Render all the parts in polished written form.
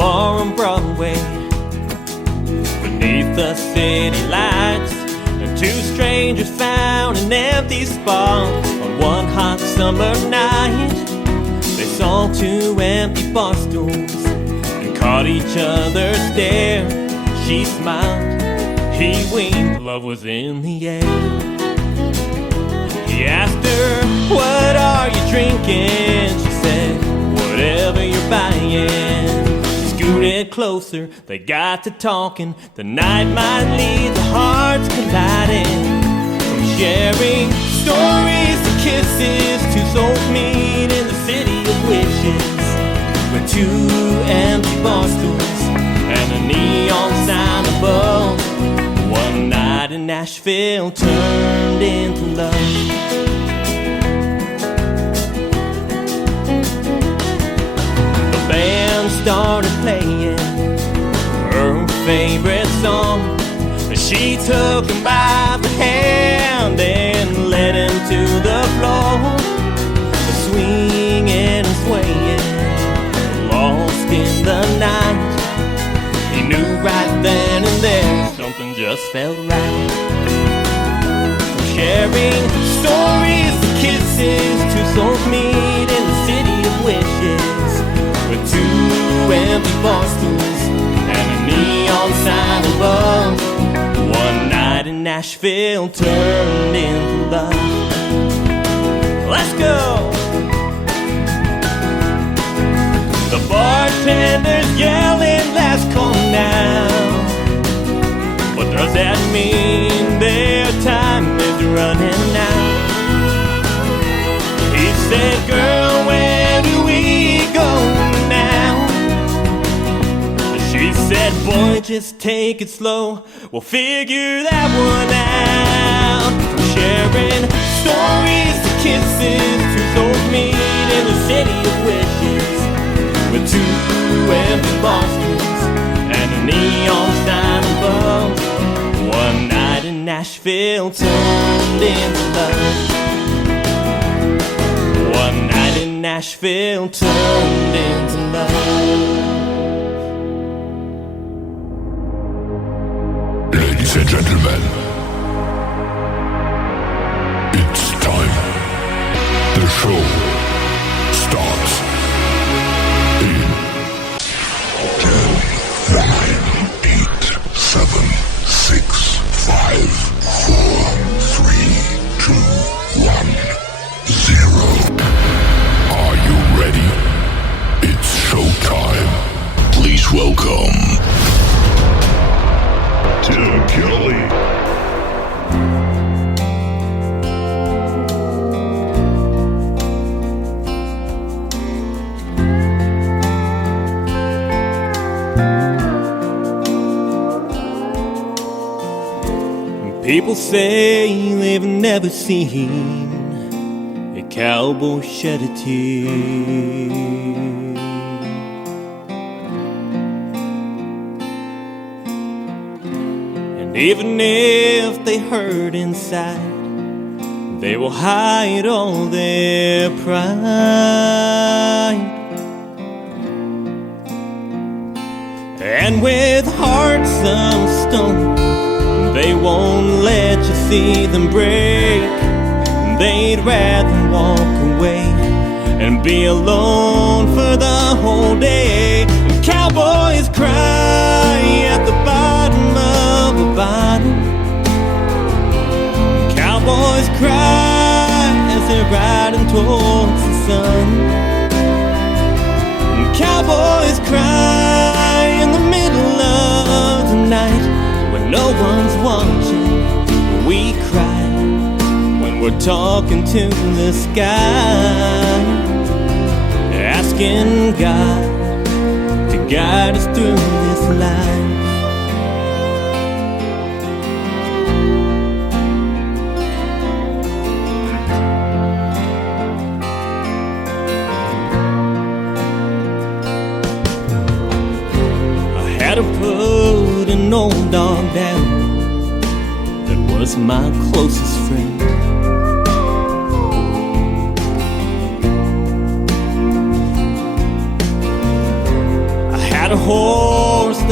bar on Broadway. Beneath the city lights, the two strangers found an empty spot. On one hot summer night, they saw two empty bar stools and caught each other's stare. She smiled, he winked, love was in the air. He asked her, what are you drinking? She said, whatever you're buying. She scooted closer, they got to talking. The night might lead to hearts colliding. From sharing stories to kisses, two souls meet in the city of wishes, with two empty bar stools and a neon sign above. One night in Nashville turned into love. The band started playing her favorite song. She took him by the hand and led him to the floor. Swinging and swaying, lost in the night. He knew right then and there something just felt right. From sharing stories to kisses, two souls meet in the city of wishes, with two empty bar stools and a neon sign above. One night in Nashville turned into love. Let's go! The bartender's yelling, last call now. What does that mean? Their time is running out. He said, girl, where do we go now? She said, boy, just take it slow, we'll figure that one out. Sharing stories to kisses, two souls meet in the city of wishes, with two empty bar stools and a neon sign above. One night in Nashville turned into love. One night in Nashville turned into love. Ladies and gentlemen, it's time. The show starts in 10, 9, 8, 7, 6, 5, 4, 3, 2, 1, 0. Are you ready? It's showtime. Please welcome Tim Kelly. People say they've never seen a cowboy shed a tear. And even if they hurt inside, they will hide all their pride. And with hearts of stone, they won't let you see them break. They'd rather walk away and be alone for the whole day. And cowboys cry at the bottom of a bottle. Cowboys cry as they're riding towards the sun. And cowboys cry in the middle of the night when no one's watching. We cry when we're talking to the sky, asking God to guide us through this life. I had to put an old dog down that was my closest friend. I had to hold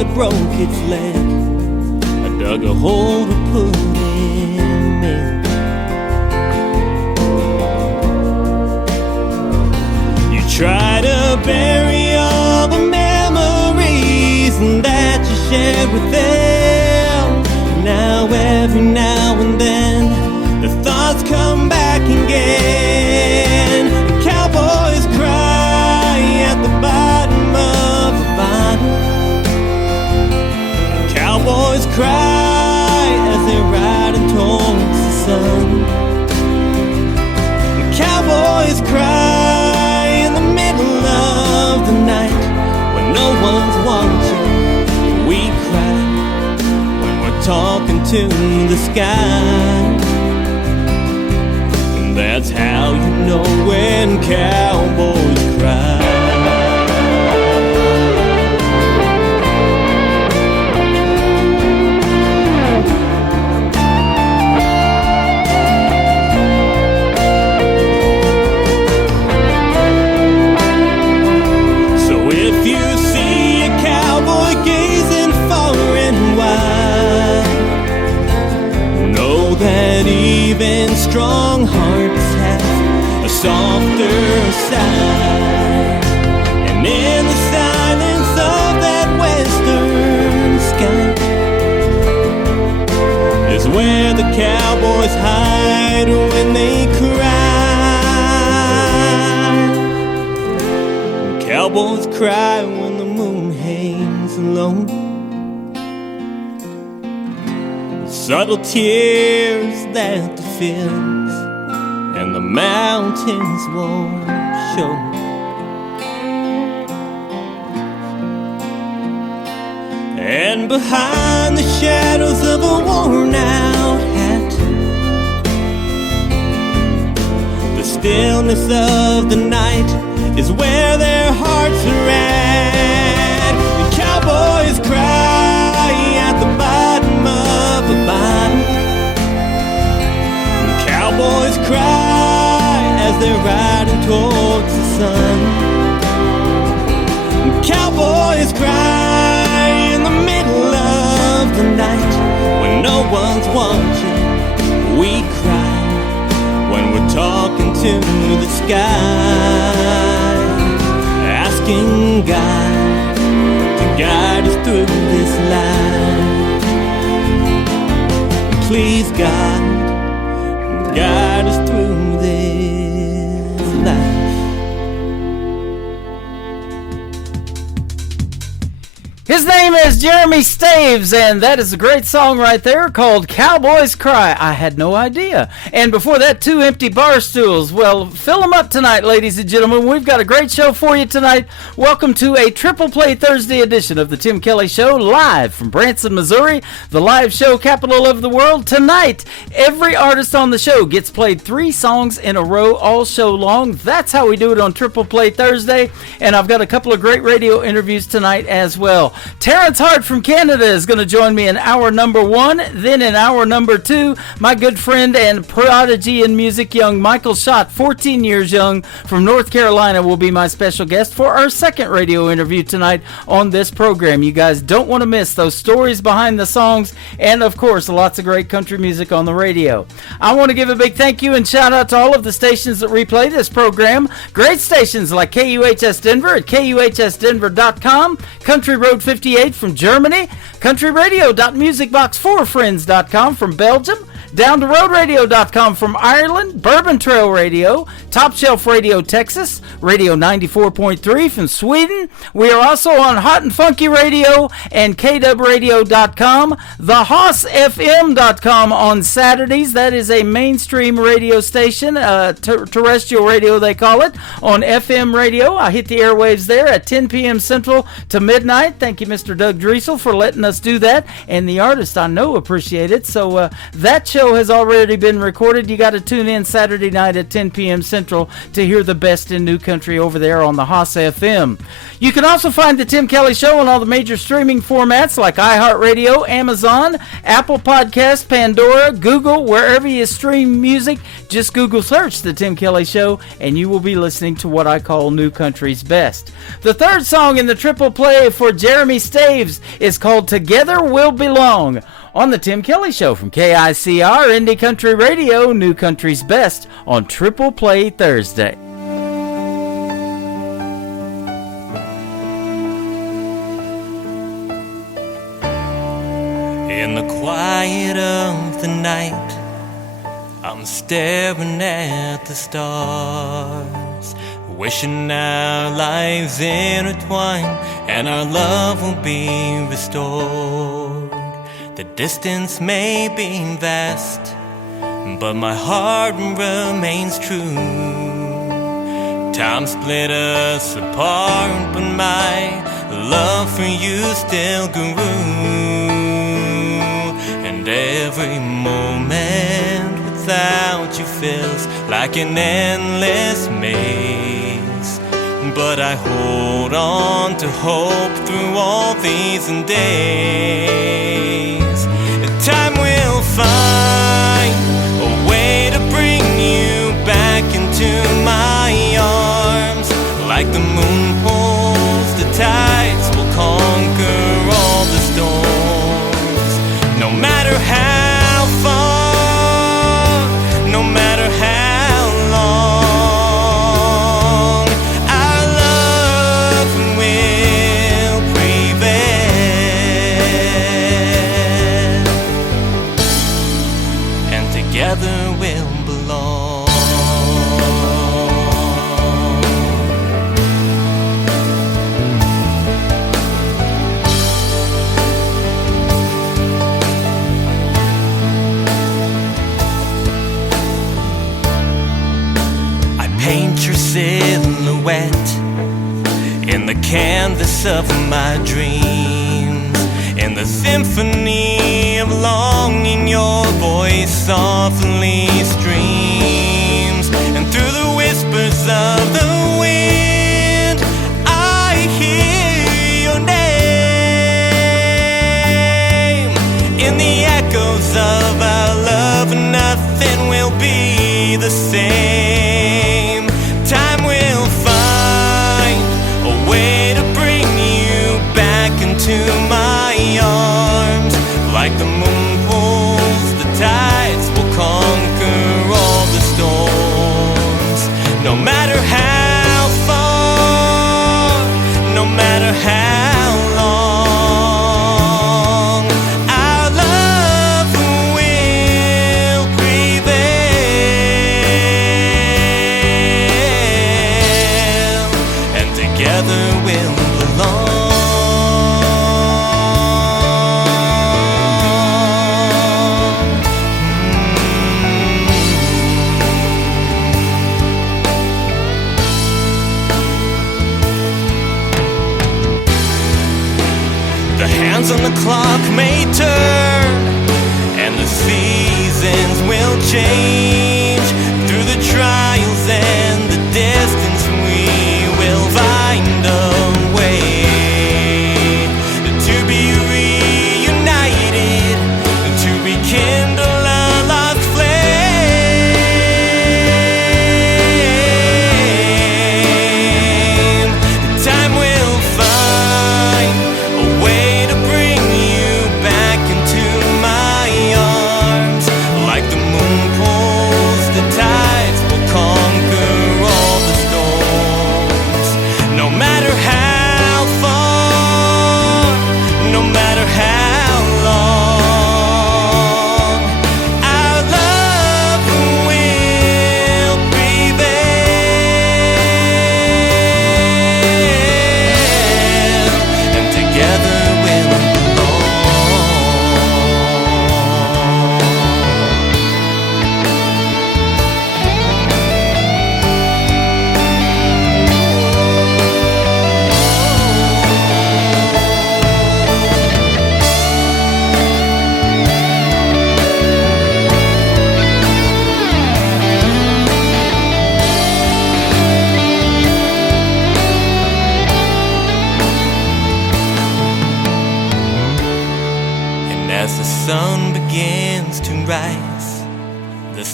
broke its leg, I dug a hole to put him in. You try to bury all the memories that you shared with them. Now every now and then the thoughts come back again. The cowboys cry at the bottom of the bottle. The cowboys cry as they're riding towards the sun. The cowboys cry in the middle of the night when no one's watching. We cry when we're talking to the sky. And that's how you know when cowboys cry. That even strong hearts have a softer side. And in the silence of that western sky is where the cowboys hide when they cry. Cowboys cry when the moon hangs alone. Subtle tears that the fields and the mountains won't show. And behind the shadows of a worn-out hat, the stillness of the night is where their hearts are at. The cowboys cry at the bottom of the bottom. And cowboys cry as they're riding towards the sun. And cowboys cry in the middle of the night when no one's watching. We cry when we're talking to the sky, asking God to guide us through this life. Please, God, guide us through this life. His name is Jeremy Staves, and that is a great song right there called Cowboys Cry. I had no idea. And before that, 2 Empty Bar Stools. Well, fill them up tonight, ladies and gentlemen. We've got a great show for you tonight. Welcome to a Triple Play Thursday edition of the Tim Kelly Show, live from Branson, Missouri, the live show capital of the world. Tonight, every artist on the show gets played 3 songs in a row all show long. That's how we do it on Triple Play Thursday. And I've got a couple of great radio interviews tonight as well. Terrence Hart from Canada is going to join me in hour number 1. Then in hour number 2, my good friend and prodigy in music, young Michael Schott, 14 years young, from North Carolina, will be my special guest for our second radio interview tonight on this program. You guys don't want to miss those stories behind the songs and, of course, lots of great country music on the radio. I want to give a big thank you and shout out to all of the stations that replay this program. Great stations like KUHS Denver at KUHSdenver.com, Country Road 58 from Germany, countryradio.musicbox4friends.com from Belgium, Down to RoadRadio.com from Ireland, Bourbon Trail Radio, Top Shelf Radio Texas, Radio 94.3 from Sweden. We are also on Hot and Funky Radio and KWRadio.com, TheHossFM.com on Saturdays. That is a mainstream radio station, terrestrial radio they call it, on FM radio. I hit the airwaves there at 10 p.m. Central to midnight. Thank you, Mr. Doug Driesel, for letting us do that, and the artist I know appreciate it. So that show show has already been recorded. You got to tune in Saturday night at 10 p.m. Central to hear the best in new country over there on the Haas FM. You can also find the Tim Kelly Show on all the major streaming formats like iHeartRadio, Amazon, Apple Podcast, Pandora, Google, wherever you stream music. Just Google search the Tim Kelly Show and you will be listening to what I call new country's best. The third song in the triple play for Jeremy Staves is called Together We'll Belong on the Tim Kelly Show from KICR Indie Country Radio, new country's best on Triple Play Thursday. In the quiet of the night, I'm staring at the stars, wishing our lives intertwine and our love will be restored. The distance may be vast, but my heart remains true. Time split us apart, but my love for you still grew. And every moment without you feels like an endless maze. But I hold on to hope through all these days. Time will find a way to bring you back into my arms. Like the moon pulls the tides, will conquer all the storms. No matter how far, no matter how long, our love will prevail, and together we'll belong. Paint your silhouette in the canvas of my dreams, in the symphony of longing your voice softly streams, and through the whispers of the wind I hear your name. In the echoes of our love nothing will be the same. Time will find a way to bring you back into my arms. Like the moon pulls the tides, will conquer all the storms. No matter how far, no matter how long, our love will prevail, and together we'll belong. The hands on the clock may turn, and the seasons will change. Through the trials and the distance we will find a way to be reunited, to rekindle a lost flame. Time will find a way to bring you back into my arms. Like the moon pulls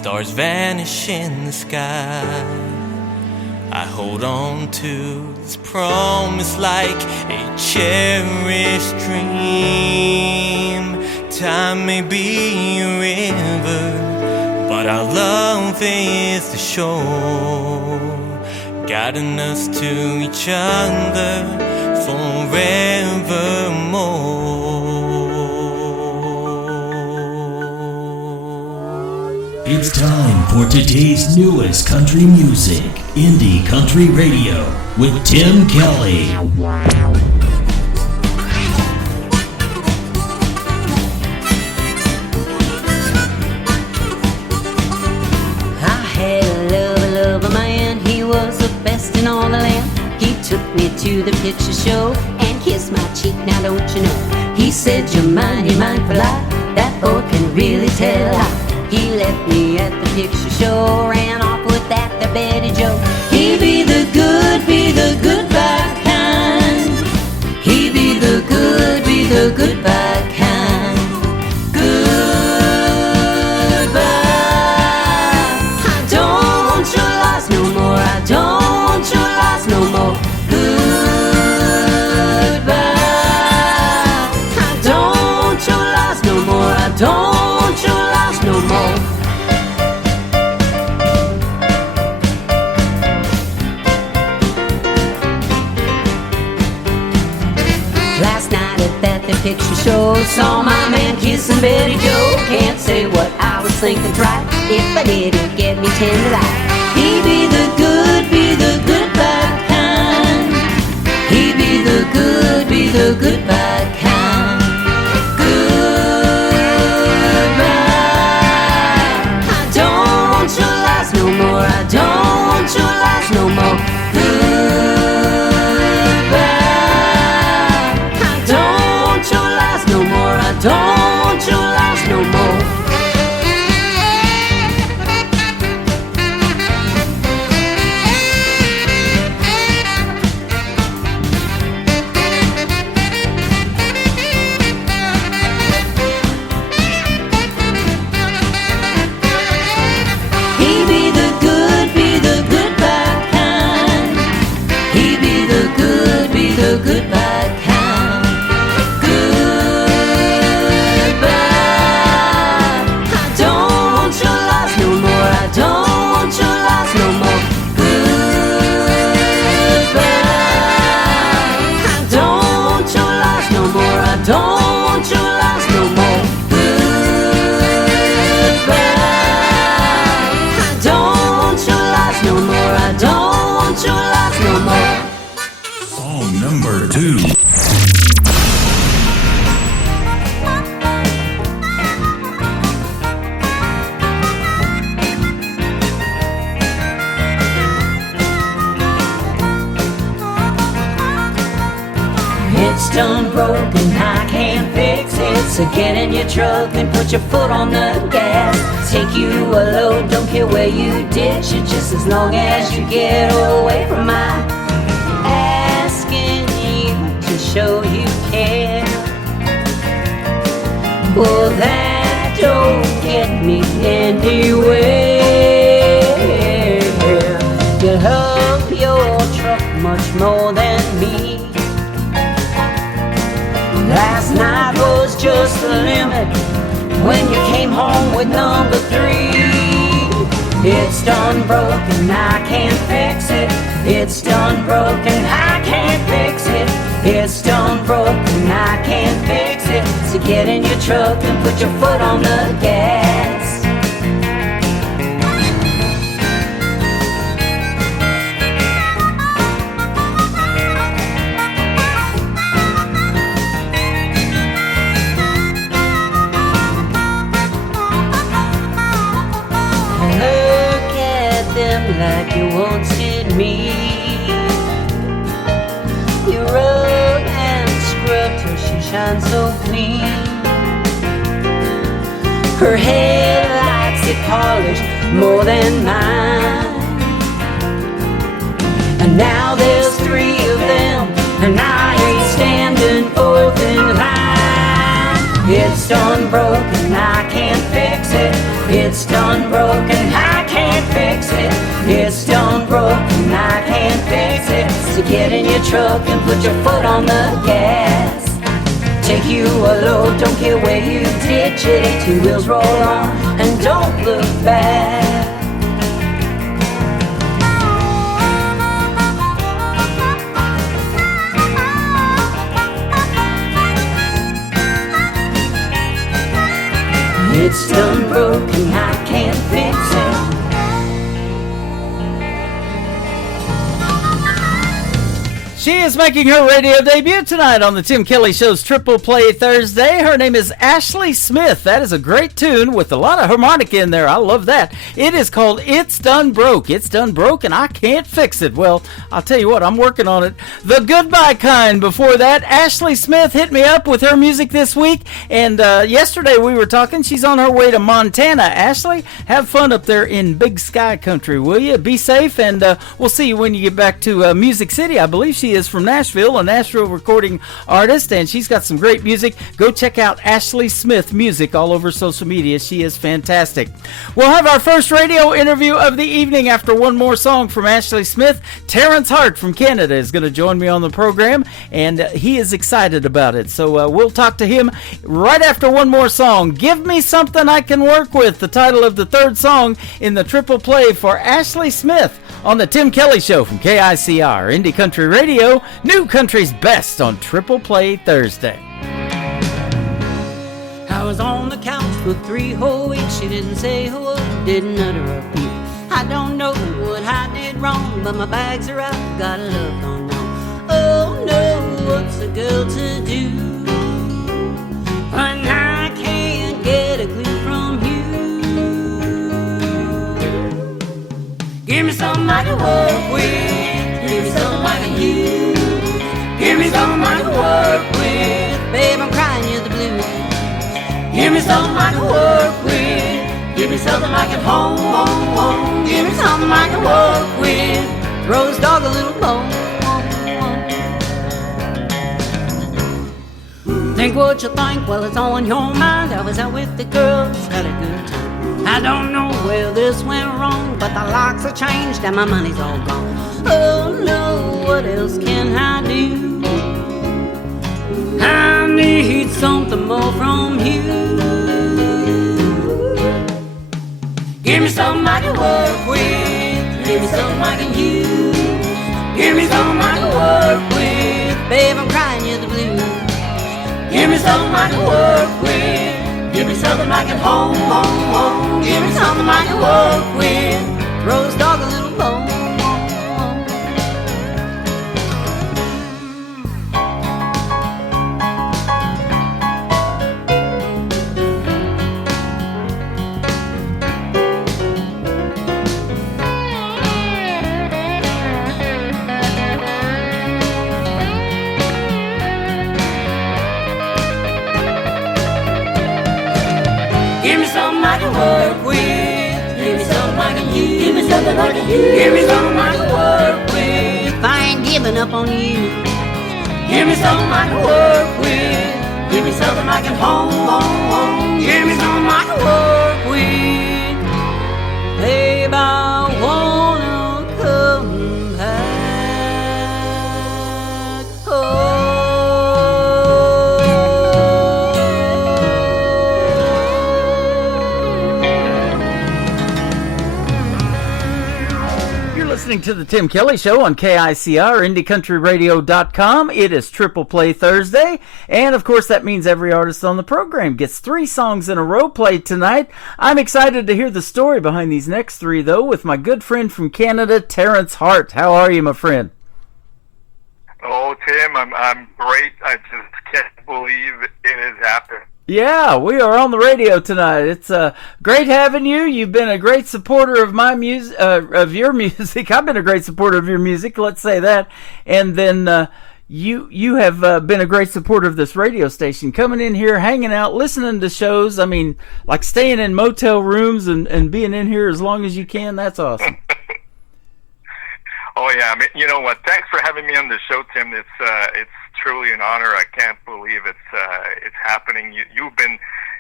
stars vanish in the sky. I hold on to this promise like a cherished dream. Time may be a river, but our love is the shore, guiding us to each other forevermore. It's time for today's newest country music, Indie Country Radio, with Tim Kelly. In all the land, he took me to the picture show and kissed my cheek. Now don't you know? He said you're mine for life. That boy can really tell a lie. He left me at the picture show, ran off with that there Betty Joe. He be the good bad kind. He be the good bad kind. Goodbye. I don't want your loss no more. I don't want your loss no more. Goodbye. I don't want your loss no more. I don't want your loss no more. Last night at the picture show, saw my man kissing Betty Joe. Can't say what I was thinking right. If I did, it'd get me 10 to life. He be the good bad kind. He be the good bad kind. Goodbye. I don't want your lies no more. I don't want your lies no more. Goodbye. I don't want your lies no more. I don't want your lies no more. Good bad kind. Goodbye. I don't want your lies no more. I don't want your lies no more. Goodbye. I don't want your lies no more. I don't want your lies no more. Goodbye. I don't want your lies no more. I don't want your lies no more. Number 2. It's done broken, I can't fix it. So get in your truck and put your foot on the gas. Take you a load, don't care where you ditch it, just as long as you get away from my asking you to show you care. Well, that don't get me anywhere. You love your truck much more than me. Last night was just the limit when you came home with number 3. It's done broken, I can't fix it. It's done broken, I can't fix it. It's done broken, I can't fix it. So get in your truck and put your foot on the gas. Like you wanted me. You rubbed and scrubbed her, she shines so clean. Her headlights get polished more than mine. And now there's 3 of them, and I ain't standing 4th in line. It's done broken, I can't fix it. It's done done broken, I can't fix it. It's done broken, I can't fix it. So get in your truck and put your foot on the gas. Take you a load, don't care where you ditch it. Two wheels roll on and don't look back. It's done broken, I can't fix it. She is making her radio debut tonight on the Tim Kelly Show's Triple Play Thursday. Her name is Ashley Smith. That is a great tune with a lot of harmonica in there. I love that. It is called It's Done Broke. It's done broke and I can't fix it. Well, I'll tell you what, I'm working on it. The Goodbye Kind before that. Ashley Smith hit me up with her music this week. And yesterday we were talking. She's on her way to Montana. Ashley, have fun up there in Big Sky Country, will you? Be safe, and we'll see you when you get back to Music City. I believe she is from Nashville, a Nashville recording artist, and she's got some great music. Go check out Ashley Smith music all over social media. She is fantastic. We'll have our first radio interview of the evening after one more song from Ashley Smith. Terrence Hart from Canada is going to join me on the program, and he is excited about it. So we'll talk to him right after one more song. Give Me Something I Can Work With, the title of the third song in the triple play for Ashley Smith on the Tim Kelly Show from KICR, Indie Country Radio, New Country's Best on Triple Play Thursday. I was on the couch for 3 whole weeks. She didn't say a word, didn't utter a peep. I don't know what I did wrong, but my bags are out, got a love gone now. Oh no, what's a girl to do when I can't get a clue from you? Give me something I can work with. Give me something I can use. Give me something I can work with. Babe, I'm crying you the blues. Give me something I can work with. Give me something I can home. Give me something I can work with. Throws dog a little bone. Think what you think, well it's all in your mind. I was out with the girls, had a good time. I don't know where this went wrong, but the locks are changed and my money's all gone. Oh no, what else can I do? I need something more from you. Give me something I can work with. Give me something I can use. Give me something I can work with. Babe, I'm crying you the blues. Give me something I can work with. Give me something I can home. Give me something I can work with. Throws dog a little bone. Give me something I can work with. Give me something I can use. Give me something I can use. Give me something I can work with. If I ain't giving up on you. Give me something I can work with. Give me something I can home. Give me something I can work with. Babe, I wanna come back home. Listening to the Tim Kelly Show on KICR, IndieCountryRadio.com. It is Triple Play Thursday, and of course that means every artist on the program gets 3 songs in a row played tonight. I'm excited to hear the story behind these next 3, though, with my good friend from Canada, Terrence Hart. How are you, my friend? Oh, Tim, I'm great. I just can't believe it has happened. Yeah, we are on the radio tonight. It's great having you. You've been a great supporter of my music, of your music. I've been a great supporter of your music. Let's say that. And then you have been a great supporter of this radio station, coming in here, hanging out, listening to shows. I mean, like staying in motel rooms and being in here as long as you can. That's awesome. Oh yeah, I mean, you know what? Thanks for having me on the show, Tim. It's truly an honor. I can't believe it's happening. You've been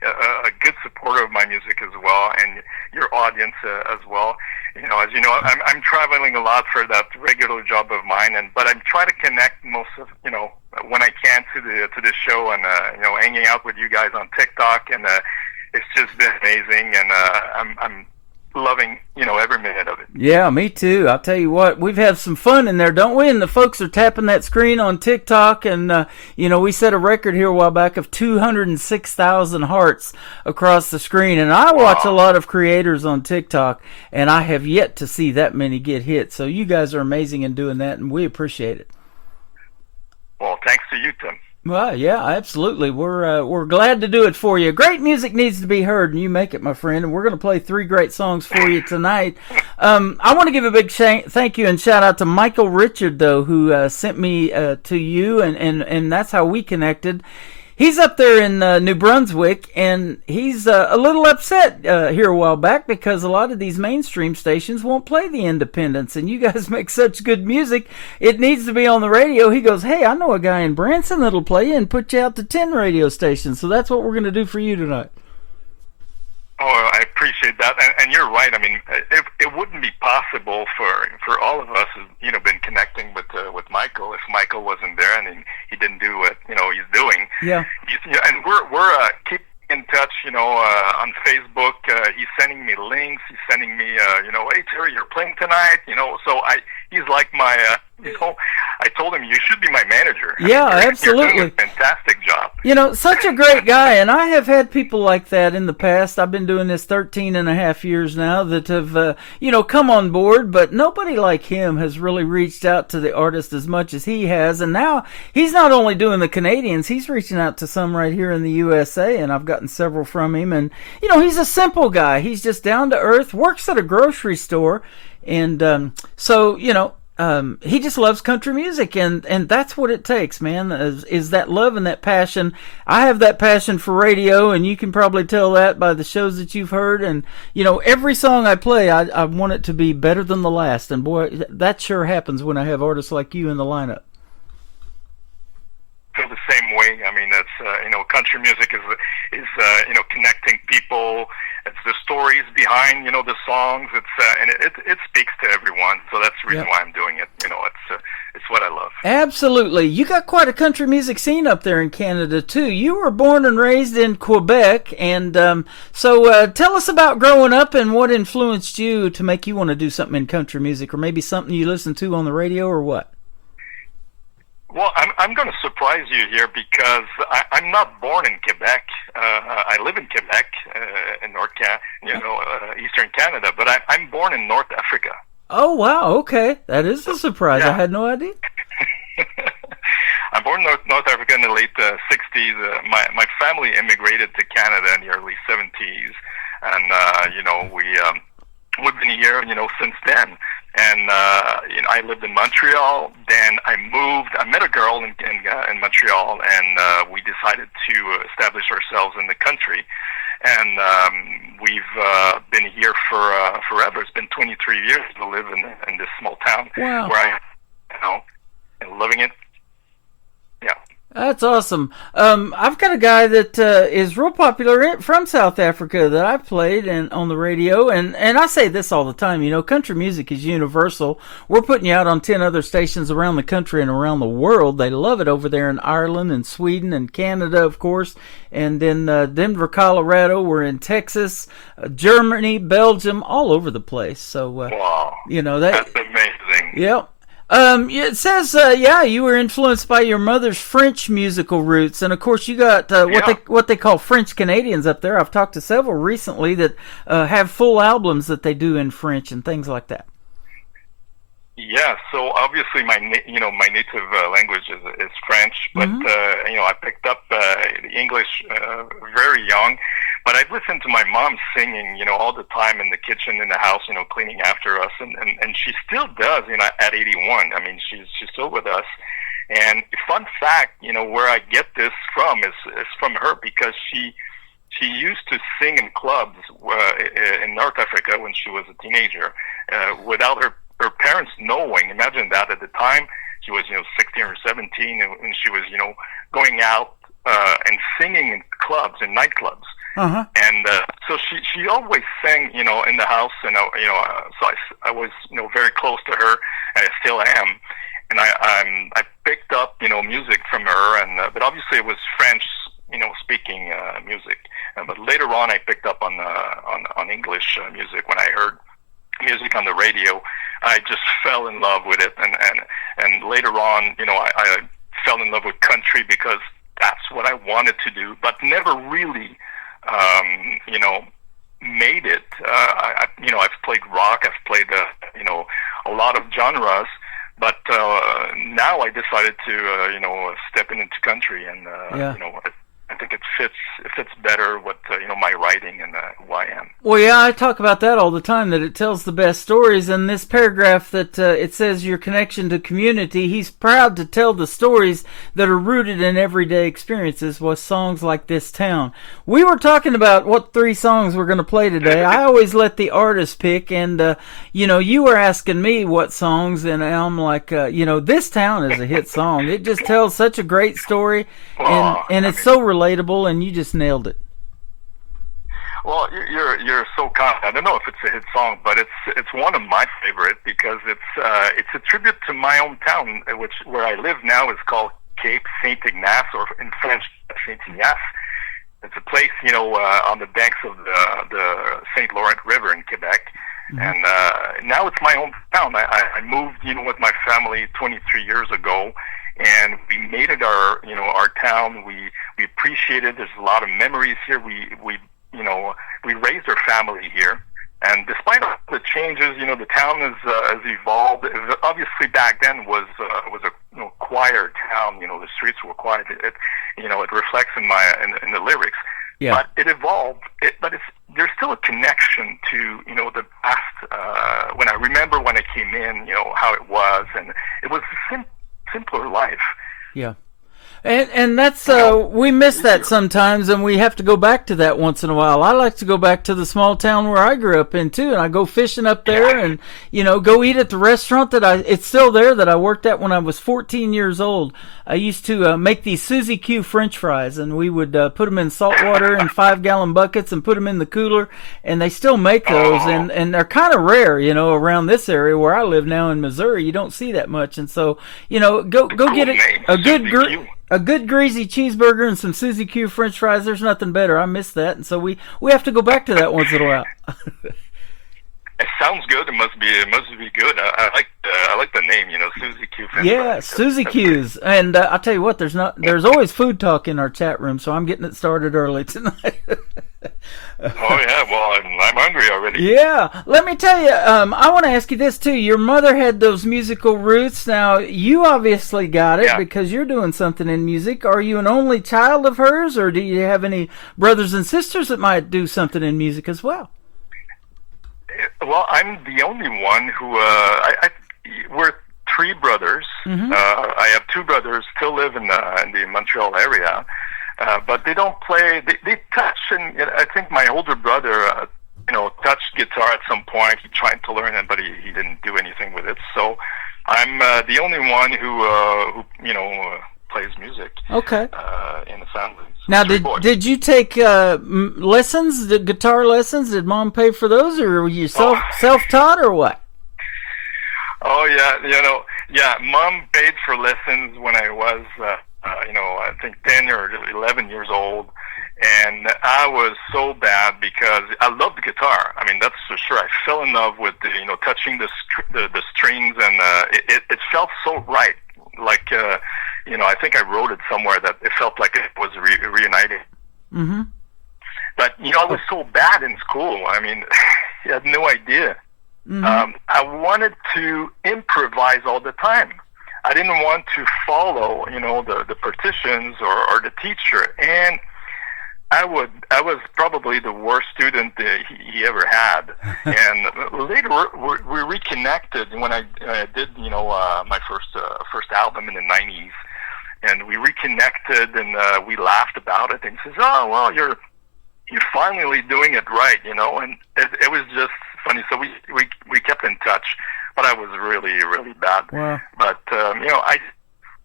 a good supporter of my music as well, and your audience as well. As you know, I'm traveling a lot for that regular job of mine, but I'm trying to connect most of when I can to the show, and hanging out with you guys on TikTok, and it's just been amazing, and I'm loving every minute of it. Yeah, me too. I'll tell you what, we've had some fun in there, don't we? And the folks are tapping that screen on TikTok, and we set a record here a while back of 206,000 hearts across the screen. And I watch a lot of creators on TikTok, and I have yet to see that many get hit. So you guys are amazing in doing that, and we appreciate it. Well, thanks to you, Tim. Well, yeah, absolutely. We're glad to do it for you. Great music needs to be heard, and you make it, my friend. And we're going to play 3 great songs for you tonight. I want to give a big thank you and shout out to Michael Richard, though, who sent me to you, and that's how we connected. He's up there in New Brunswick, and he's a little upset here a while back because a lot of these mainstream stations won't play the independents, and you guys make such good music, it needs to be on the radio. He goes, hey, I know a guy in Branson that'll play you and put you out to 10 radio stations, so that's what we're going to do for you tonight. Oh, I appreciate that, and you're right. I mean, it wouldn't be possible for all of us who've been connecting with Michael if Michael wasn't there and he didn't do what he's doing. Yeah. And we're keep in touch. On Facebook, he's sending me links. He's sending me hey Terry, you're playing tonight. So he's like my I told him you should be my manager. Yeah, absolutely. You're doing a fantastic job. Such a great guy, and I have had people like that in the past. I've been doing this 13 and a half years now that have, come on board, but nobody like him has really reached out to the artist as much as he has, and now he's not only doing the Canadians, he's reaching out to some right here in the USA, and I've gotten several from him, and, he's a simple guy. He's just down to earth, works at a grocery store, and he just loves country music, and that's what it takes, man, is that love and that passion. I have that passion for radio, and you can probably tell that by the shows that you've heard, and, every song I play, I want it to be better than the last, and boy, that sure happens when I have artists like you in the lineup. Feel the same way. I mean, that's country music is connecting people. It's the stories behind the songs. It's and it speaks to everyone. So that's the reason why I'm doing it. It's what I love. Absolutely. You got quite a country music scene up there in Canada too. You were born and raised in Quebec, and so tell us about growing up and what influenced you to make you want to do something in country music, or maybe something you listen to on the radio, or what? Well, I'm going to surprise you here because I'm not born in Quebec. I live in Quebec, in Eastern Canada, but I'm born in North Africa. Oh, wow. Okay. That is a surprise. Yeah. I had no idea. I'm born in North Africa in the late 60s. My family immigrated to Canada in the early 70s. And, we've been here, since then. And I lived in Montreal. Then I moved. I met a girl in Montreal, and we decided to establish ourselves in the country. And we've been here for forever. It's been 23 years to live in this small town. Wow. Where and living it. Yeah. That's awesome. I've got a guy that is real popular from South Africa that I've played on the radio, and I say this all the time, country music is universal. We're putting you out on 10 other stations around the country and around the world. They love it over there in Ireland and Sweden and Canada, of course, and then Denver, Colorado. We're in Texas, Germany, Belgium, all over the place. So, wow. That's amazing. Yep. It says, you were influenced by your mother's French musical roots, and of course you got what they call French Canadians up there. I've talked to several recently that have full albums that they do in French and things like that. Yeah, so obviously my native language is French, but I picked up the English very young. But I'd listen to my mom singing, all the time in the kitchen, in the house, cleaning after us, and she still does, at 81. I mean, she's still with us. And fun fact, where I get this from is from her, because she used to sing in clubs in North Africa when she was a teenager, without her parents knowing. Imagine that. At the time, she was 16 or 17, and she was going out and singing in clubs, in nightclubs. And so she always sang, in the house, and so I was very close to her, and I still am. And I picked up music from her, and but obviously it was French speaking music. But later on, I picked up on English music when I heard music on the radio. I just fell in love with it, and later on, I fell in love with country because that's what I wanted to do, but never really, made it. I've played rock, I've played, a lot of genres, but now I decided to, step into country, and I think it fits better with my writing and who I am. Well, yeah, I talk about that all the time, that it tells the best stories. And this paragraph that it says your connection to community, he's proud to tell the stories that are rooted in everyday experiences with songs like This Town. We were talking about what 3 songs we're going to play today. I always let the artist pick, and you were asking me what songs, and I'm like, This Town is a hit song. It just tells such a great story, and it's so relatable, and you just nailed it. Well, you're so kind. I don't know if it's a hit song, but it's one of my favorite because it's a tribute to my hometown, where I live now. Is called Cape Saint Ignace, or in French, Saint Ignace. It's a place, on the banks of the St. Laurent River in Quebec, and now it's my hometown. I moved, with my family 23 years ago. And we made it our town. We appreciate it. There's a lot of memories here. We raised our family here. And despite all the changes, the town has evolved. Obviously, back then was a quieter town. The streets were quiet. It reflects in the lyrics. Yeah. But it evolved. There's still a connection to the past. When I remember when I came in, how it was, and it was a simpler life. Yeah. And that's, we miss that sometimes, and we have to go back to that once in a while. I like to go back to the small town where I grew up in, too, and I go fishing up there and, go eat at the restaurant it's still there that I worked at when I was 14 years old. I used to make these Suzy Q French fries, and we would put them in salt water in 5-gallon buckets and put them in the cooler, and they still make those, and they're kind of rare, around this area where I live now in Missouri. You don't see that much, and so, go get it, a good greasy cheeseburger and some Suzy Q French fries. There's nothing better. I miss that, and so we have to go back to that once in a while. It sounds good. It must be good. I like the name. Suzy Q. Yeah, Suzy Q's. And I'll tell you what, there's always food talk in our chat room, so I'm getting it started early tonight. Oh yeah, well I'm hungry already. Yeah, let me tell you. I want to ask you this too. Your mother had those musical roots. Now you obviously got it because you're doing something in music. Are you an only child of hers, or do you have any brothers and sisters that might do something in music as well? Well, I'm the only one who. We're 3 brothers. Mm-hmm. I have 2 brothers still live in the Montreal area. But they don't play. They touch, and I think my older brother, touched guitar at some point. He tried to learn it, but he didn't do anything with it. So I'm the only one who plays music. Okay. In the family. So now, did you take lessons, the guitar lessons? Did Mom pay for those, or were you self-taught, or what? Oh yeah, Mom paid for lessons when I was. I think 10 or 11 years old, and I was so bad because I loved the guitar. I mean, that's for sure. I fell in love with touching the strings, and it felt so right. Like I think I wrote it somewhere that it felt like it was reunited. Mm-hmm. But I was so bad in school. I mean, you had no idea. Mm-hmm. I wanted to improvise all the time. I didn't want to follow, the partitions or the teacher, and I was probably the worst student that he ever had. And later we reconnected when I did, my first album in the '90s, and we reconnected and we laughed about it. And he says, "Oh well, you're finally doing it right," and it was just funny. So we kept in touch. But I was really, really bad. Wow. But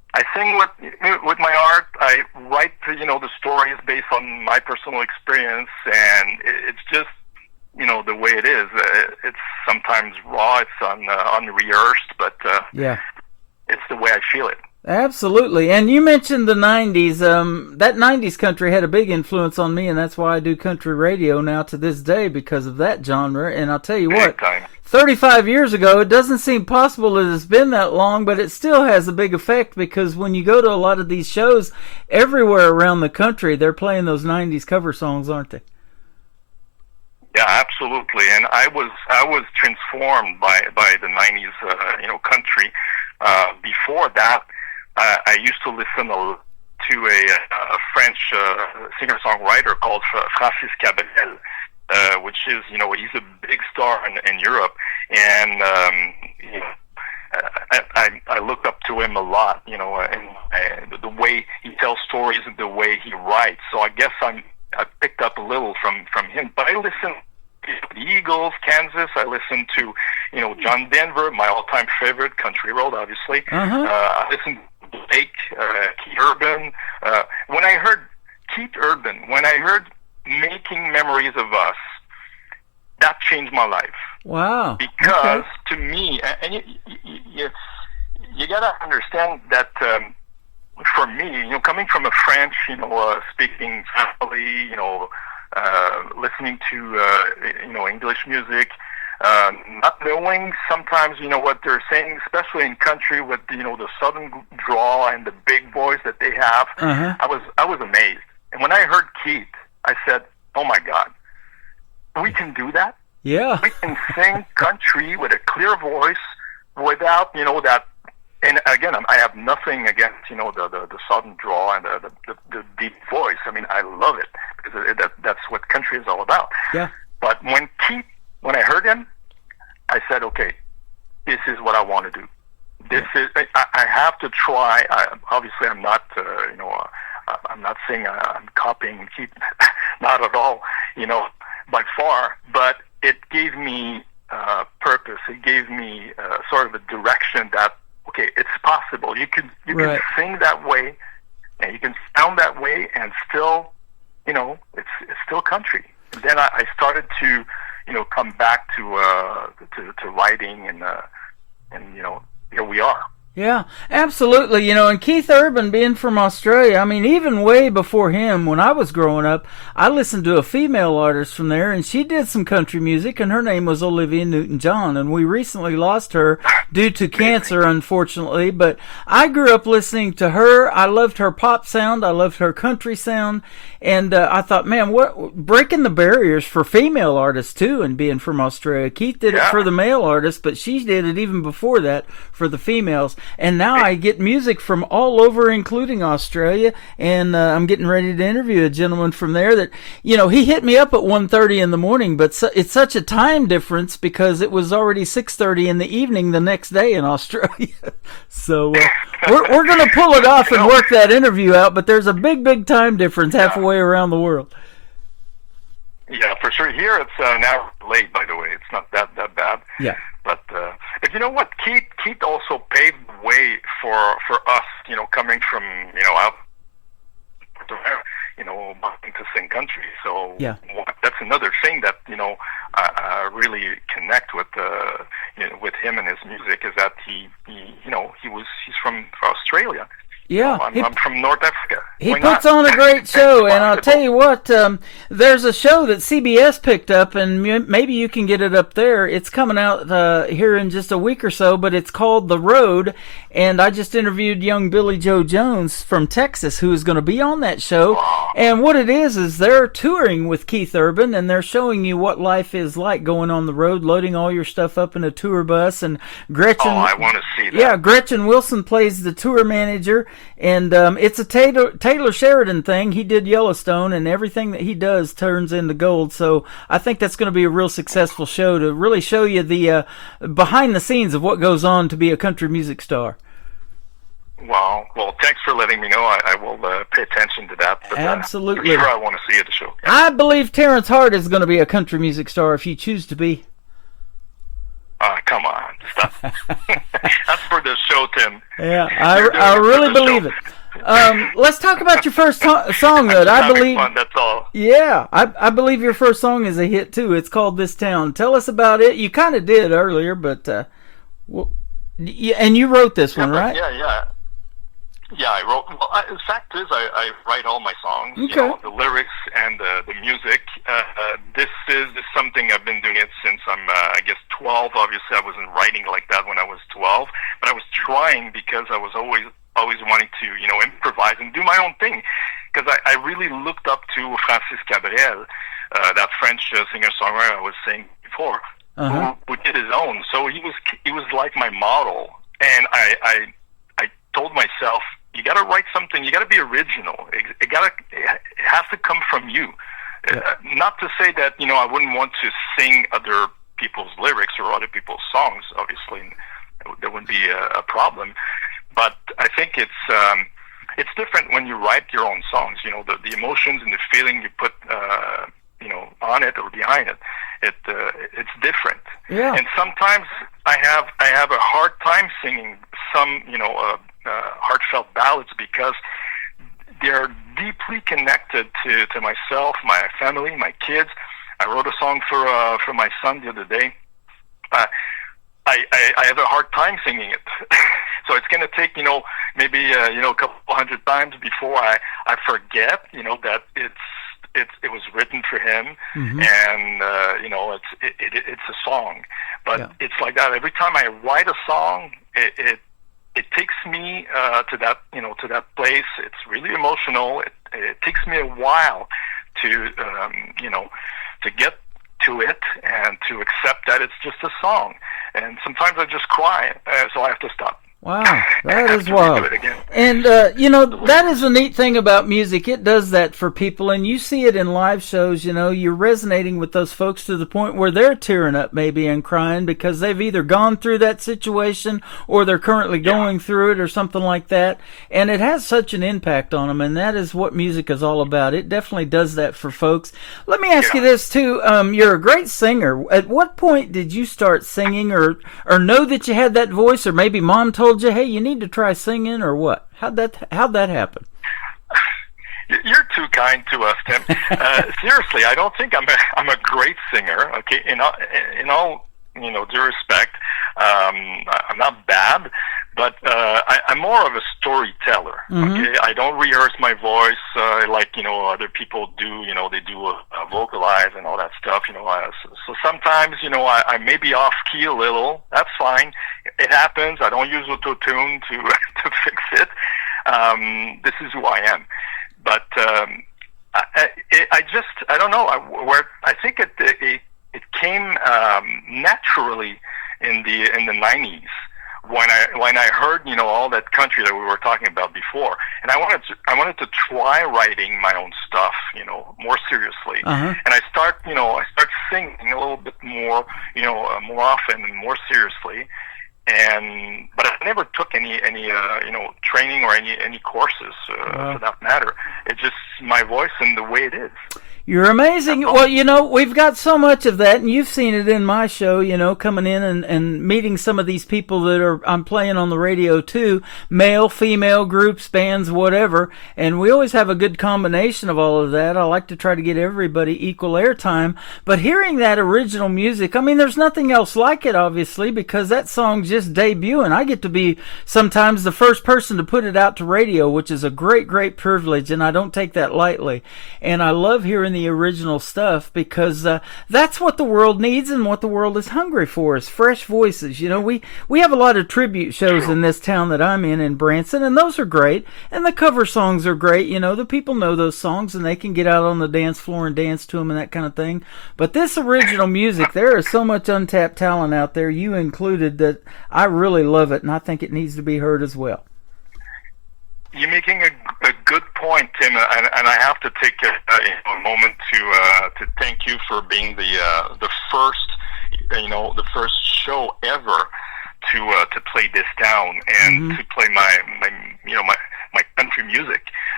I sing with my art. I write, the stories based on my personal experience, and it's just, the way it is. It's sometimes raw, it's unrehearsed, but it's the way I feel it. Absolutely. And you mentioned the 90s. That 90s country had a big influence on me, and that's why I do country radio now to this day, because of that genre. And I'll tell you what, 35 years ago, it doesn't seem possible that it's been that long, but it still has a big effect, because when you go to a lot of these shows everywhere around the country, they're playing those 90s cover songs, aren't they? Yeah, absolutely. And I was transformed by the 90s, country. Before that, I used to listen to a French singer-songwriter called Francis Cabrel, which is, he's a big star in Europe, and I looked up to him a lot, and the way he tells stories and the way he writes. So I guess I picked up a little from him. But I listen to the Eagles, Kansas. I listen to, John Denver, my all-time favorite, Country Road, obviously. I listen to Blake, Keith Urban. When I heard Keith Urban, when I heard Making Memories of Us, that changed my life. Wow. Because to me, and you got to understand that for me, coming from a French, speaking family, listening to, English music, not knowing sometimes, what they're saying, especially in country with, the southern drawl and the big voice that they have, I was amazed. And when I heard Keith, I said, oh my God, we can do that? Yeah. We can sing country with a clear voice without, that. And again, I have nothing against, the southern drawl and the deep voice. I mean, I love it, because that's what country is all about. Yeah. But when I heard him, I said, okay, this is what I want to do. I have to try. Obviously, I'm not, I'm not saying I'm copying Keith, not at all, by far. But it gave me purpose. It gave me sort of a direction that, okay, it's possible. You can sing that way, and you can sound that way, and still, it's still country. And then I started to, come back to writing, and here we are. Yeah, absolutely. And Keith Urban, being from Australia, I mean, even way before him, when I was growing up, I listened to a female artist from there, and she did some country music, and her name was Olivia Newton-John, and we recently lost her due to cancer, unfortunately, but I grew up listening to her. I loved her pop sound. I loved her country sound, and I thought, man, what breaking the barriers for female artists, too, and being from Australia. Keith did it for the male artists, but she did it even before that for the females. And now I get music from all over, including Australia, and I'm getting ready to interview a gentleman from there that, he hit me up at 1:30 in the morning, but it's such a time difference because it was already 6:30 in the evening the next day in Australia. So we're going to pull it off and work that interview out, but there's a big time difference halfway around the world. Yeah, for sure. Here it's now late, by the way. It's not that bad. Yeah. But you know what? Keith also paved the way for us, coming from, out, wanting to sing country. So that's another thing that, I really connect with him and his music, is that he's from Australia. Yeah, I'm from North Africa. He puts on a great show, and I'll tell you what, there's a show that CBS picked up, and maybe you can get it up there. It's coming out here in just a week or so, but it's called The Road, and I just interviewed young Billy Joe Jones from Texas, who is going to be on that show. And what it is they're touring with Keith Urban, and they're showing you what life is like going on the road, loading all your stuff up in a tour bus, and Gretchen... Oh, I want to see that. Yeah, Gretchen Wilson plays the tour manager, and it's a Taylor Sheridan thing. He did Yellowstone, and everything that he does turns into gold. So I think that's going to be a real successful show to really show you the behind the scenes of what goes on to be a country music star. Wow. Well, thanks for letting me know. I will pay attention to that. But, absolutely. For sure I want to see it at the show. I believe Terrence Hart is going to be a country music star if you choose to be. Come on, stop. That's for the show, Tim. Yeah, You're doing I it for really the believe show. it. Let's talk about your first song, that I Having believe. fun, that's all. Yeah, I believe your first song is a hit too. It's called "This Town." Tell us about it. You kind of did earlier, but and you wrote this one, right? Yeah, I wrote. Well, the fact is, I write all my songs. Okay. You know, the lyrics and the music. This is something I've been doing it since I'm, I guess, 12. Obviously, I wasn't writing like that when I was 12, but I was trying because I was always wanting to, you know, improvise and do my own thing. Because I really looked up to Francis Cabrel, that French singer-songwriter I was saying before, who did his own. So he was like my model, and I told myself, you got to write something. You got to be original. It has to come from you. Not to say that, you know, I wouldn't want to sing other people's lyrics or other people's songs. Obviously, there wouldn't be a problem. But I think it's different when you write your own songs. You know, the emotions and the feeling you put, you know, on it or behind it. It's different. Yeah. And sometimes I have a hard time singing some, you know, heartfelt ballads because they're deeply connected to myself, my family, my kids. I wrote a song for my son the other day. I have a hard time singing it, so it's going to take, you know, maybe you know, a couple hundred times before I forget, you know, that it was written for him, and you know, it's a song. But it's like that. Every time I write a song, it takes me to that, you know, to that place. It's really emotional. It takes me a while to you know, to get to it and to accept that it's just a song. And sometimes I just cry, so I have to stop. Wow, that is wild. And, you know, that is a neat thing about music. It does that for people, and you see it in live shows. You know, you're resonating with those folks to the point where they're tearing up maybe and crying because they've either gone through that situation or they're currently going through it or something like that. And it has such an impact on them, and that is what music is all about. It definitely does that for folks. Let me ask you this, too. You're a great singer. At what point did you start singing or know that you had that voice, or maybe mom told you, hey, you need to try singing, or what? How'd that happen? You're too kind to us, Tim. Seriously, I don't think I'm a great singer. Okay, in all you know, due respect, I'm not bad, but I'm more of a storyteller. Okay, I don't rehearse my voice like, you know, other people do. You know, they do vocalize and all that stuff. You know, so sometimes, you know, I may be off key a little. That's fine. It happens. I don't use auto-tune to fix it. This is who I am. But I don't know where. I think it came naturally in the 90s when I heard, you know, all that country that we were talking about before, and I wanted to try writing my own stuff, you know, more seriously. And I start singing a little bit more, you know, more often and more seriously. But I never took any you know, training or any courses for that matter. It's just my voice and the way it is. You're amazing. Well, you know, we've got so much of that, and you've seen it in my show, you know, coming in and meeting some of these people that I'm playing on the radio too, male, female groups, bands, whatever, and we always have a good combination of all of that. I like to try to get everybody equal airtime, but hearing that original music, I mean, there's nothing else like it, obviously, because that song's just debuting. I get to be sometimes the first person to put it out to radio, which is a great, great privilege, and I don't take that lightly. And I love hearing the original stuff because that's what the world needs and what the world is hungry for is fresh voices. You know, we have a lot of tribute shows in this town that I'm in Branson, and those are great, and the cover songs are great. You know, the people know those songs and they can get out on the dance floor and dance to them and that kind of thing. But this original music, there is so much untapped talent out there, you included, that I really love it, and I think it needs to be heard as well. You're making a good point, Tim, and I have to take a moment to thank you for being the first show ever to play this down and to play my country music.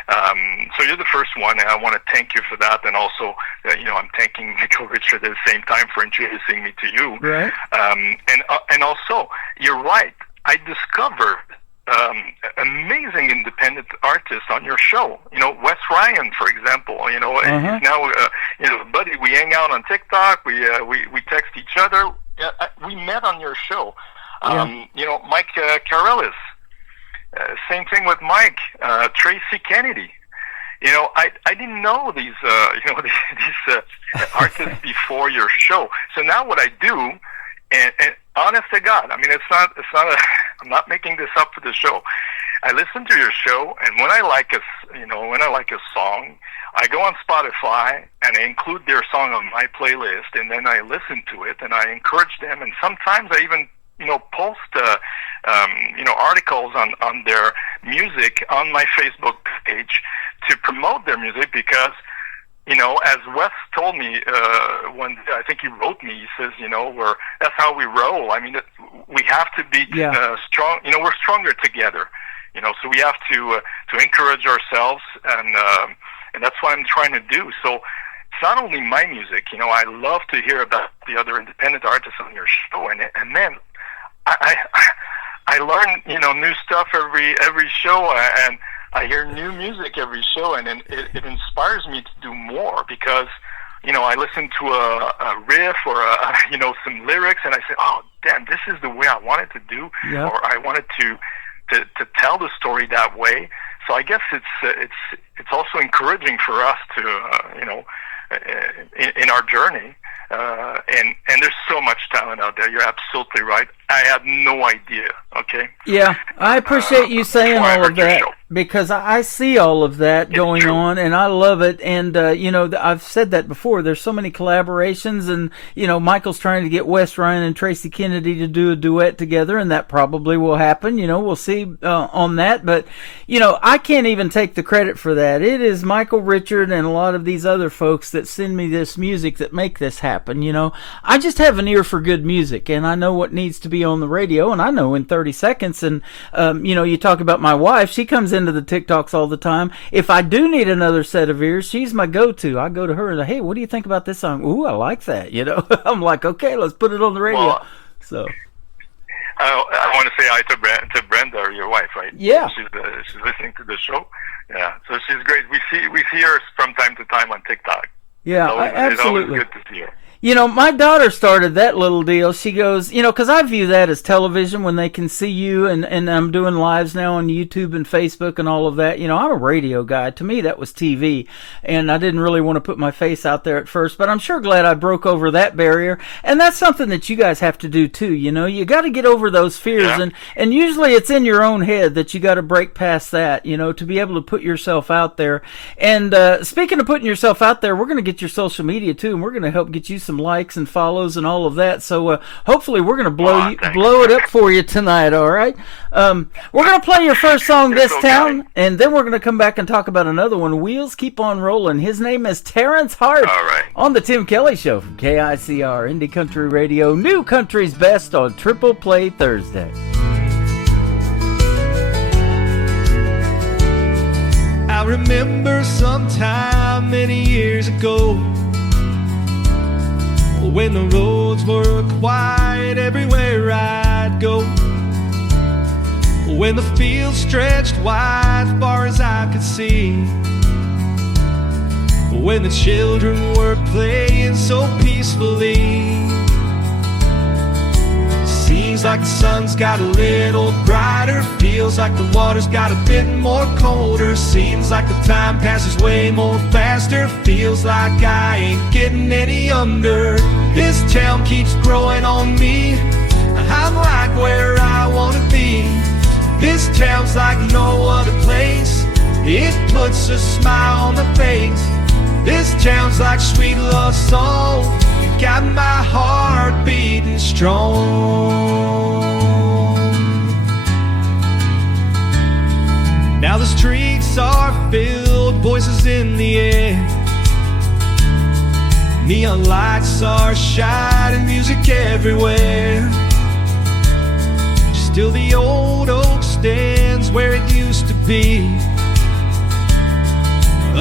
So you're the first one, and I want to thank you for that. And also, I'm thanking Michael Richard at the same time for introducing me to you. Right. And also, you're right. I discovered amazing independent artists on your show. Wes Ryan, for example. He's now buddy. We hang out on TikTok. We text each other. We met on your show. Mike Carellis. Same thing with Mike. Tracy Kennedy. I didn't know these these artists before your show. So now what I do, and honest to God, I mean, I'm not making this up for the show. I listen to your show, and when I like a song, I go on Spotify and I include their song on my playlist, and then I listen to it and I encourage them, and sometimes I even post articles on their music on my Facebook page to promote their music, because as Wes told me one day, I think he wrote me, he says, that's how we roll. I mean, we have to be strong. We're stronger together. So we have to encourage ourselves, and that's what I'm trying to do. So it's not only my music. I love to hear about the other independent artists on your show, and then I learn new stuff every show, and I hear new music every show, and it inspires me to do more, because I listen to a riff or some lyrics, and I say, oh damn, this is the way I wanted to do, or I wanted to tell the story that way. So I guess it's also encouraging for us to in our journey. And there's so much talent out there. You're absolutely right. I had no idea. Okay. Yeah, I appreciate you saying all of that, because I see all of that going on, and I love it. And I've said that before. There's so many collaborations, and Michael's trying to get Wes Ryan and Tracy Kennedy to do a duet together, and that probably will happen. We'll see on that. But I can't even take the credit for that. It is Michael Richard and a lot of these other folks that send me this music that make this happen. I just have an ear for good music, and I know what needs to be on the radio, and I know in 30 seconds. And you talk about my wife. She comes into the TikToks all the time. If I do need another set of ears, she's my go-to. I go to her and say, hey, what do you think about this song? Ooh, I like that. I'm like, okay, let's put it on the radio. Well, so I want to say hi to Brenda, your wife, right? Yeah, she's listening to the show. Yeah, so she's great. We see her from time to time on TikTok. Yeah, absolutely. It's always good to see her. My daughter started that little deal. She goes, because I view that as television when they can see you, and I'm doing lives now on YouTube and Facebook and all of that. I'm a radio guy. To me, that was TV, and I didn't really want to put my face out there at first, but I'm sure glad I broke over that barrier. And that's something that you guys have to do too. You got to get over those fears, and usually it's in your own head that you got to break past that, to be able to put yourself out there. And speaking of putting yourself out there, we're going to get your social media too, and we're going to help get you some likes and follows and all of that. So hopefully we're going to blow it up for you tonight. All right. We're going to play your first song, This Town, and then we're going to come back and talk about another one. Wheels Keep on Rolling. His name is Terrence Hart. All right. On the Tim Kelly Show from KICR Indie Country Radio, New Country's Best on Triple Play Thursday. I remember sometime many years ago, when the roads were quiet everywhere I'd go, when the fields stretched wide far as I could see, when the children were playing so peacefully. Seems like the sun's got a little brighter, feels like the water's got a bit more colder, seems like the time passes way more faster, feels like I ain't getting any younger. This town keeps growing on me, I'm like where I wanna be. This town's like no other place, it puts a smile on the face. This town's like sweet love song, got my heart beating strong. Now the streets are filled, voices in the air, neon lights are shining, music everywhere. Still the old oak stands where it used to be,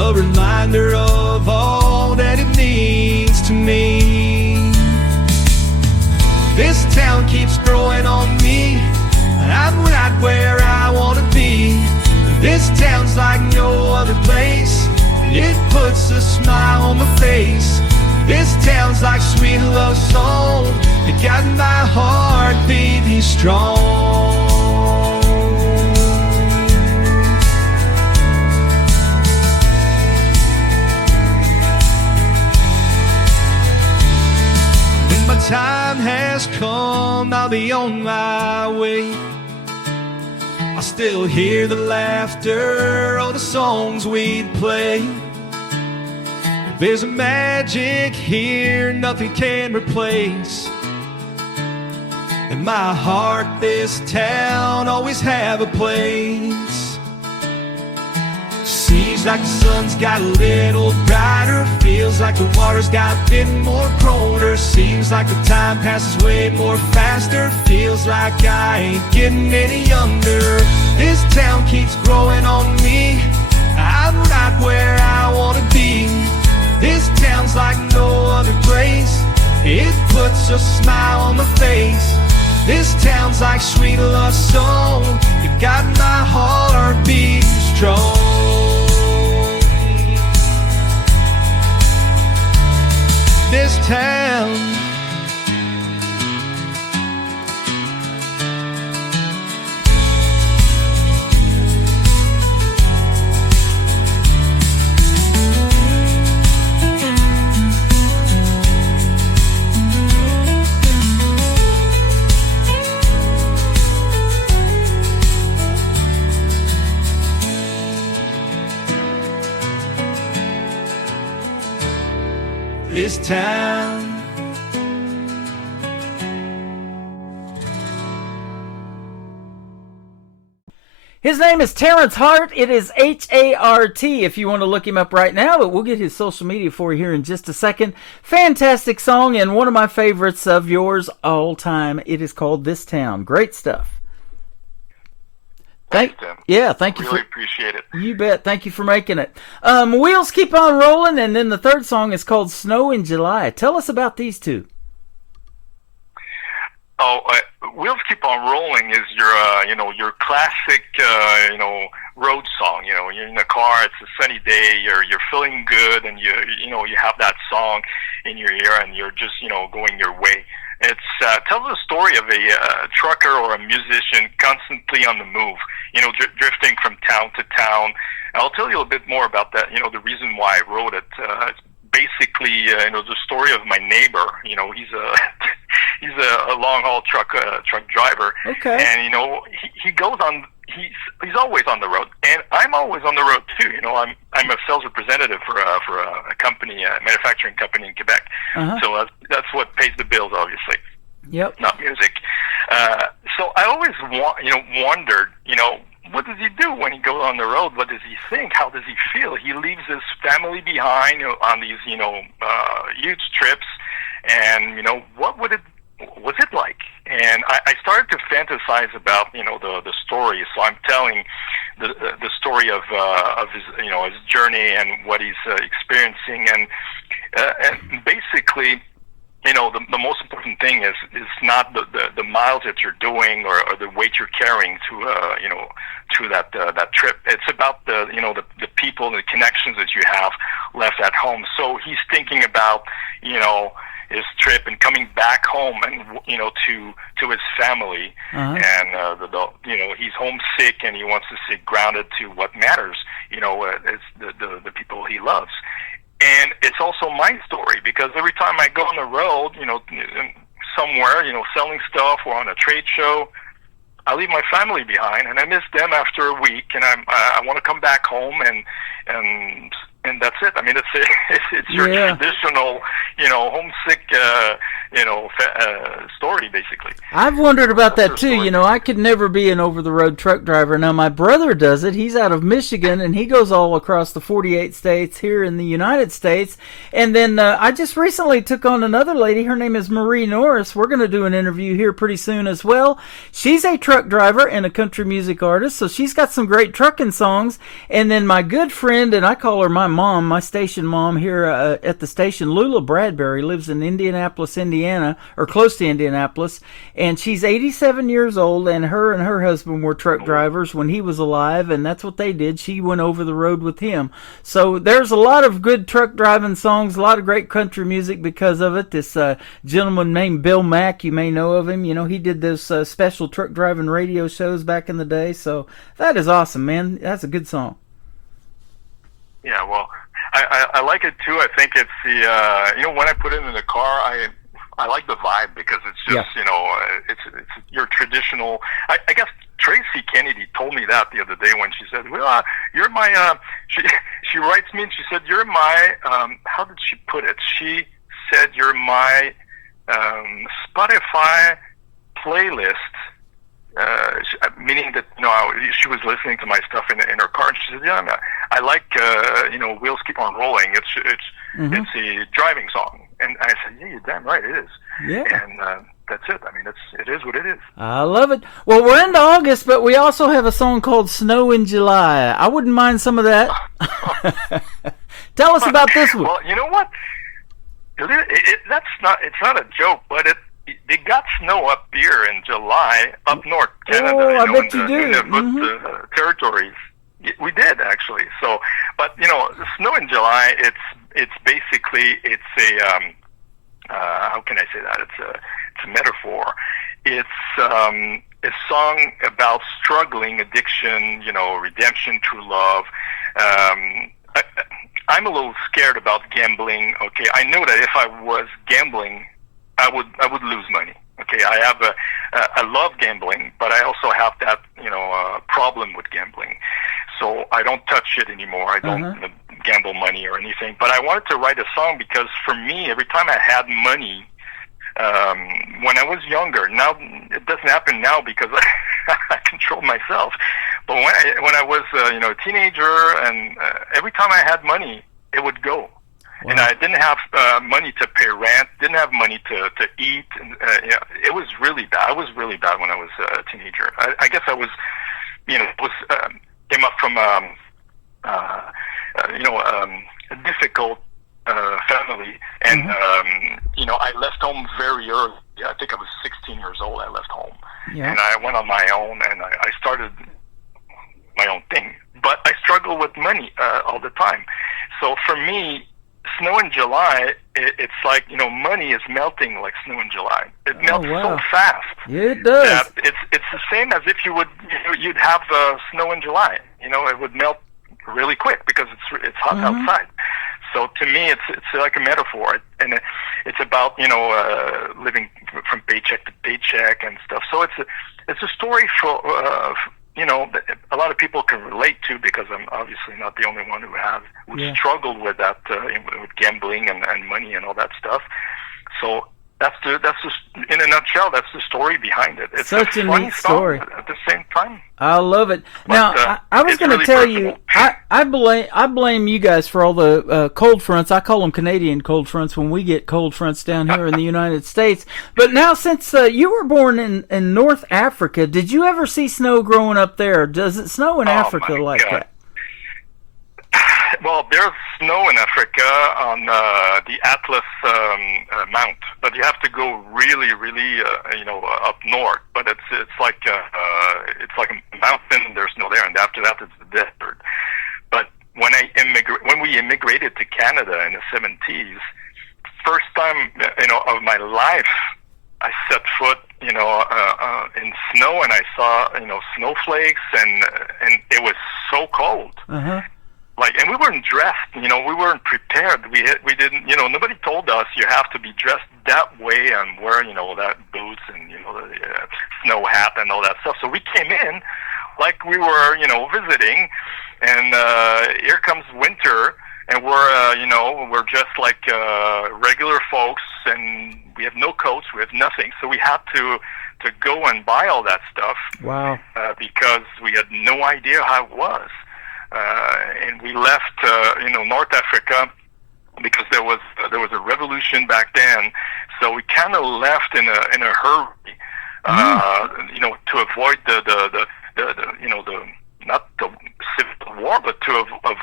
a reminder of all that it means to me. This town keeps growing on me, I'm right where I want to be. This town's like no other place, it puts a smile on my face. This town's like sweet love song, it got my heart beating strong. When my time has come, I'll be on my way. I still hear the laughter of the songs we'd play. There's a magic here nothing can replace. In my heart, this town always have a place. Seems like the sun's got a little brighter, feels like the water's got a bit more colder. Seems like the time passes way more faster, feels like I ain't getting any younger. This town keeps growing on me, I'm right where I wanna be. This town's like no other place, it puts a smile on my face. This town's like sweet love song, you've got my heart beating strong. This town, this town. His name is Terrence Hart. It is H-A-R-T if you want to look him up right now, but we'll get his social media for you here in just a second. Fantastic song and one of my favorites of yours all time. It is called This Town. Great stuff. Thanks, Tim. Yeah, thank you. Really appreciate it. You bet. Thank you for making it. Wheels Keep on Rolling, and then the third song is called Snow in July. Tell us about these two. Wheels Keep on Rolling is your classic, road song. You're in a car, it's a sunny day, you're feeling good, and you have that song in your ear, and you're just, going your way. It tells the story of a trucker or a musician constantly on the move, drifting from town to town. I'll tell you a bit more about that, the reason why I wrote it. It's basically, the story of my neighbor. He's a long haul truck driver. Okay. And he goes on. He's always on the road, and I'm always on the road too. I'm a sales representative for a company, a manufacturing company in Quebec. Uh-huh. So that's what pays the bills, obviously. Yep. Not music. So I always wondered, what does he do when he goes on the road? What does he think? How does he feel? He leaves his family behind on these, huge trips, and what was it like? And I started to fantasize about, the story. So I'm telling the story of his, his journey and what he's experiencing, and basically, the most important thing is not the miles that you're doing or the weight you're carrying to that trip. It's about the people and the connections that you have left at home. So he's thinking about his trip and coming back home and to his family. Uh-huh. And he's homesick and he wants to stay grounded to what matters. It's the people he loves. And it's also my story, because every time I go on the road, somewhere, selling stuff or on a trade show, I leave my family behind, and I miss them after a week, and I want to come back home, and that's it. I mean, it's your traditional, homesick, story, basically. I've wondered about that too. Story. I could never be an over-the-road truck driver. Now, my brother does it. He's out of Michigan, and he goes all across the 48 states here in the United States. And then I just recently took on another lady. Her name is Marie Norris. We're going to do an interview here pretty soon as well. She's a truck driver and a country music artist, so she's got some great trucking songs. And then my good friend, and I call her my mom, my station mom here at the station, Lula Bradbury, lives in Indianapolis, Indiana, or close to Indianapolis, and she's 87 years old, and her husband were truck drivers when he was alive, and that's what they did. She went over the road with him. So there's a lot of good truck driving songs, a lot of great country music because of it. This gentleman named Bill Mack, you may know of him. You know, he did those special truck driving radio shows back in the day. So that is awesome, man. That's a good song. Yeah, well, I like it too. I think it's the when I put it in the car, I like the vibe because it's just it's your traditional. I guess Tracy Kennedy told me that the other day when she said, "Well, you're my." She writes me and she said, "You're my." How did she put it? She said, "You're my Spotify playlist." Meaning that she was listening to my stuff in her car, and she said, "Yeah, I like Wheels Keep on Rolling. It's a driving song." And I said, "Yeah, you're damn right, it is." Yeah. And that's it. I mean, it is what it is. I love it. Well, we're into August, but we also have a song called "Snow in July." I wouldn't mind some of that. Tell us about this one. Well, you know what? It's not a joke, but they got snow up here in July, up north Canada. Oh, I bet you do. The territories. We did actually. So, but the snow in July, it's basically a how can I say that? It's a metaphor. It's a song about struggling, addiction, redemption, true love. I'm a little scared about gambling. Okay, I know that if I was gambling, I would lose money. Okay, I love gambling, but I also have that problem with gambling. So I don't touch it anymore. I don't gamble money or anything. But I wanted to write a song because for me, every time I had money, when I was younger, now it doesn't happen now because I control myself. But when I was a teenager, and every time I had money, it would go. Wow. And I didn't have money to pay rent, didn't have money to eat. And, it was really bad. I was really bad when I was a teenager. I guess I was, came up from, a difficult family. And, I left home very early. I think I was 16 years old. I left home. Yeah. And I went on my own, and I started my own thing. But I struggle with money all the time. So for me, snow in July, it's like, money is melting like snow in July. It melts so fast. Yeah, it does. That it's the same as if you'd have snow in July. It would melt really quick because it's hot outside. So to me, it's like a metaphor, and it's about living from paycheck to paycheck and stuff. So it's a story for a lot of people can relate to, because I'm obviously not the only one who struggled with that, with gambling and money and all that stuff. So that's in a nutshell, that's the story behind it. It's such a neat story. At the same time, I love it. Now, I was going to tell you, I blame you guys for all the cold fronts. I call them Canadian cold fronts when we get cold fronts down here in the United States. But now, since you were born in North Africa, did you ever see snow growing up there? Does it snow in Africa like that? Well, there's snow in Africa on the Atlas Mount, but you have to go really, really, up north. But it's like a mountain, and there's snow there, and after that, it's the desert. But when we immigrated to Canada in the 70s, first time of my life, I set foot in snow, and I saw snowflakes, and it was so cold. And we weren't dressed, we weren't prepared. We didn't, nobody told us you have to be dressed that way and wear, that boots and, the snow hat and all that stuff. So we came in like we were, visiting, and here comes winter, and we're just like regular folks, and we have no coats, we have nothing. So we had to go and buy all that stuff. Wow. Because we had no idea how it was. And we left, North Africa because there was a revolution back then. So we kind of left in a hurry, to avoid the not the civil war, but to avoid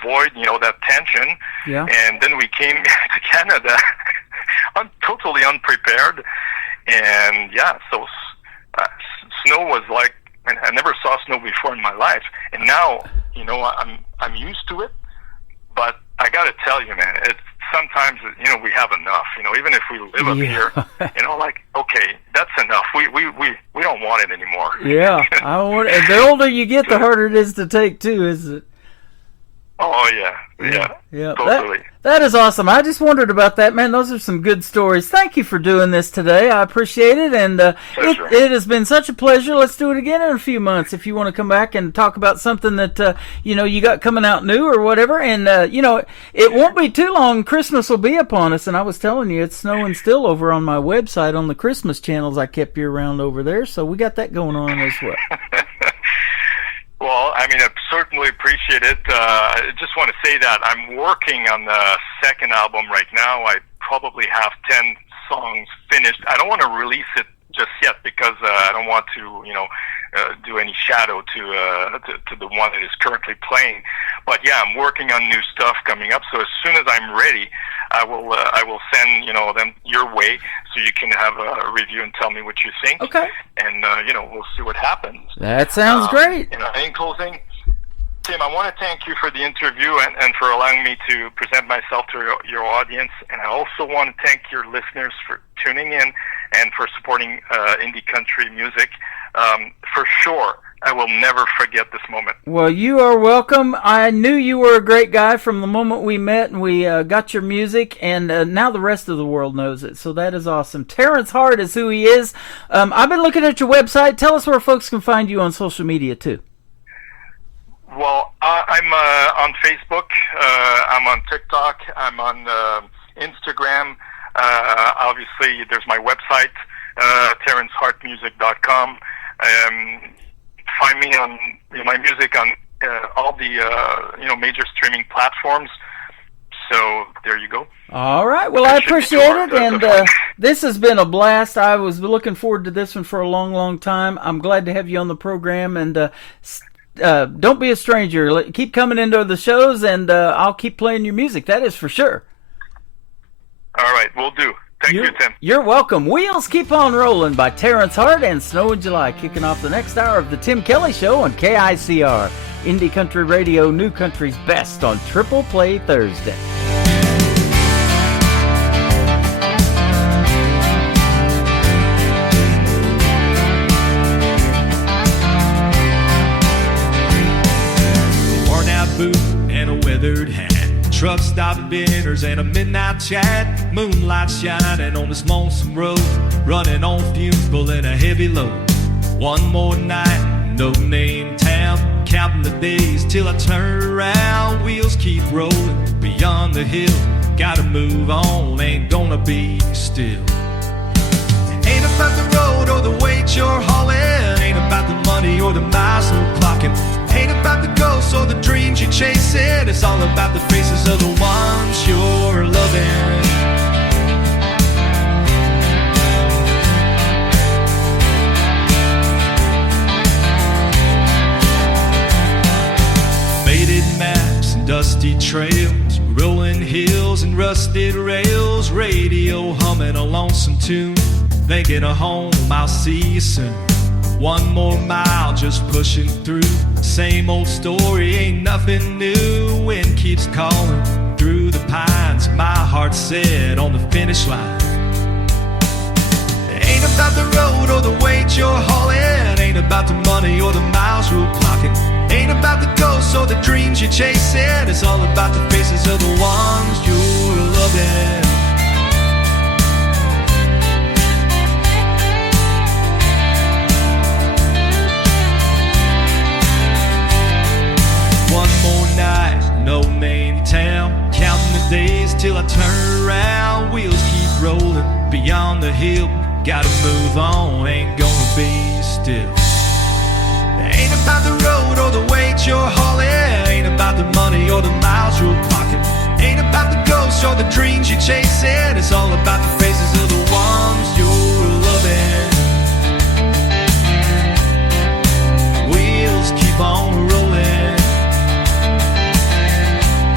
avoid, that tension. Yeah. And then we came to Canada totally unprepared. And yeah, so snow was like, I never saw snow before in my life. And now, I'm used to it. But I got to tell you, man, it's sometimes, we have enough. Even if we live up here, okay, that's enough. We don't want it anymore. Yeah. The older you get, the harder it is to take, too, isn't it? Oh, yeah. Totally. That is awesome. I just wondered about that, man. Those are some good stories. Thank you for doing this today. I appreciate it, and it has been such a pleasure. Let's do it again in a few months if you want to come back and talk about something that you got coming out new or whatever. And it won't be too long. Christmas will be upon us, and I was telling you it's snowing still over on my website on the Christmas channels I kept you around over there. So we got that going on as well. Well, I certainly appreciate it. I just want to say that I'm working on the second album right now. I probably have 10 songs finished. I don't want to release it just yet because I don't want to, do any shadow to the one that is currently playing. But yeah, I'm working on new stuff coming up. So as soon as I'm ready, I will send them your way so you can have a review and tell me what you think. Okay. And we'll see what happens. That sounds great. In closing, Tim, I want to thank you for the interview and for allowing me to present myself to your audience. And I also want to thank your listeners for tuning in and for supporting indie country music. For sure, I will never forget this moment. Well, you are welcome. I knew you were a great guy from the moment we met and we got your music, and now the rest of the world knows it. So that is awesome. Terrence Hart is who he is. I've been looking at your website. Tell us where folks can find you on social media, too. Well, I'm on Facebook. I'm on TikTok. I'm on Instagram. Obviously, there's my website, TerrenceHartmusic.com. Find me on my music on all the major streaming platforms. So there you go. All right. Well, I appreciate it, and this has been a blast. I was looking forward to this one for a long, long time. I'm glad to have you on the program, and don't be a stranger. Keep coming into the shows, and I'll keep playing your music. That is for sure. All right, will do. Thank you, Tim. You're welcome. Wheels Keep On Rolling by Terrence Hart and Snow in July, kicking off the next hour of the Tim Kelly Show on KICR. Indie Country Radio, New Country's best on Triple Play Thursday. Worn out boot and a weathered hat, truck stop dinners and a midnight chat, moonlight shining on this lonesome road, running on fumes, pulling a heavy load. One more night, no name town, counting the days till I turn around. Wheels keep rolling beyond the hill, gotta move on, ain't gonna be still. Ain't about the road or the weight you're hauling, ain't about the money or the miles we're clocking, ain't about the ghosts or the dreams you're chasing. It's all about the faces of the ones you're loving. Faded maps and dusty trails, rolling hills and rusted rails, radio humming a lonesome tune, thinking of home, I'll see you soon. One more mile, just pushing through. Same old story, ain't nothing new. Wind keeps calling through the pines. My heart's set on the finish line. Ain't about the road or the weight you're hauling, ain't about the money or the miles you're clocking, ain't about the ghosts or the dreams you're chasing. It's all about the faces of the ones you're loving. One more night, no name town, counting the days till I turn around. Wheels keep rolling beyond the hill, gotta move on, ain't gonna be still. Ain't about the road or the weight you're hauling, ain't about the money or the miles you're clocking, ain't about the ghosts or the dreams you're chasing. It's all about the faces of the ones you're loving. Wheels keep on rolling.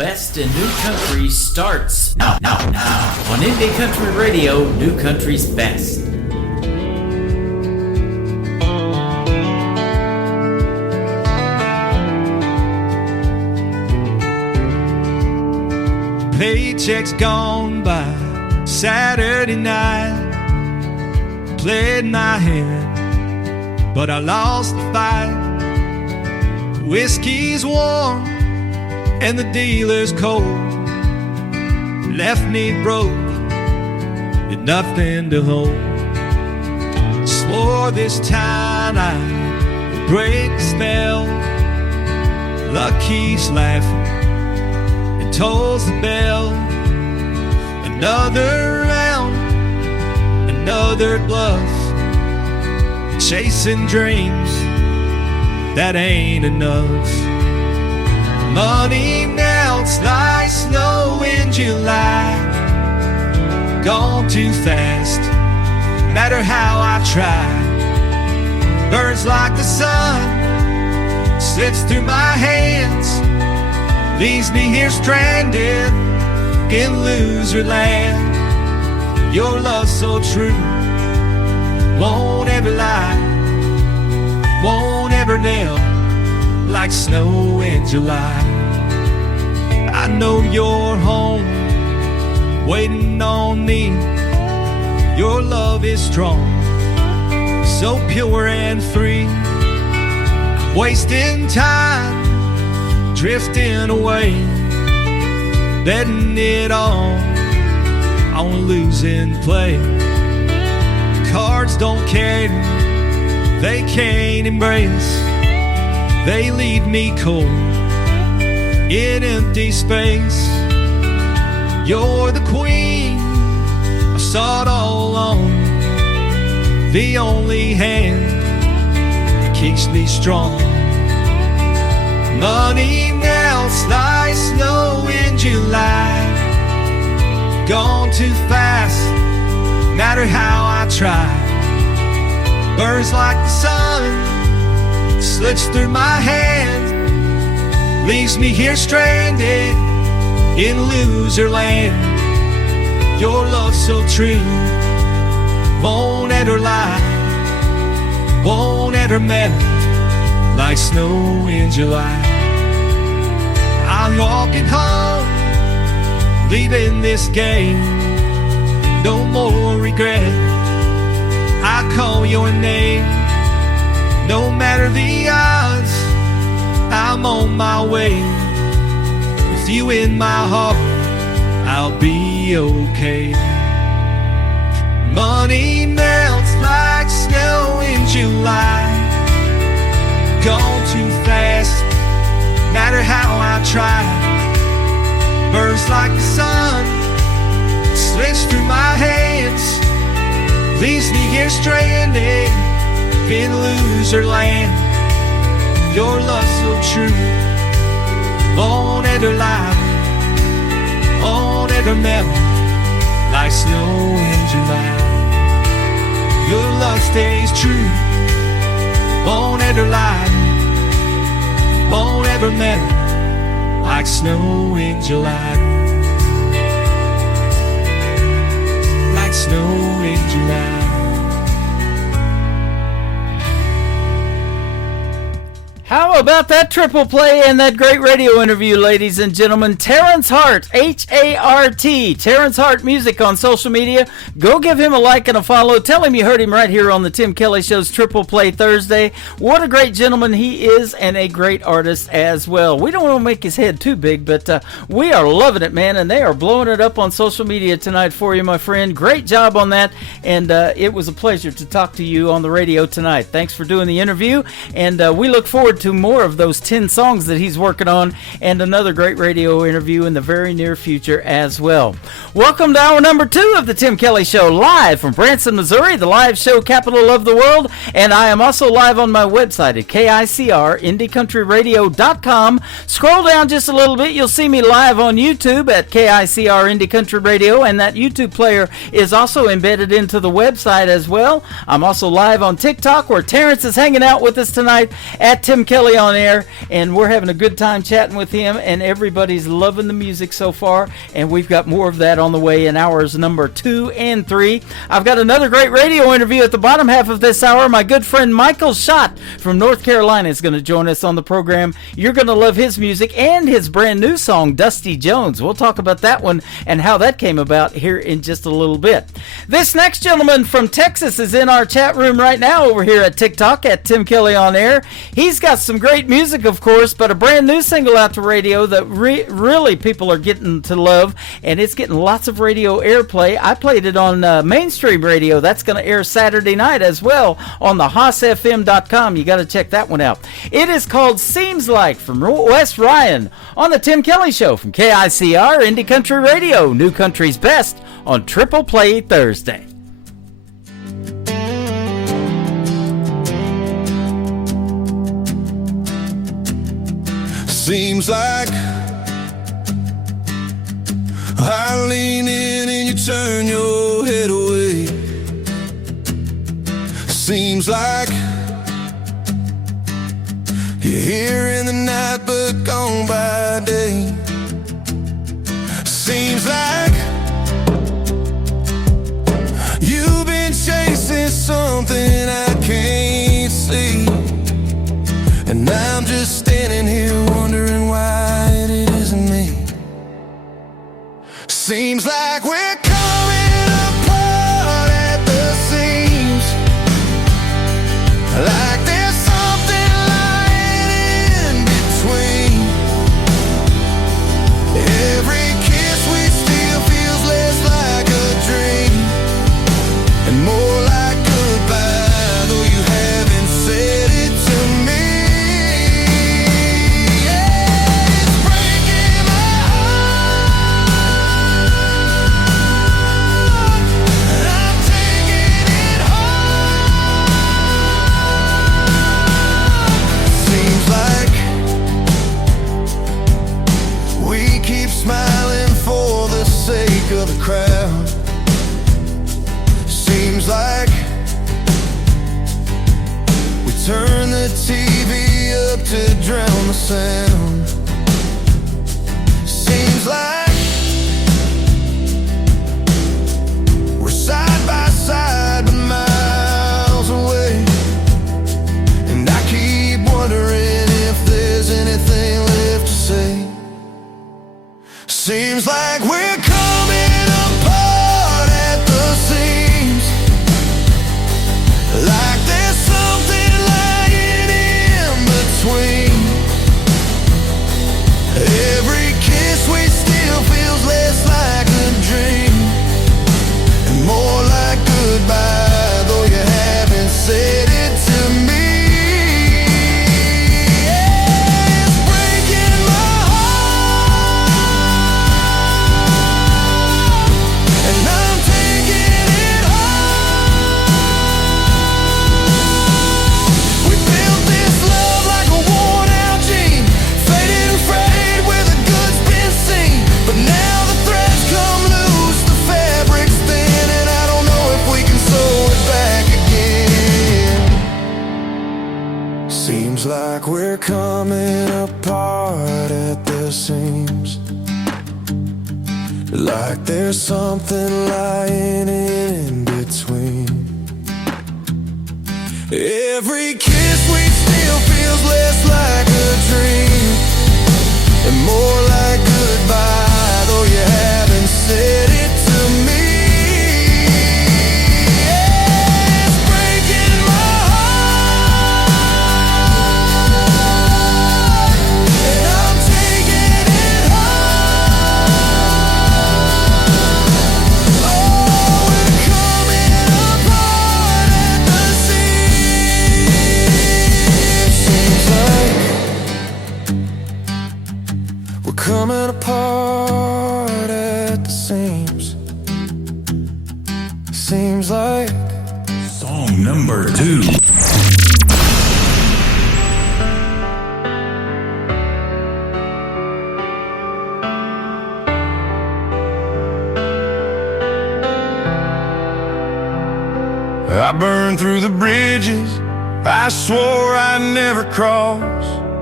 best in new country starts now. On Indie Country Radio, New Country's Best. Paychecks gone by Saturday night. Played my hand, but I lost the fight. Whiskey's warm and the dealer's cold. Left me broke and nothing to hold. Swore this time I'd break the spell. Luck keeps laughing and tolls the bell. Another round, another bluff. Chasing dreams, that ain't enough. Money melts like snow in July. Gone too fast, matter how I try. Burns like the sun, slips through my hands. Leaves me here stranded in loser land. Your love's so true, won't ever lie, won't ever nail like snow in July. I know you're home, waiting on me. Your love is strong, so pure and free. Wasting time, drifting away, betting it all on losing play. Cards don't care, they can't embrace. They leave me cold in empty space. You're the queen, I saw it all along. The only hand that keeps me strong. Money melts like snow in July. Gone too fast, matter how I try. Burns like the sun, slips through my hand. Leaves me here stranded in loser land. Your love's so true, won't ever lie, won't ever melt like snow in July. I'm walking home, leaving this game. No more regret, I call your name. No matter the odds, I'm on my way. With you in my heart, I'll be okay. Money melts like snow in July. Gone too fast, matter how I try. Burns like the sun, slips through my hands. Leaves me here stranded in loser land. Your love's so true, won't ever lie, won't ever melt like snow in July. Your love stays true, won't ever lie, won't ever melt like snow in July. Like snow in July. How about that triple play and that great radio interview, ladies and gentlemen? Terrence Hart, H-A-R-T, Terrence Hart Music on social media. Go give him a like and a follow. Tell him you heard him right here on the Tim Kelly Show's Triple Play Thursday. What a great gentleman he is, and a great artist as well. We don't want to make his head too big, but we are loving it, man, and they are blowing it up on social media tonight for you, my friend. Great job on that, and it was a pleasure to talk to you on the radio tonight. Thanks for doing the interview, and we look forward to more of those 10 songs that he's working on, and another great radio interview in the very near future as well. Welcome to hour number 2 of the Tim Kelly Show, live from Branson, Missouri, the live show capital of the world, and I am also live on my website at KICR, IndieCountryRadio.com. Scroll down just a little bit, you'll see me live on YouTube at KICR Indie Country Radio, and that YouTube player is also embedded into the website as well. I'm also live on TikTok, where Terrence is hanging out with us tonight at Tim Kelly Kelly on Air, and we're having a good time chatting with him, and everybody's loving the music so far, and we've got more of that on the way in hours number 2 and 3. I've got another great radio interview at the bottom half of this hour. My good friend Michael Schott from North Carolina is going to join us on the program. You're going to love his music and his brand new song, Dusty Jones. We'll talk about that one and how that came about here in just a little bit. This next gentleman from Texas is in our chat room right now over here at TikTok at Tim Kelly on Air. He's got some great music, of course, but a brand new single out to radio that really people are getting to love, and it's getting lots of radio airplay. I played it on mainstream radio. That's going to air Saturday night as well on the HaasFM.com. You got to check that one out. It is called Seems Like from Wes Ryan on the Tim Kelly Show from KICR Indie Country Radio, New Country's Best on Triple Play Thursday. Seems like I lean in and you turn your head away. Seems like you're here in the night but gone by day. Seems like you've been chasing something I can't see, and I'm just standing here wondering why it isn't me. Seems like we're coming apart at the seams, like there's something lying in between. Every kiss we steal feels less like a dream and more like goodbye, though you haven't said it to me. Yeah, it's breaking my heart, and I'm taking it hard. Seems like we keep smiling for the sake of the crowd. Seems like we turn the TV up to drown the sound. Seems like we're side by side but miles away, and I keep wondering if there's anything left to say. Seems like we're coming apart at the seams, like there's something lying in between. Every kiss we steal feels less like a dream and more like goodbye, though you haven't said it to me. Yeah, it's breaking my heart, and I'm taking it hard. We built this love like a worn out jean, faded and frayed where the goods been seen. But now the threads come loose, the fabric's thin, and I don't know if we can sew it back again. Seems like we're coming apart at the seams, like there's something lying in between. Every kiss we steal feels less like a dream and more like goodbye, though you haven't said it to me. Yeah, it's breaking my heart, and I'm taking it hard. Oh, we're coming apart at the seams. Seems like we're coming apart at the seams. Seems like Song number 2. I burned through the bridges I swore I'd never cross.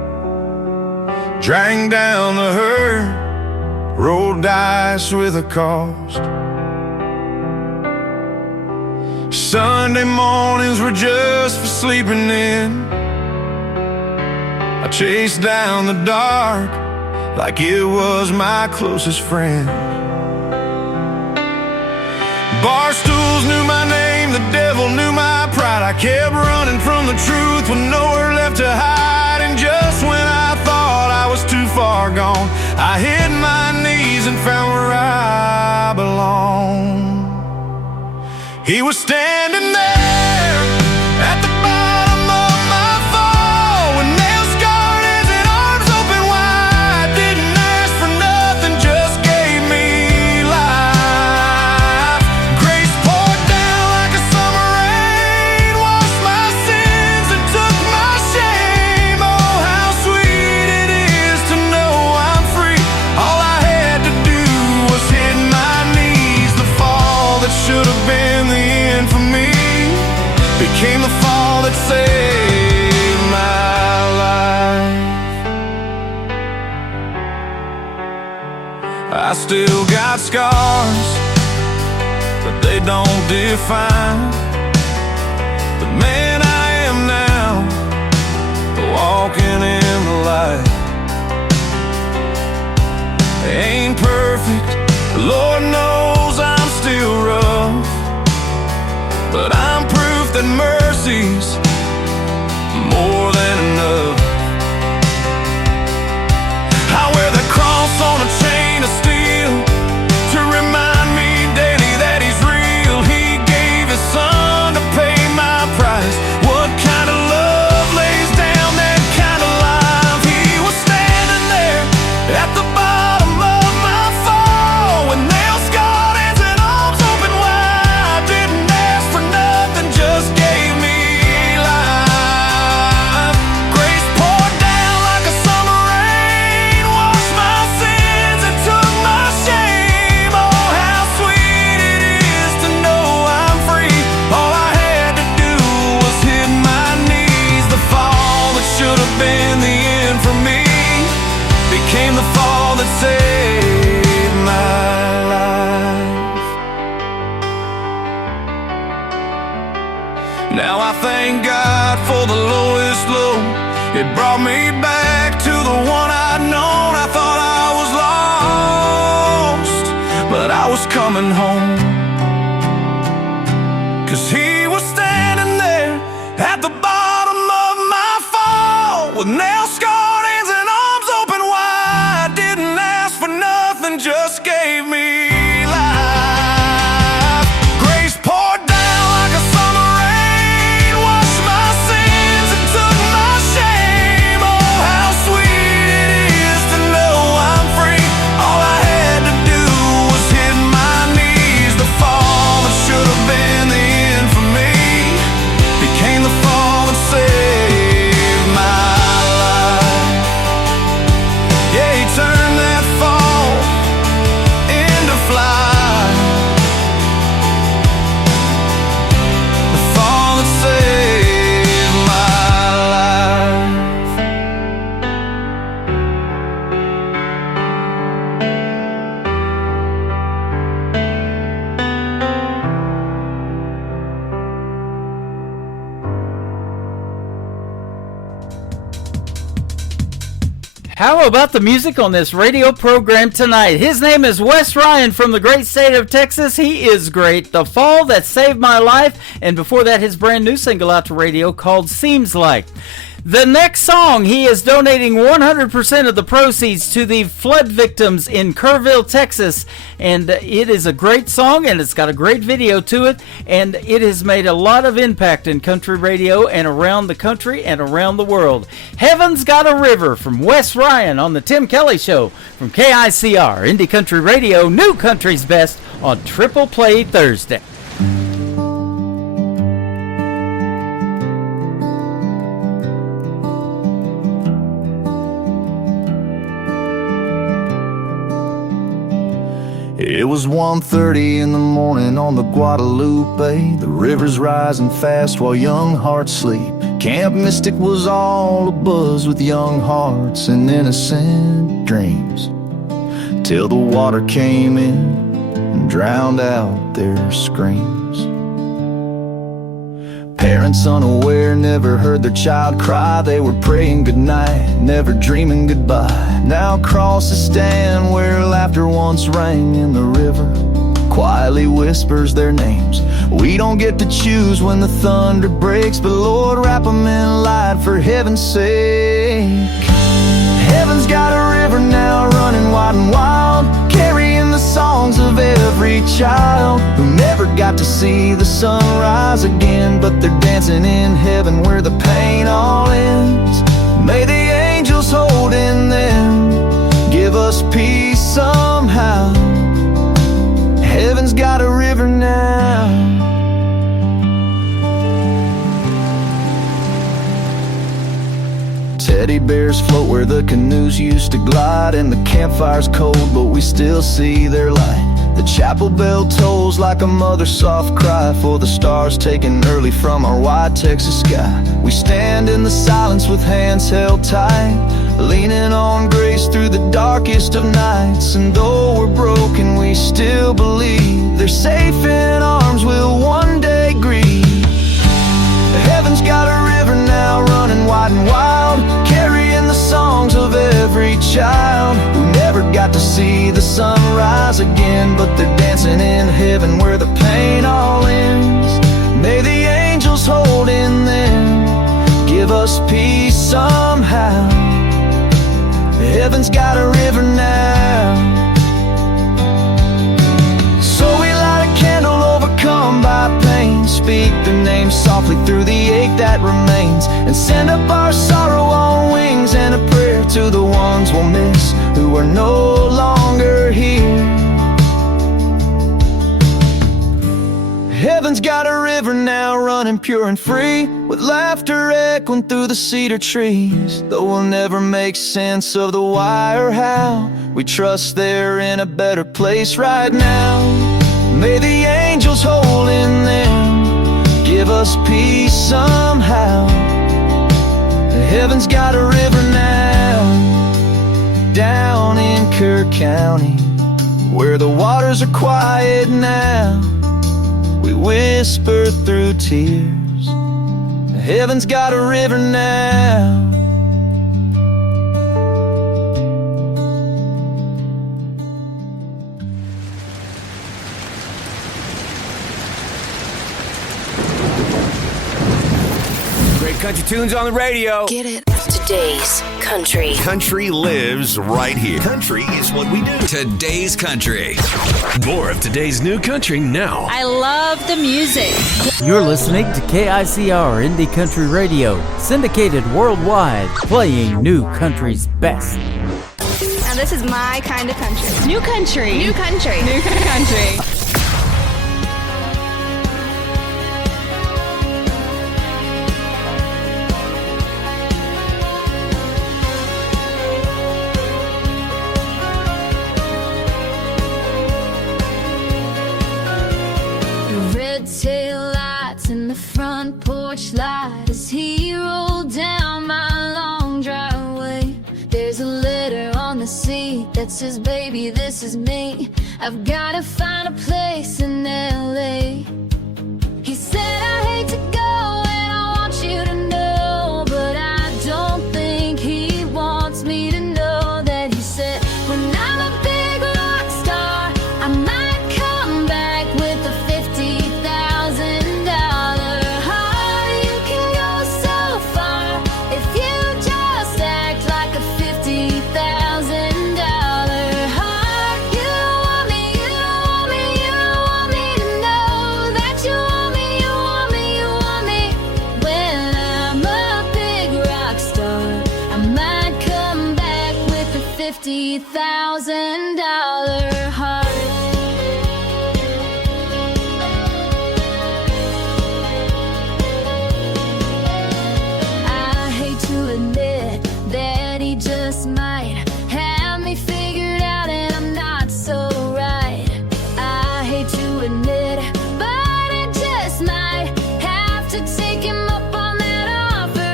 drank down the herd, rolled dice with a cost. Sunday mornings were just for sleeping in. I chased down the dark like it was my closest friend. Bar stools knew my name, the devil knew my pride. I kept running from the truth with nowhere left to hide. And just when I thought I was too far gone, I hit my knees and found where I belong. He was standing there at the bottom of my fall, with nails scarred hands and arms open wide. Didn't ask for nothing, just gave me life. Grace poured down like a summer rain, washed my sins and took my shame. Oh, how sweet it is to know I'm free. All I had to do was hit my knees. The fall that should have been the end for me became the fall that saved my life. I still got scars, but they don't define the man I am now, walking in the light. Ain't perfect, Lord knows I'm still rough, but I'm proof that mercy's more than enough. I wear the cross on a chain of steel to remind me daily that he's real. He gave his son to pay my price. What kind of love lays down that kind of life? He was standing there at the bottom of my fall, with nails scarred hands and arms open wide. Didn't ask for nothing, just gave me life. Grace poured down like a summer rain, washed my sins and took my shame. Oh, how sweet it is to know I'm free. All I had to do was hit my knees. The fall that should have been the end for me became the fall that saved my life. Now I thank God for the lowest low. It brought me back to the one I'd known. I thought I was lost, but I was coming home. 'Cause he was standing there at the bottom of my fall, with nails scarred hands and arms open wide. Didn't ask for nothing, just gave me life. Grace poured down like a summer rain, washed my sins and took my shame. Oh, how sweet it is to know I'm free. All I had to do was hit my knees. The fall that should have been the end for me became the fall that saved my life. Yeah, he turned that fall into flight. The fall that saved my life. How about the music on this radio program tonight? His name is Wes Ryan from the great state of Texas. He is great. The Fall That Saved My Life. And before that, his brand new single out to radio called Seems Like. The next song, he is donating 100% of the proceeds to the flood victims in Kerrville, Texas. And it is a great song, and it's got a great video to it. And it has made a lot of impact in country radio and around the country and around the world. Heaven's Got a River from Wes Ryan on the Tim Kelly Show from KICR, Indie Country Radio, New Country's Best on Triple Play Thursday. It was 1:30 in the morning on the Guadalupe. The river's rising fast while young hearts sleep. Camp Mystic was all abuzz with young hearts and innocent dreams, till the water came in and drowned out their screams. Parents unaware never heard their child cry. They were praying goodnight, never dreaming goodbye. Now crosses stand where laughter once rang in the river, quietly whispers their names. We don't get to choose when the thunder breaks, but Lord, wrap them in light for heaven's sake. Heaven's got a river now running wide and wild, carrying the songs of every child who never got to see the sun rise again, but they're dancing in heaven where the pain all ends. May the angels hold in them, give us peace somehow. Heaven's got a river now. Teddy bears float where the canoes used to glide, and the campfire's cold, but we still see their light. The chapel bell tolls like a mother's soft cry for the stars taken early from our wide Texas sky. We stand in the silence with hands held tight, leaning on grace through the darkest of nights. And though we're broken, we still believe they're safe in arms we'll one day grieve. Heaven's got a river now running wide and wild, carrying the songs of every child who never got to see the sun rise again, but they're dancing in heaven where the pain all ends. May the angels hold in them, give us peace somehow. Heaven's got a river now. So we light a candle overcome by pain, speak their name softly through the ache that remains, and send up our sorrow on wings and a prayer to the ones we'll miss who are no longer here. Heaven's got a river now running pure and free, with laughter echoing through the cedar trees. Though we'll never make sense of the why or how, we trust they're in a better place right now. May the angels hold in them, give us peace somehow. Heaven's got a river now, down in Kerr County, where the waters are quiet now. We whisper through tears, heaven's got a river now. Great country tunes on the radio. Get it? Today's country. Country lives right here. Country is what we do. Today's country. More of today's new country now. I love the music. You're listening to KICR Indie Country Radio, syndicated worldwide, playing new country's best. Now this is my kind of country. New country. New country. New country. Tail lights in the front porch light as he rolled down my long driveway. There's a letter on the seat that says, baby, this is me. I've gotta find a place in LA. He said, I hate to go and I want you to know, but I don't think he wants me to know that. He said, when I'm a big rock star, I might come back with a $50,000 heart. You can go so far if you just act like a $50,000 heart. You don't want me, you don't want me, you don't want me to know that you want me, you want me, you want me. When I'm a big rock star, I might come back with a $50,000 heart. I hate to admit that he just might have me figured out and I'm not so right. I hate to admit it, but I just might have to take him up on that offer.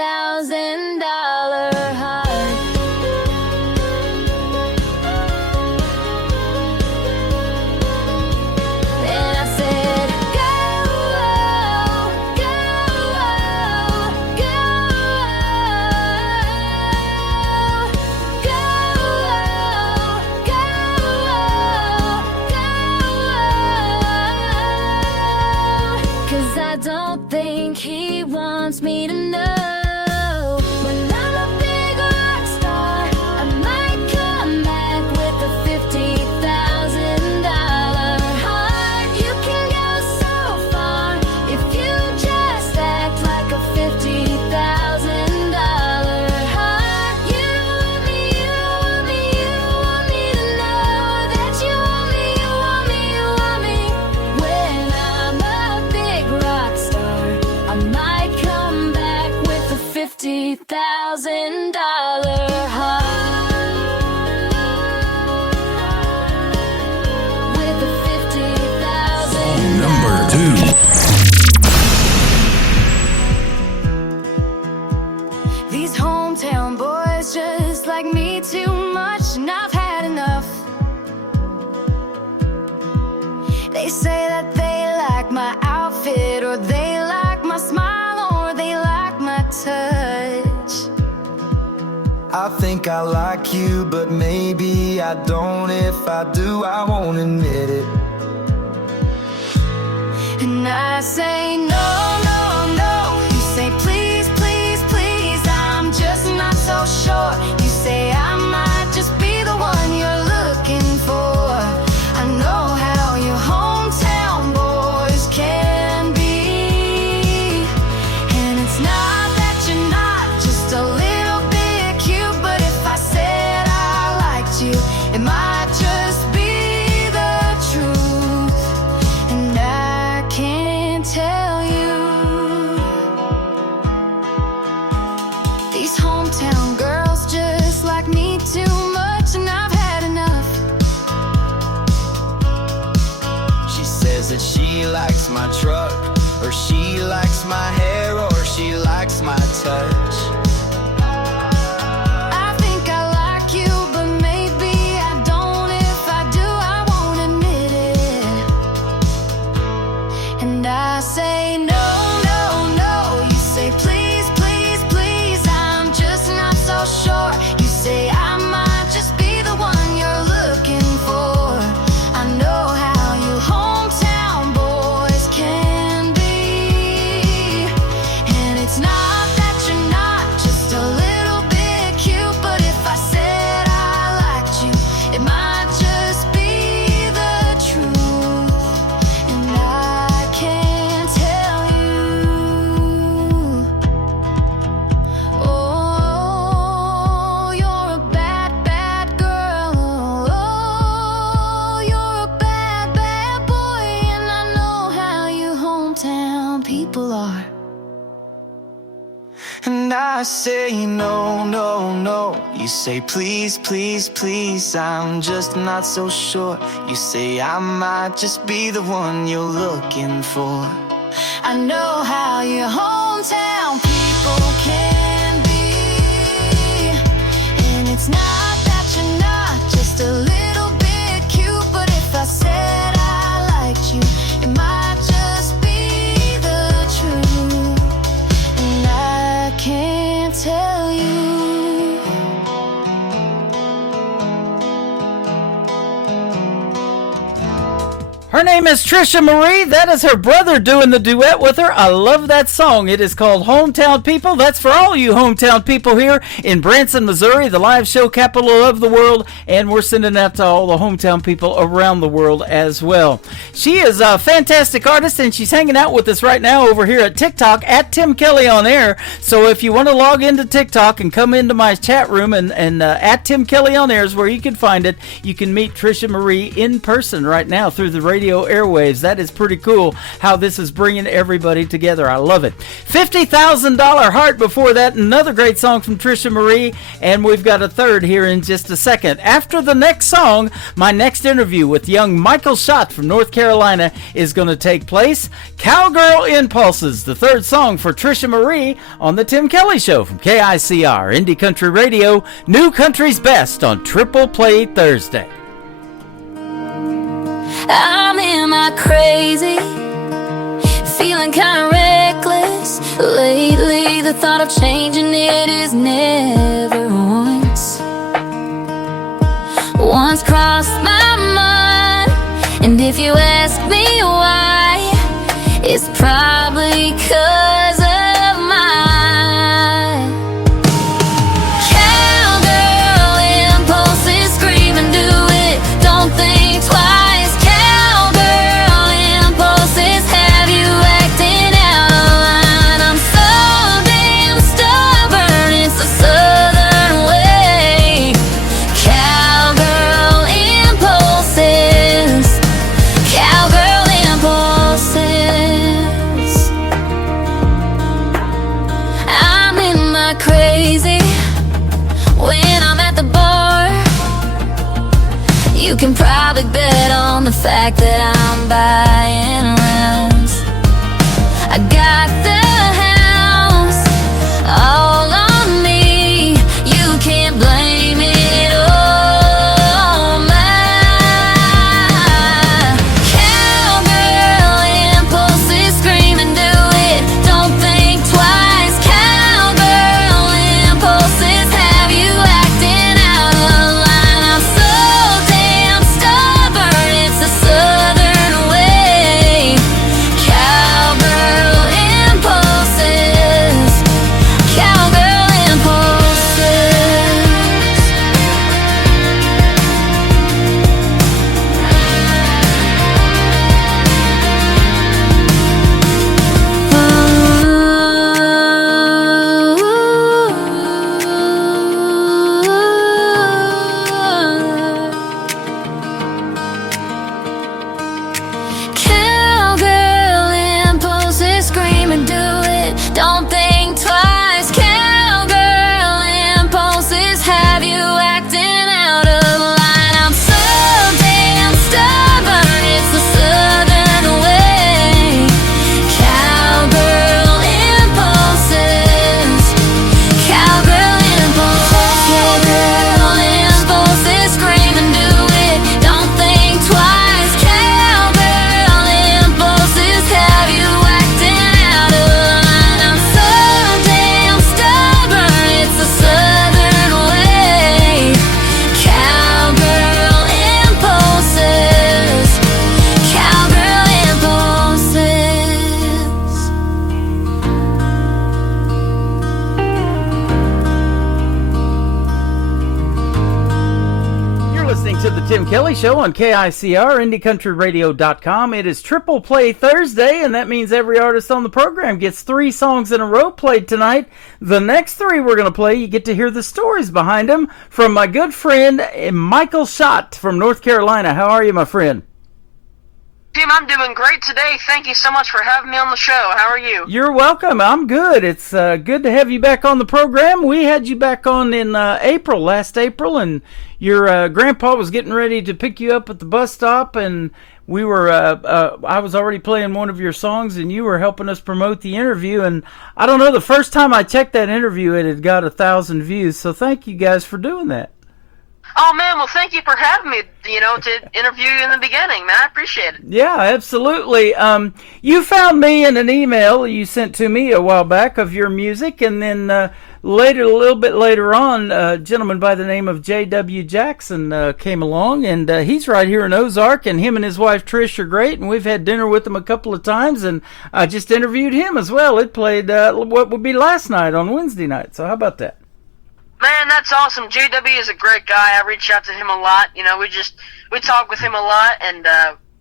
heart. And I said, go, go, go, go, go, go. 'Cause I don't think he wants me to know. When I'm a big rock star, I might come back with a $50,000 heart. You can go so far if you just act like a $50,000 heart. You want me, you want me, you want me to know that you want me, you want me, you want me. When I'm a big rock star, I might come back with a $50,000 heart. With a $50,000 Number 2. These hometown boys just like me too much, and I've had enough. They say that they like my outfit, or they like my smile, or they like my touch. I think I like you, but maybe I don't. If I do, I won't admit it. And I say no, no, no. You say please, please, please. I'm just not so sure. You say I might just be the one you're looking for. I know how your hometown boys can be. And it's not that you're not just a little bit cute, but if I said I liked you, it might just be the truth. And I can't tell you. These hometown girls just like me too much, and I've had enough. She says that she likes my truck, or she likes my hair, or she likes my touch. I think I like you, but maybe I don't. If I do, I won't admit it. And I say no, no, no. You say please, please, please. I'm just not so sure. You say I might just be the one you're looking for. I know how you hometown boys can be. And it's not that you're not just a little bit cute, but if I said I liked you, it might just be the truth. And I can't tell you. Oh, you're a bad, bad girl. Oh, you're a bad, bad boy. And I know how you hometown people are. And I say no, no, no. You say please, please, please. I'm just not so sure. You say I might just be the one you're looking for. I know how your hometown people can be. And it's not that you're not just a little bit cute, but if I said I liked you, it might just be the truth. And I can't tell you. Her name is Trisha Marie. That is her brother doing the duet with her. I love that song. It is called Hometown People. That's for all you hometown people here in Branson, Missouri, the live show capital of the world. And we're sending that to all the hometown people around the world as well. She is a fantastic artist, and she's hanging out with us right now over here at TikTok at Tim Kelly on Air. So if you want to log into TikTok and come into my chat room and at Tim Kelly on Air is where you can find it. You can meet Trisha Marie in person right now through the radio radio airwaves. That is pretty cool how this is bringing everybody together. I love it. $50,000 Heart before that. Another great song from Trisha Marie. And we've got a third here in just a second. After the next song, my next interview with young Michael Schott from North Carolina is going to take place. Cowgirl Impulses, the third song for Trisha Marie on The Tim Kelly Show from KICR, Indie Country Radio, New Country's Best on Triple Play Thursday. I'm in my crazy, feeling kind of reckless. Lately, the thought of changing it is never once crossed my mind. And if you ask me why, it's probably 'cause of my cowgirl impulses. Scream and do it, don't think twice. Cowgirl impulses have you acting out of line. I'm so damn stubborn, it's a southern way. Cowgirl impulses, cowgirl impulses. I'm in my crazy when I'm at the bar. You can probably bet on the fact that I'm buying rounds. I got the house all on me. You can't blame it on my cowgirl impulses. Scream and do it, don't think twice. Cowgirl impulses have you acting out of line. I'm so damn stubborn, it's a southern way. Cowgirl impulses, cowgirl impulses. Cowgirl impulses, scream and do it, don't think twice. Cowgirl impulses have you acting out of line. I'm so damn stubborn, it's the southern way. Cowgirl impulses, cowgirl impulses. Cowgirl impulses, scream and do it, don't think twice. Cowgirl impulses have you acting out of line. I'm so damn stubborn, it's the southern way. Cowgirl impulses, cowgirl impulses. You're listening to The Tim Kelly Show on KICR, IndieCountryRadio.com. It is Triple Play Thursday, and that means every artist on the program gets 3 songs in a row played tonight. The next 3 we're going to play, you get to hear the stories behind them from my good friend Michael Schott from North Carolina. How are you, my friend? Tim, I'm doing great today. Thank you so much for having me on the show. How are you? You're welcome. I'm good. It's good to have you back on the program. We had you back on in last April, and your grandpa was getting ready to pick you up at the bus stop, and we were I was already playing one of your songs, and you were helping us promote the interview. And I don't know, the first time I checked that interview, it had got 1,000 views. So thank you guys for doing that. Oh, man, well, thank you for having me, to interview you in the beginning, man. I appreciate it. Yeah, absolutely. You found me in an email you sent to me a while back of your music, and then a little bit later on, a gentleman by the name of J.W. Jackson came along, and he's right here in Ozark, and him and his wife Trish are great, and we've had dinner with him a couple of times, and I just interviewed him as well. It played what would be last night on Wednesday night, so how about that? Man, that's awesome. JW is a great guy. I reach out to him a lot. We talk with him a lot, and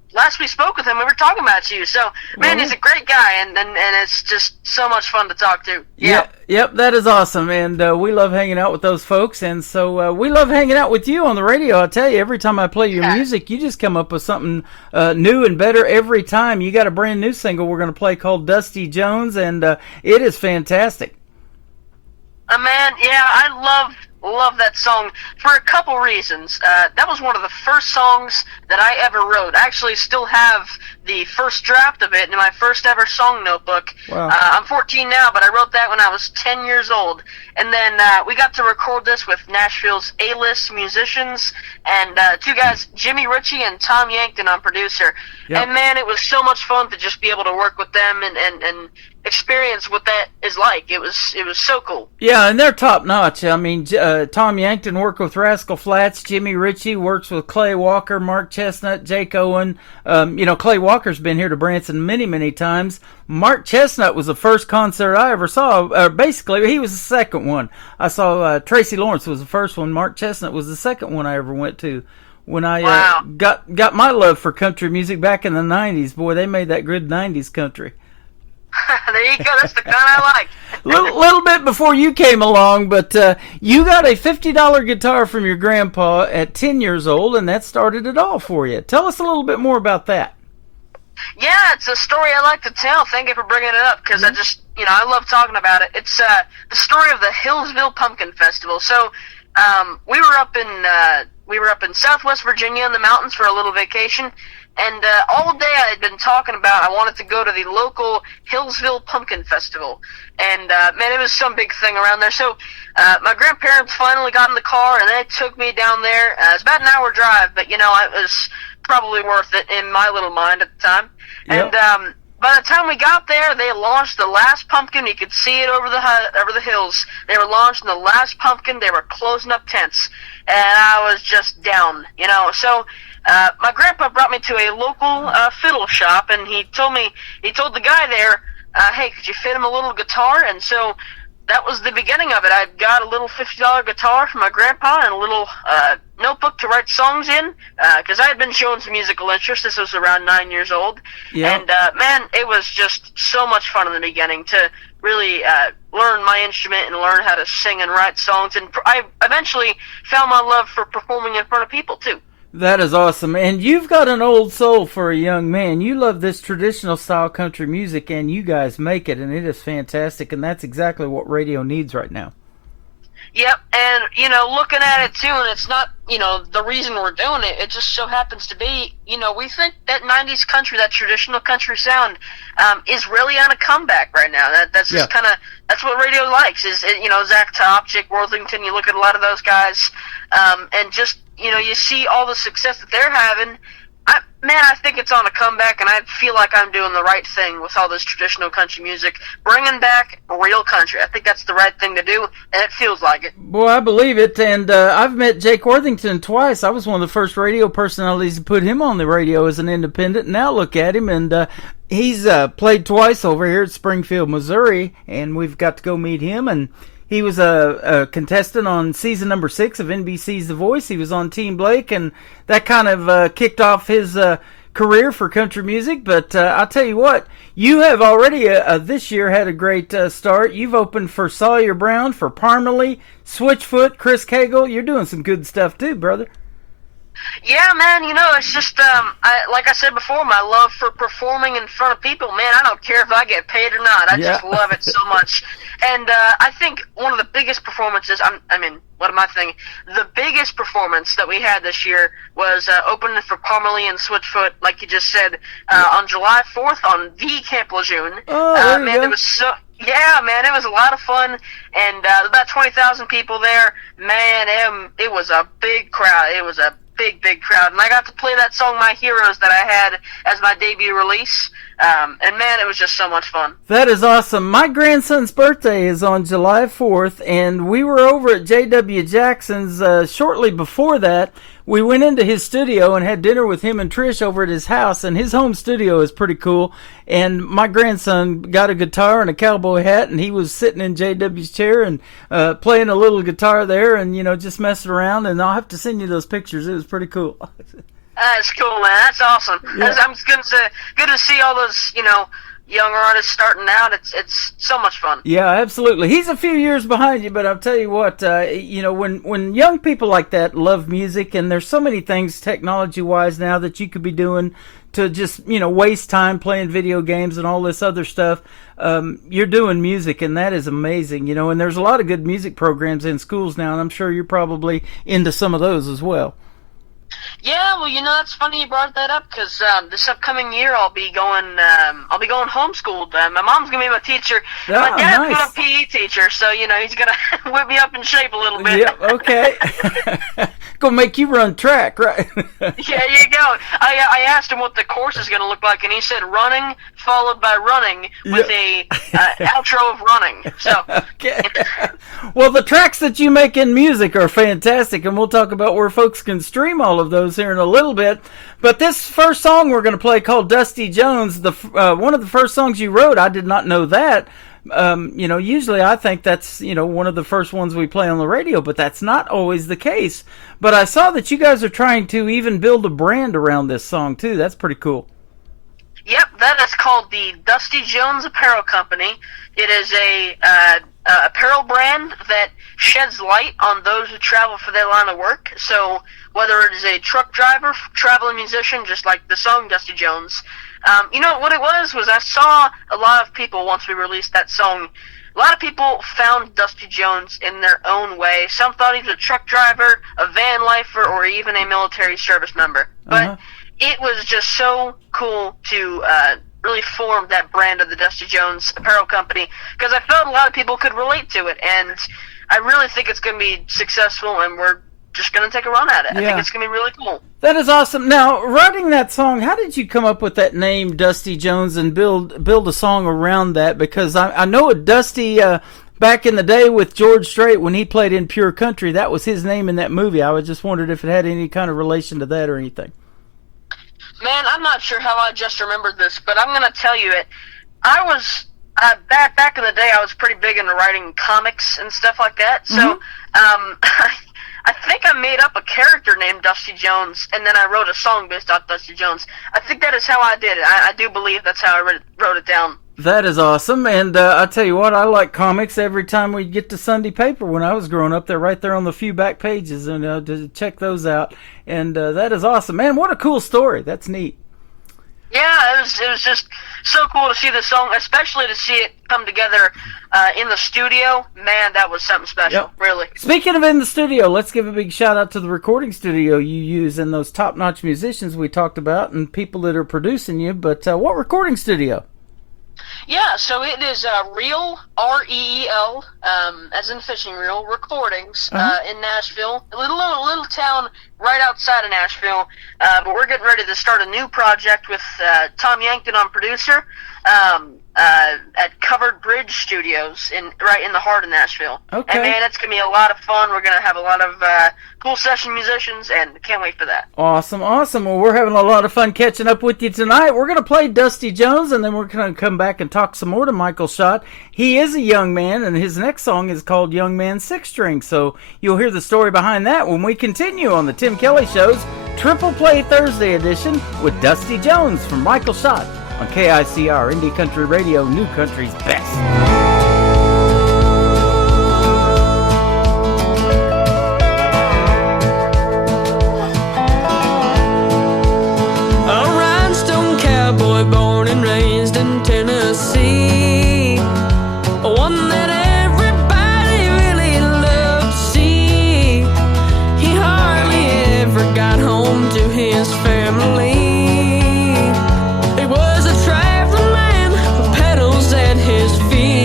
last we spoke with him, we were talking about you. So, man, he's a great guy, and it's just so much fun to talk to. Yeah. Yep, that is awesome, and we love hanging out with those folks, and so we love hanging out with you on the radio. I tell you, every time I play your music, you just come up with something new and better every time. You got a brand new single we're going to play called Dusty Jones, and it is fantastic. Man, yeah, I love that song for a couple reasons. That was one of the first songs that I ever wrote. I actually still have the first draft of it in my first ever song notebook. Wow. I'm 14 now, but I wrote that when I was 10 years old. And then we got to record this with Nashville's A-list musicians and two guys, Jimmy Ritchie and Tom Yankton on producer. Yep. And man, it was so much fun to just be able to work with them and experience what that is like. It was so cool. Yeah, and they're top notch. I mean, Tom Yankton worked with Rascal Flatts. Jimmy Ritchie works with Clay Walker, Mark Chestnut, Jake Owen. Clay Walker's been here to Branson many, many times. Mark Chestnut was the first concert I ever saw. Basically, he was the second one. I saw Tracy Lawrence was the first one. Mark Chestnut was the second one I ever went to. When I got my love for country music back in the 90s, boy, they made that good 90s country. There you go. That's the kind I like. little bit before you came along, but you got a $50 guitar from your grandpa at 10 years old, and that started it all for you. Tell us a little bit more about that. Yeah, it's a story I like to tell. Thank you for bringing it up, because I just, I love talking about it. It's the story of the Hillsville Pumpkin Festival. So we were up in Southwest Virginia in the mountains for a little vacation. And all day I had been talking about I wanted to go to the local Hillsville Pumpkin Festival. And, man, it was some big thing around there. So my grandparents finally got in the car, and they took me down there. It's about an hour drive, but, it was probably worth it in my little mind at the time. Yep. And by the time we got there, they launched the last pumpkin. You could see it over the hills. They were launching the last pumpkin. They were closing up tents. And I was just down, So my grandpa brought me to a local fiddle shop, and he told the guy there, hey, could you fit him a little guitar? And so that was the beginning of it. I got a little $50 guitar from my grandpa and a little notebook to write songs in, because I had been showing some musical interest. This was around 9 years old. Yep. And, man, it was just so much fun in the beginning to really learn my instrument and learn how to sing and write songs. And I eventually found my love for performing in front of people, too. That is awesome. And you've got an old soul for a young man. You love this traditional style country music, and you guys make it, and it is fantastic, and that's exactly what radio needs right now. Yep, and, looking at it, too, and it's not, the reason we're doing it, it just so happens to be, we think that 90s country, that traditional country sound, is really on a comeback right now. That's just kind of, that's what radio likes, is, Zach Top, Jake Worthington, you look at a lot of those guys, and just, you see all the success that they're having. I think it's on a comeback, and I feel like I'm doing the right thing with all this traditional country music, bringing back real country. I think that's the right thing to do, and it feels like it. Boy, I believe it, and I've met Jake Worthington twice. I was one of the first radio personalities to put him on the radio as an independent. Now look at him, and he's played twice over here at Springfield, Missouri, and we've got to go meet him, and he was a contestant on season number 6 of NBC's The Voice. He was on Team Blake, and that kind of kicked off his career for country music. But I'll tell you what, you have already this year had a great start. You've opened for Sawyer Brown, for Parmalee, Switchfoot, Chris Cagle. You're doing some good stuff too, brother. Yeah, man, it's just, like I said before, my love for performing in front of people, man, I don't care if I get paid or not. I just love it so much. And I think one of the biggest performances, what am I thinking? The biggest performance that we had this year was opening for Parmalee and Switchfoot, like you just said, on July 4th on the Camp Lejeune. Oh, man, it was so... Yeah, man, it was a lot of fun, and about 20,000 people there. Man, it was a big crowd. It was a big crowd, and I got to play that song My Heroes that I had as my debut release, and man, it was just so much fun. That is awesome. My grandson's birthday is on July 4th, and we were over at J.W. Jackson's shortly before that. We went into his studio and had dinner with him and Trish over at his house, and his home studio is pretty cool. And my grandson got a guitar and a cowboy hat, and he was sitting in JW's chair and playing a little guitar there and, just messing around. And I'll have to send you those pictures. It was pretty cool. That's cool, man. That's awesome. Yeah. I'm good to see all those, young artists starting out. It's so much fun. Yeah, absolutely. He's a few years behind you, but I'll tell you what, when young people like that love music, and there's so many things technology-wise now that you could be doing to just, waste time playing video games and all this other stuff, you're doing music, and that is amazing, and there's a lot of good music programs in schools now, and I'm sure you're probably into some of those as well. Yeah, well, that's funny you brought that up, because this upcoming year I'll be going homeschooled. My mom's gonna be my teacher. Oh, my dad's nice. my PE teacher, so he's gonna whip me up in shape a little bit. Yep, okay. Gonna make you run track, right? Yeah, you go. I asked him what the course is gonna look like, and he said running followed by running with a outro of running. So. Okay. Well, the tracks that you make in music are fantastic, and we'll talk about where folks can stream all of those here in a little bit. But this first song we're going to play, called Dusty Jones, one of the first songs you wrote, I did not know that. Usually I think that's, one of the first ones we play on the radio, but that's not always the case. But I saw that you guys are trying to even build a brand around this song, too. That's pretty cool. Yep, that is called the Dusty Jones Apparel Company. It is a apparel brand that sheds light on those who travel for their line of work. So whether it is a truck driver, traveling musician, just like the song Dusty Jones, what it was I saw a lot of people, once we released that song, a lot of people found Dusty Jones in their own way. Some thought he was a truck driver, a van lifer, or even a military service member. But it was just so cool to really form that brand of the Dusty Jones Apparel Company, because I felt a lot of people could relate to it, and I really think it's going to be successful, and we're just going to take a run at it. I think it's going to be really cool. That is awesome. Now, writing that song, how did you come up with that name, Dusty Jones, and build a song around that? Because I know Dusty, back in the day with George Strait, when he played in Pure Country, that was his name in that movie. I was just wondered if it had any kind of relation to that or anything. Man, I'm not sure how I just remembered this, but I'm going to tell you it. I was, back in the day, I was pretty big into writing comics and stuff like that. So, I think I made up a character named Dusty Jones, and then I wrote a song based on Dusty Jones. I think that is how I did it. I do believe that's how I wrote it down. That is awesome, and I tell you what, I like comics. Every time we get to Sunday paper when I was growing up, they're right there on the few back pages, and to check those out. And that is awesome. Man, what a cool story. That's neat. Yeah, it was just so cool to see the song, especially to see it come together in the studio. Man, that was something special, really. Speaking of in the studio, let's give a big shout out to the recording studio you use and those top-notch musicians we talked about and people that are producing you. But what recording studio? Yeah, so it is Reel, R-E-E-L, as in fishing reel, recordings in Nashville. A little town right outside of Nashville. But we're getting ready to start a new project with Tom Yankton on producer at Covered Bridge Studios right in the heart of Nashville. Okay. And man, it's going to be a lot of fun. We're going to have a lot of cool session musicians, and can't wait for that. Awesome. Well, we're having a lot of fun catching up with you tonight. We're going to play Dusty Jones, and then we're going to come back and talk some more to Michael Schott. He is a young man, and his next song is called Young Man Six String, so you'll hear the story behind that when we continue on the Tim Kelly Show's Triple Play Thursday edition with Dusty Jones from Michael Schott on KICR Indie Country Radio, New Country's best. Boy born and raised in Tennessee, one that everybody really loved to see. He hardly ever got home to his family. He was a traveling man with pedals at his feet.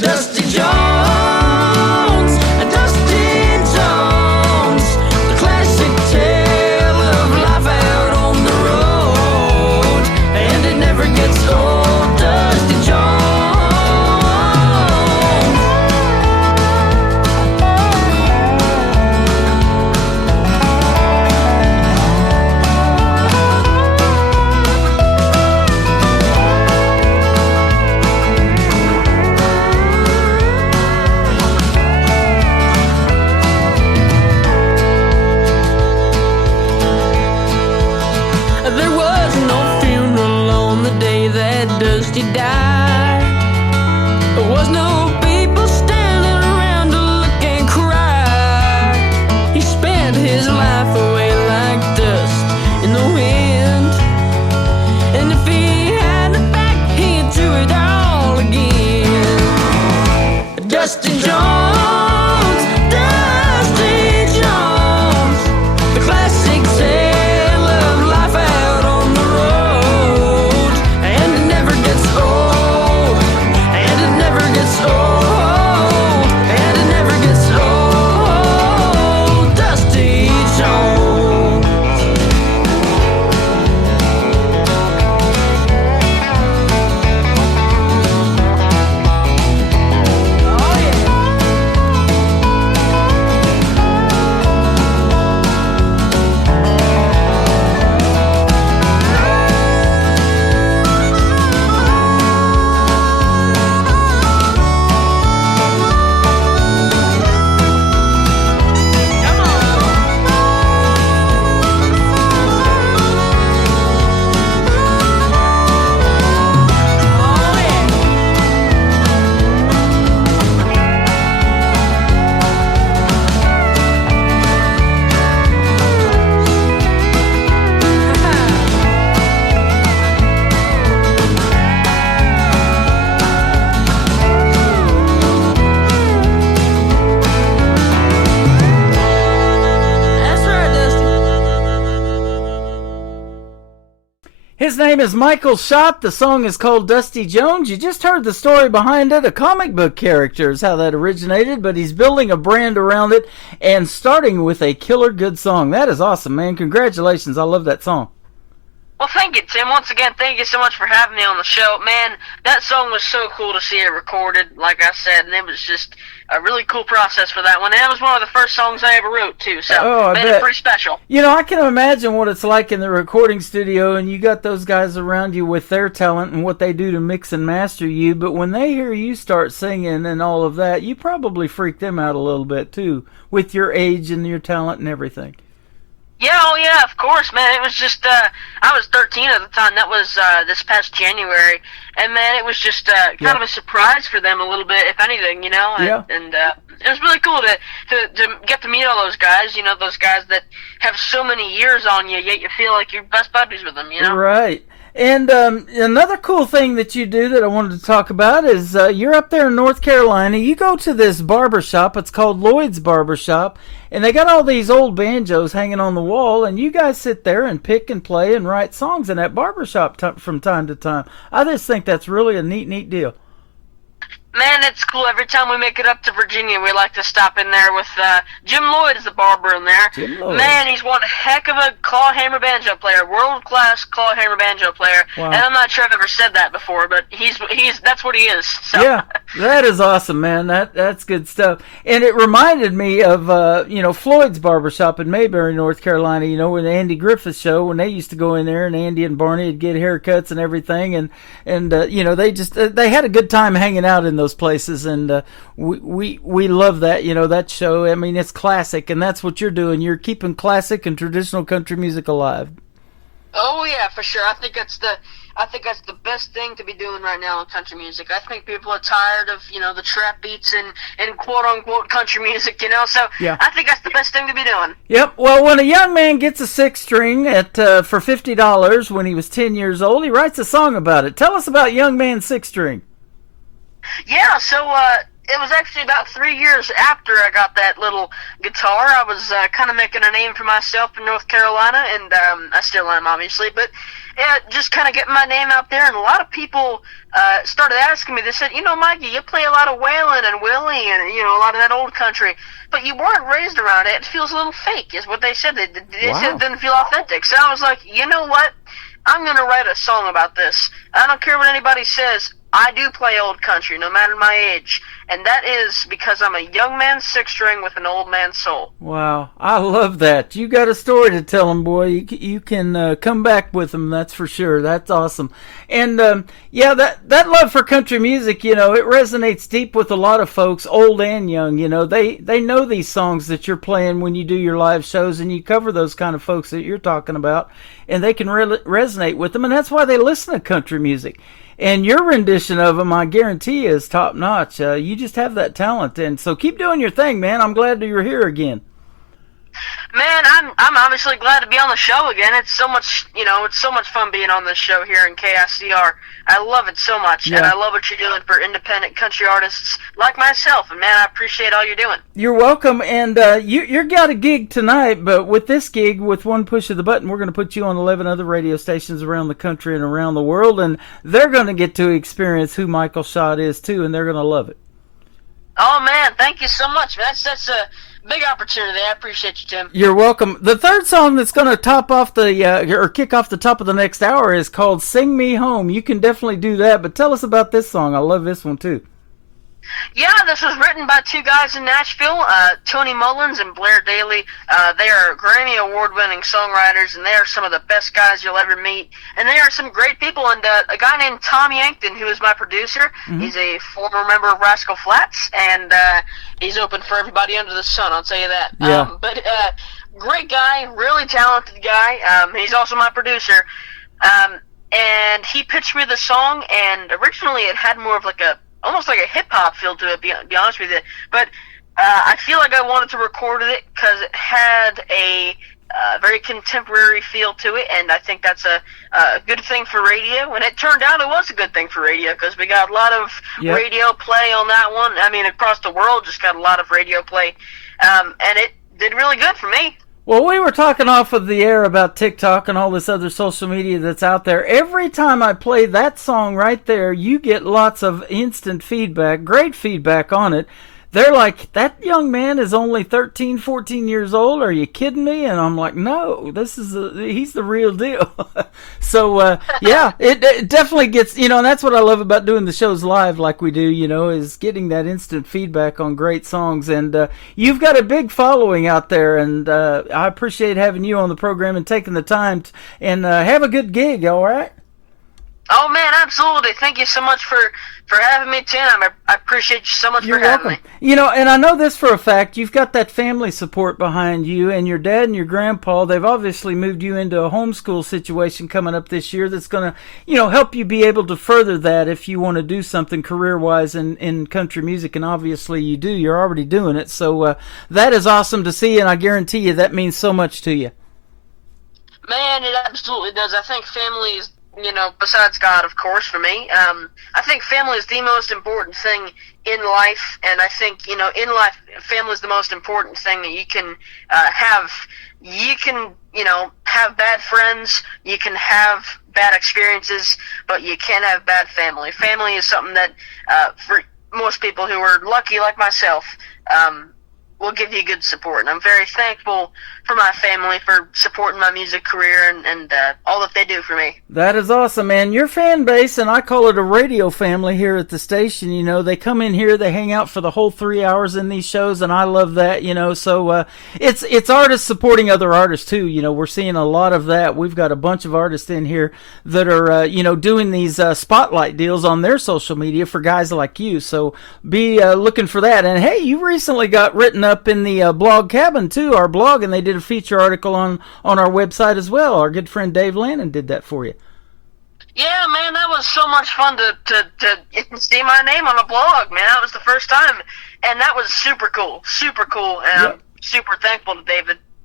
Dusty Jones, Dusty Jones, the classic tale of life out on the road, and it never gets old. Dusty Jones. There was no funeral on the day that Dusty died. There was no people standing around to look and cry. He spent his life away like dust in the wind, and if he had it back, he'd do it all again. Dusty Jones, Dusty Jones, the classic tale of life out on the road, and it never gets old, and it never gets old, and it never gets old. Dusty Jones. Oh yeah. That's right, Dusty. His name is Michael Schott. The song is called Dusty Jones. You just heard the story behind it. A comic book character is how that originated, but he's building a brand around it and starting with a killer good song. That is awesome, man. Congratulations. I love that song. Well, thank you, Tim. Once again, thank you so much for having me on the show. Man, that song was so cool to see it recorded, like I said, and it was just a really cool process for that one. And that was one of the first songs I ever wrote, too, so I made bet. it pretty special. You know, I can imagine what it's like in the recording studio, and you got those guys around you with their talent and what they do to mix and master you, but when they hear you start singing and all of that, you probably freak them out a little bit, too, with your age and your talent and everything. Yeah, oh yeah, of course, man. It was just, I was 13 at the time. That was this past January. And, man, it was just kind of a surprise for them a little bit, if anything, you know? Yeah. And it was really cool to get to meet all those guys, you know, those guys that have so many years on you, yet you feel like you're best buddies with them, you know? Right. And another cool thing that you do that I wanted to talk about is you're up there in North Carolina. You go to this barbershop. It's called Lloyd's Barbershop. And they got all these old banjos hanging on the wall. And you guys sit there and pick and play and write songs in that barbershop from time to time. I just think that's really a neat deal. Man, it's cool. Every time we make it up to Virginia, we like to stop in there with Jim Lloyd is the barber in there. Jim Lloyd. Man, he's one heck of a clawhammer banjo player, world-class clawhammer banjo player. Wow. And I'm not sure I've ever said that before, but he's that's what he is. So. Yeah, that is awesome, man. That's good stuff. And it reminded me of Floyd's Barbershop in Mayberry, North Carolina. You know, with the Andy Griffith Show, when they used to go in there, and Andy and Barney would get haircuts and everything, and they had a good time hanging out in those places, and we love that, that show. I mean, it's classic, and that's what you're doing. You're keeping classic and traditional country music alive. Oh yeah, for sure. I think that's the best thing to be doing right now in country music. I think people are tired of the trap beats and quote unquote country music. So yeah. I think that's the best thing to be doing. Yep. Well, when a young man gets a six string for $50 when he was 10 years old, he writes a song about it. Tell us about Young Man Six String. Yeah, so it was actually about 3 years after I got that little guitar. I was kind of making a name for myself in North Carolina, and I still am, obviously, but yeah, just kind of getting my name out there, and a lot of people started asking me. They said, Mikey, you play a lot of Waylon and Willie and, a lot of that old country, but you weren't raised around it. It feels a little fake, is what they said. They said it didn't feel authentic. So I was like, you know what? I'm going to write a song about this. I don't care what anybody says. I do play old country, no matter my age, and that is because I'm a young man's six string with an old man's soul. Wow, I love that. You got a story to tell them, boy. You can come back with them, that's for sure. That's awesome. And that love for country music, it resonates deep with a lot of folks, old and young. They know these songs that you're playing when you do your live shows, and you cover those kind of folks that you're talking about, and they can resonate with them, and that's why they listen to country music. And your rendition of them, I guarantee, is top notch. You just have that talent, and so keep doing your thing, man. I'm glad that you're here again. Man, I'm obviously glad to be on the show again. It's so much, it's so much fun being on this show here in KICR. I love it so much, and I love what you're doing for independent country artists like myself. And man, I appreciate all you're doing. You're welcome. And you got a gig tonight, but with this gig, with one push of the button, we're going to put you on 11 other radio stations around the country and around the world, and they're going to get to experience who Michael Schott is too, and they're going to love it. Oh man, thank you so much. That's a big opportunity. I appreciate you, Tim. You're welcome. The third song that's going to top off or kick off the top of the next hour is called Sing Me Home. You can definitely do that, but tell us about this song. I love this one too. Yeah, this was written by two guys in Nashville, Tony Mullins and Blair Daly. They are Grammy Award-winning songwriters, and they are some of the best guys you'll ever meet. And they are some great people. And a guy named Tom Yankton, who is my producer, he's a former member of Rascal Flatts, and he's open for everybody under the sun, I'll tell you that. Yeah. But great guy, really talented guy. He's also my producer. And he pitched me the song, and originally it had more of almost like a hip-hop feel to it, be honest with you. But I feel like I wanted to record it because it had a very contemporary feel to it, and I think that's a good thing for radio. And it turned out it was a good thing for radio because we got a lot of radio play on that one. I mean, across the world, just got a lot of radio play. And it did really good for me. Well, we were talking off of the air about TikTok and all this other social media that's out there. Every time I play that song right there, you get lots of instant feedback, great feedback on it. They're like, that young man is only 13, 14 years old. Are you kidding me? And I'm like, no, he's the real deal. So, yeah, it definitely gets, and that's what I love about doing the shows live like we do, is getting that instant feedback on great songs. And you've got a big following out there, and I appreciate having you on the program and taking the time and have a good gig, all right? Oh, man, absolutely. Thank you so much for having me, Tim. I appreciate you so much for having me. And I know this for a fact. You've got that family support behind you, and your dad and your grandpa, they've obviously moved you into a homeschool situation coming up this year that's going to, help you be able to further that if you want to do something career-wise in country music, and obviously you do. You're already doing it. So that is awesome to see, and I guarantee you that means so much to you. Man, it absolutely does. I think family is, besides God, of course, for me, I think family is the most important thing in life, and I think, in life, family is the most important thing that you can have. You can, have bad friends, you can have bad experiences, but you can't have bad family. Family is something that, for most people who are lucky like myself, will give you good support, and I'm very thankful for my family for supporting my music career and all that they do for me. That is awesome, man. Your fan base, and I call it a radio family here at the station, they come in here, they hang out for the whole 3 hours in these shows, and I love that, so it's artists supporting other artists too. We're seeing a lot of that. We've got a bunch of artists in here that are doing these spotlight deals on their social media for guys like you, so be looking for that. And hey, you recently got written up in the Blog Cabin too, our blog, and they did a feature article on our website as well. Our good friend Dave Lannon did that for you. Yeah, man, that was so much fun to see my name on a blog, man. That was the first time, and that was super cool, and I'm super thankful to David.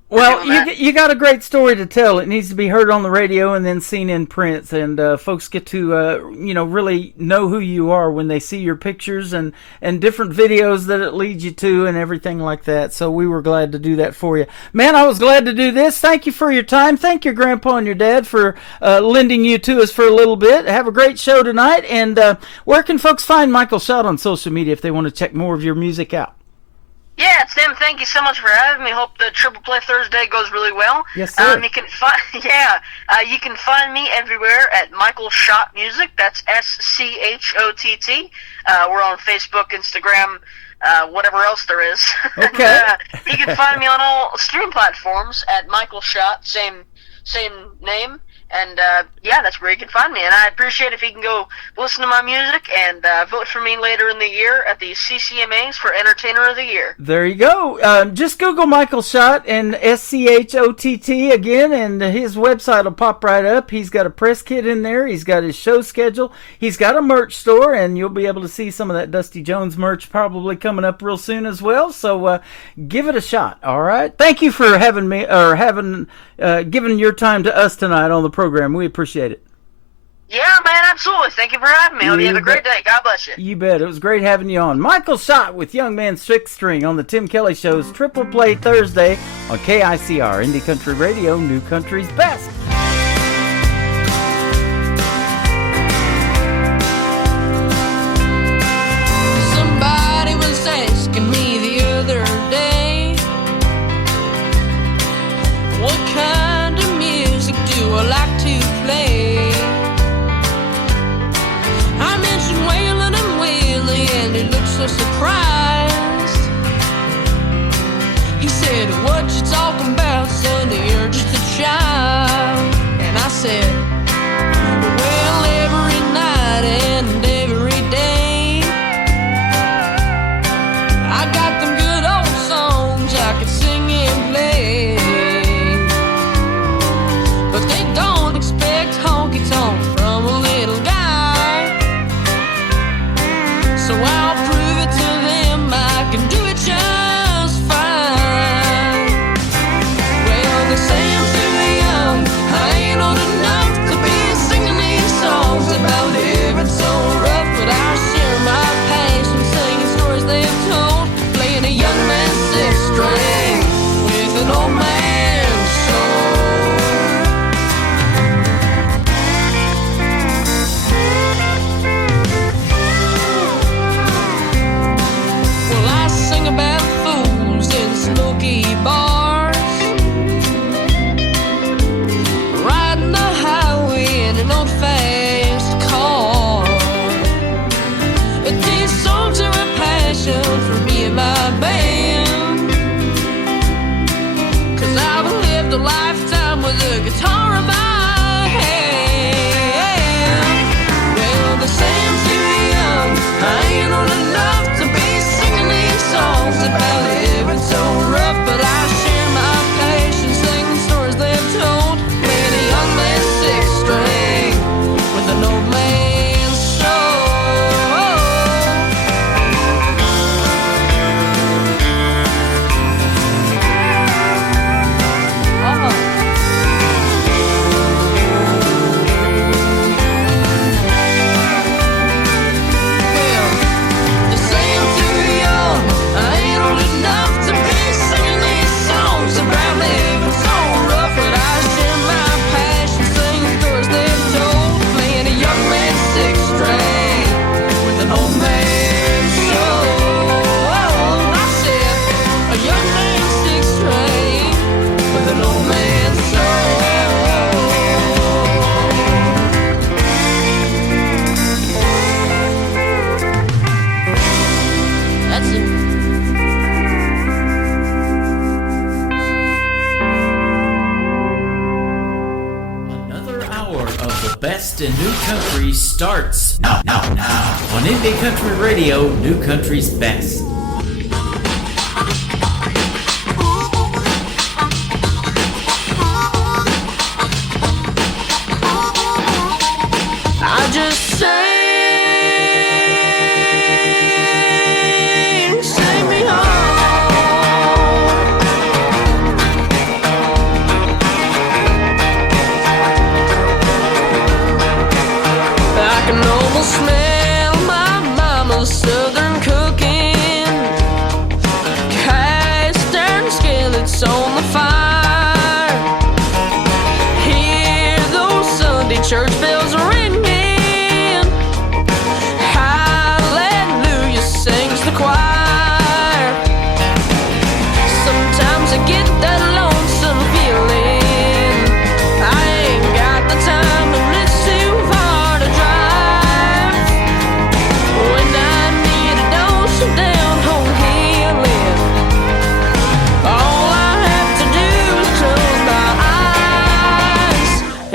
Well, you got a great story to tell. It needs to be heard on the radio and then seen in print, and folks get to really know who you are when they see your pictures and different videos that it leads you to and everything like that. So we were glad to do that for you. Man, I was glad to do this. Thank you for your time. Thank your grandpa and your dad for lending you to us for a little bit. Have a great show tonight. And where can folks find Michael Schott on social media if they want to check more of your music out? Yeah, Tim, thank you so much for having me. Hope the Triple Play Thursday goes really well. Yes, sir. You can find me everywhere at Michael Schott Music. That's SCHOTT. We're on Facebook, Instagram, whatever else there is. Okay. You can find me on all stream platforms at Michael Schott, same name. And, that's where you can find me. And I appreciate if you can go listen to my music and vote for me later in the year at the CCMAs for Entertainer of the Year. There you go. Just Google Michael Schott and SCHOTT again, and his website will pop right up. He's got a press kit in there. He's got his show schedule. He's got a merch store, and you'll be able to see some of that Dusty Jones merch probably coming up real soon as well. So give it a shot, all right? Thank you for having me, or giving your time to us tonight on the program. We appreciate it. Yeah, man, absolutely. Thank you for having me. Hope you have a great day. God bless you. You bet. It was great having you on. Michael Schott with Young Man Six String on the Tim Kelly Show's Triple Play Thursday on KICR, Indie Country Radio, New Country's Best. Somebody was asking me the other day, what kind of music do I like to play? I mentioned Waylon and Willie, and he looked so surprised. He said, what you talking about, son? You're just a child. And I said, well, every night and every day, I got them good old songs I can sing and play. But they don't expect honky-tonk from a little guy. So I'll prove it to them I can do it just fine. Well, they say I'm too young, I ain't old enough to be singing these songs about living so rough. But I'll share my passion, singing stories they've told, playing a young man's six string with an old man's soul. About fools in smoky bars, riding the highway in an old fast car. These songs are a passion for me and my band, 'cause I've lived a lifetime with a guitar in my hand. Well, they say I'm too young, I ain't old enough to be singing these songs about living so rough, but I share my passion, singing stories they've told, playing a young man's six string with an old man's soul. Well, they say I'm too young, I ain't old enough to be singing these songs about living so rough, but I share my passion, singing stories they've told, playing a young man's six string with an old man's soul. I said, a young man's six string with an old man's soul. That's it. Another hour of the best in new country starts now on Indie Country Radio, New Country's Best. I just sing me home.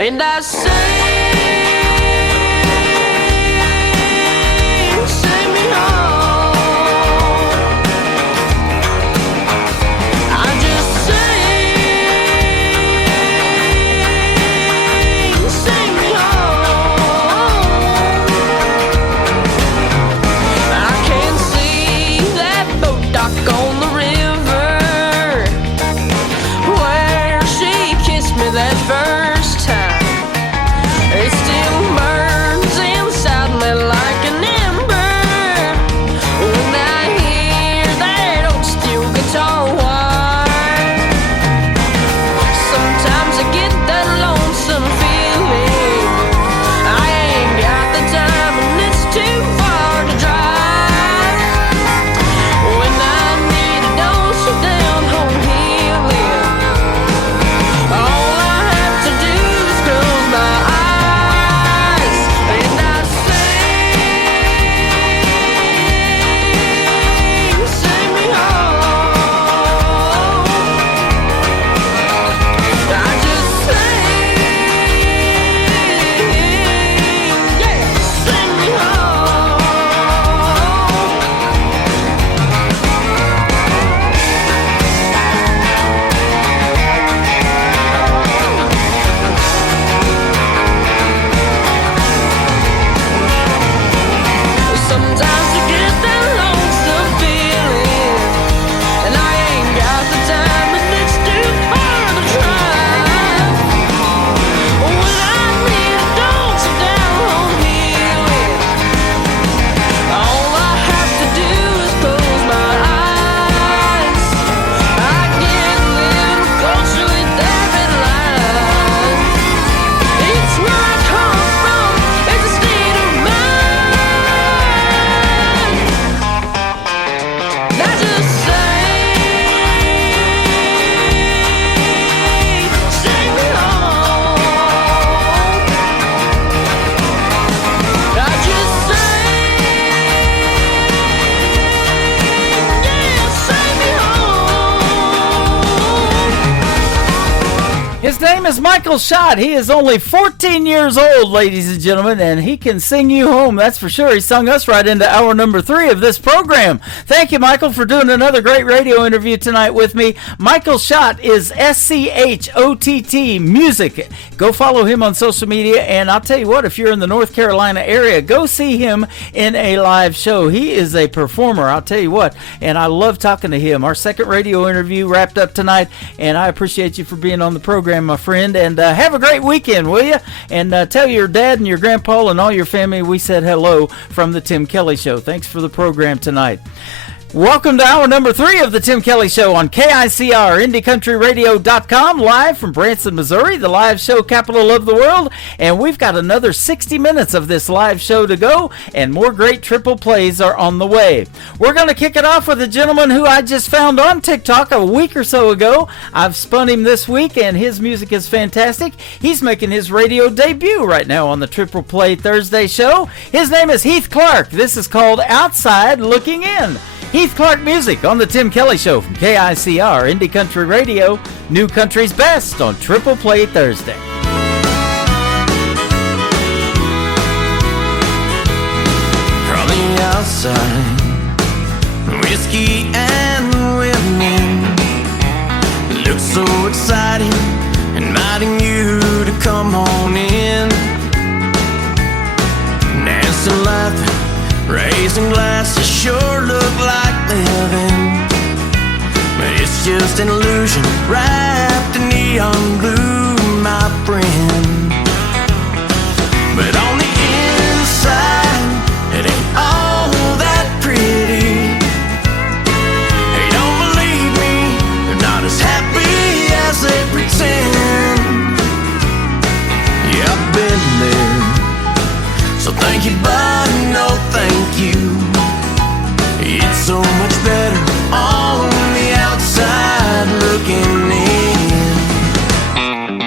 And I sing me home. I just sing me home. I can see that boat dock on the river where she kissed me that first time. It still burns inside me like an ember when I hear that old steel guitar whine. Sometimes I get that lonesome feeling I ain't got the time and it's too far to drive. When I need a dose of down-home healing, all I have to do is close my eyes and I sing me home. I just sing, yeah, sing me home. Sometimes I get that lonesome feeling and I ain't got the time and it's too far to drive. When I need a dose of down-home healing, all I have to do is close my eyes. I get a little closer with that red line. It's where I come from, it's a state of mind. I just sing me home. I just sing me home. His name is Michael Schott. He is only 14 years old, ladies and gentlemen, and he can sing you home, that's for sure. He sung us right into hour number 3 of this program. Thank you, Michael, for doing another great radio interview tonight with me. Michael Schott is SCHOTT Music. Go follow him on social media, and I'll tell you what, if you're in the North Carolina area, go see him in a live show. He is a performer, I'll tell you what, and I love talking to him. Our second radio interview wrapped up tonight, and I appreciate you for being on the program, my friend, and have a great weekend, will you? And tell your dad and your grandpa and all your family we said hello from the Tim Kelly Show. Thanks for the program tonight. Welcome to hour number 3 of the Tim Kelly Show on KICR, IndieCountryRadio.com, live from Branson, Missouri, the live show capital of the world. And we've got another 60 minutes of this live show to go, and more great triple plays are on the way. We're going to kick it off with a gentleman who I just found on TikTok a week or so ago. I've spun him this week, and his music is fantastic. He's making his radio debut right now on the Triple Play Thursday show. His name is Heath Clark. This is called Outside Looking In. Heath Clark music on the Tim Kelly Show from KICR, Indie Country Radio, New Country's Best on Triple Play Thursday. From the outside, whiskey and women looks so exciting, inviting you to come on in. Dancing, laughing, raising glasses sure look like living, but it's just an illusion wrapped in neon blue, my friend. But on the inside, it ain't all that pretty. Hey, don't believe me, they're not as happy as they pretend. Yeah, I've been there, so thank you, but no thank you. It's so much better on the outside looking in.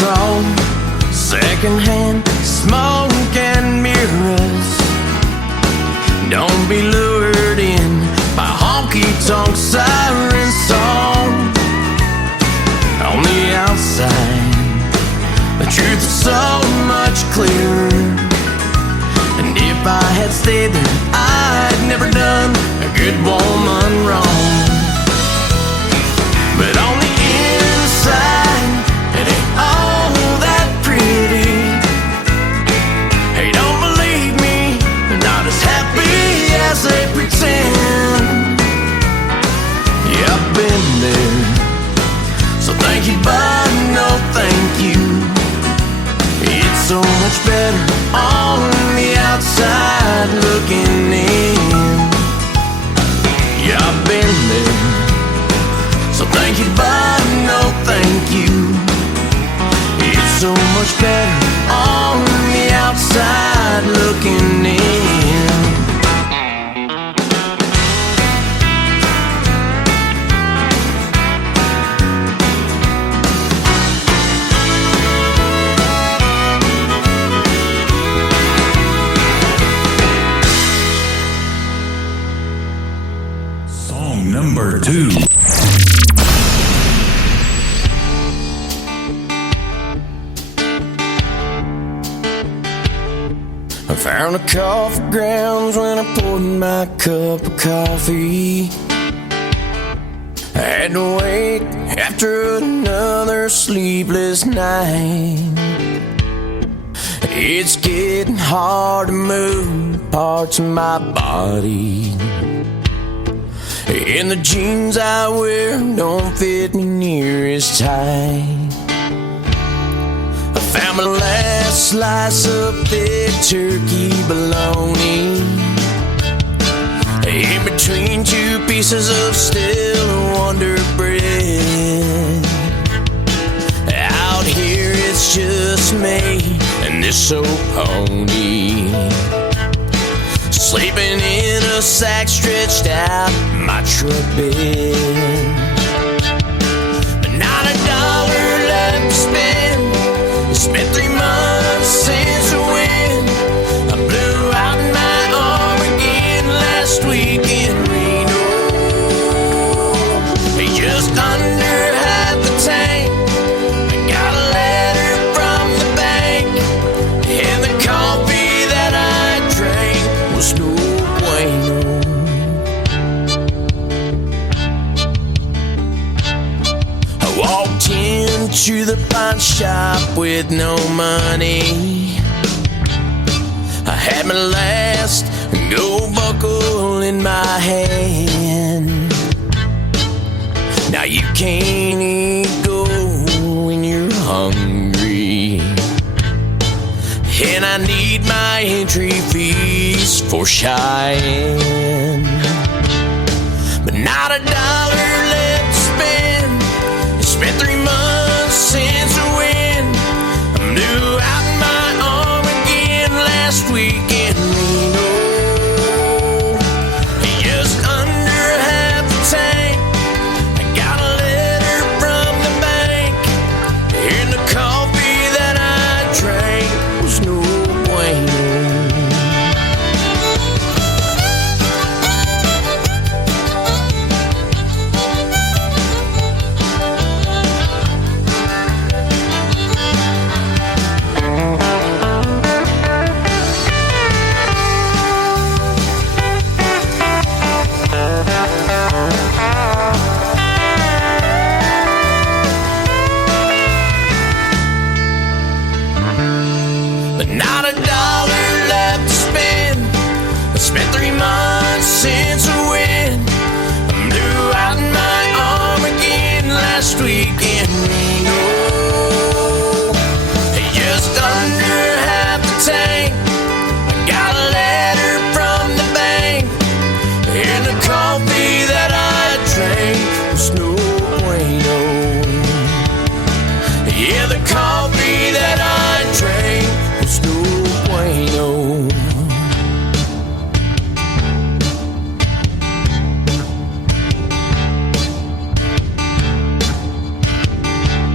saw secondhand smoke and mirrors. Don't be lured in by honky-tonk siren song. On the outside, the truth is so much clearer. And if I had stayed there, I'd never done a good woman wrong. But on the inside, it ain't all that pretty. Hey, don't believe me, they're not as happy as they pretend. Yeah, I've been there, so thank you, but no thank you. It's so much better on the outside looking in. Yeah, I've been there, so thank you, but no thank you. It's so much better on the outside looking in. Song number 2. I found the coffee grounds when I poured my cup of coffee. I had to wait after another sleepless night. It's getting hard to move parts of my body, and the jeans I wear don't fit me near as tight. I found my last slice of thick turkey bologna in between two pieces of still Wonder bread. Out here it's just me and this old pony, sleeping in a sack stretched out my truck bed. But not a dollar left to spend. Spent 3 months since the wind. I blew out my arm again last week in Reno. Just under half the tank. I got a letter from the bank, and the coffee that I drank was no bueno. I walked into the pawn shop with no money. I had my last gold buckle in my hand. Now you can't eat gold when you're hungry, and I need my entry fees for Cheyenne. But not a dollar left to spend. I spent 3 months since the wind. I blew out my arm again last week in Reno. Just under half the tank. I got a letter from the bank, and the coffee that I drank was no bueno. But not a dollar left to spend. I spent 3 months since the wind. I blew out my arm again last week in Reno. Just under half the tank. I got a letter from the bank, and the coffee that I drank was no bueno. Yeah, the coffee that I drank was no bueno.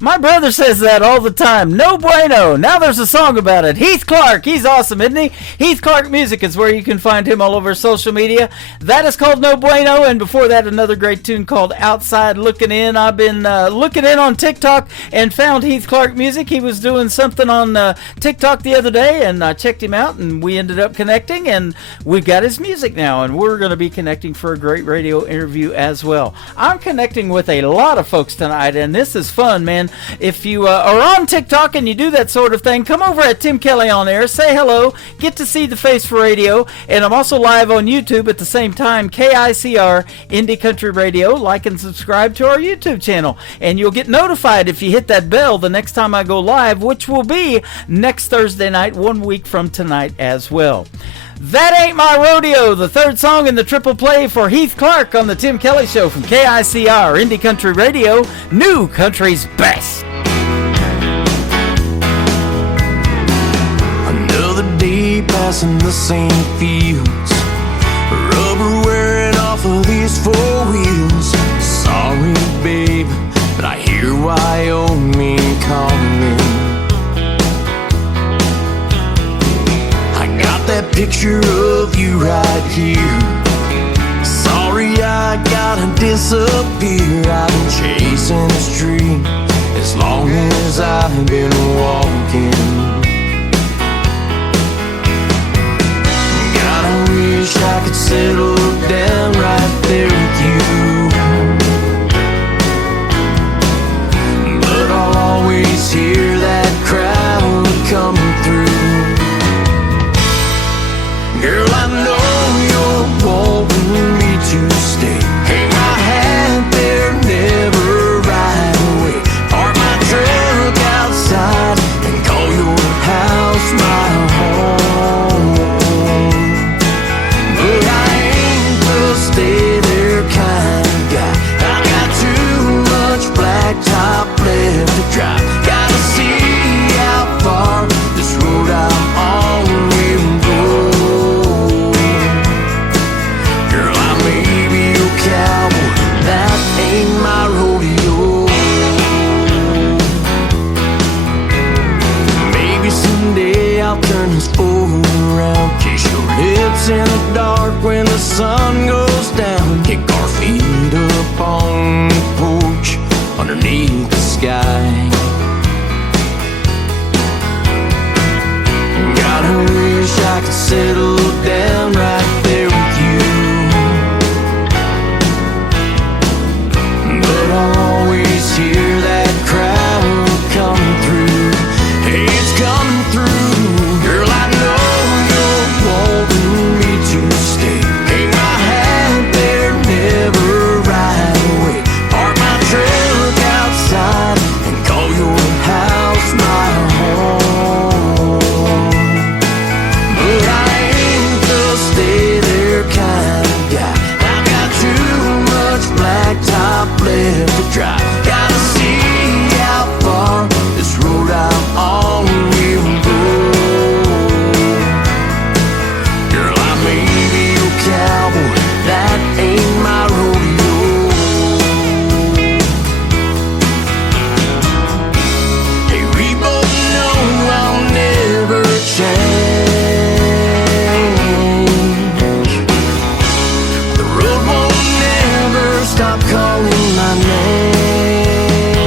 My brother says that all the time. No bueno. Now there's a song about it. Heath Clark. He's awesome, isn't he? Heath Clark Music is where you can find him all over social media. That is called No Bueno. And before that, another great tune called Outside Looking In. I've been looking in on TikTok and found Heath Clark Music. He was doing something on TikTok the other day, and I checked him out, and we ended up connecting, and we've got his music now, and we're going to be connecting for a great radio interview as well. I'm connecting with a lot of folks tonight, and this is fun, man. If you are on TikTok and you do that sort of thing, come over at Tim Kelly on Air, say hello, get to see the face for radio, and I'm also live on YouTube at the same time, KICR Indie Country Radio. Like and subscribe to our YouTube channel, and you'll get notified if you hit that bell the next time I go live, which will be next Thursday night, 1 week from tonight as well. That Ain't My Rodeo, the third song in the triple play for Heath Clark on the Tim Kelly Show from KICR Indie Country Radio, New Country's Best. Another day passing the same fields, rubber wearing off of these four wheels. Sorry, babe, but I hear Wyoming calling. That picture of you right here. Sorry I gotta disappear. I've been chasing this dream as long as I've been walking. God, I wish I could settle down right there with you, but I'll always hear that crowd coming through. Girl, I know you're wanting me to stay. Hang my hat there, never ride away. Park my truck outside and call your house my home. But I ain't the stay there kind of guy. I got too much blacktop left to drive. Gotta see how far this road I'm on will go. Cowboy, that ain't my rodeo. Maybe someday I'll turn this forward around, kiss your lips in the dark when the sun goes down, kick our feet up on the porch underneath the sky. God, I wish I could settle down right there with you, but I'll always hear that crowd coming through. Hey, it's coming through. Girl, I know you're wanting me to stay. Hang my hat there, never ride away. Park my truck outside and call your house my home. But I ain't the stay there kind of guy. I've got too much blacktop left to drive. Gotta see how far this road I'm on will go. Girl, I may be your cowboy, that ain't my rodeo. Hey, we both know I'll never change. The road won't never stop calling my name.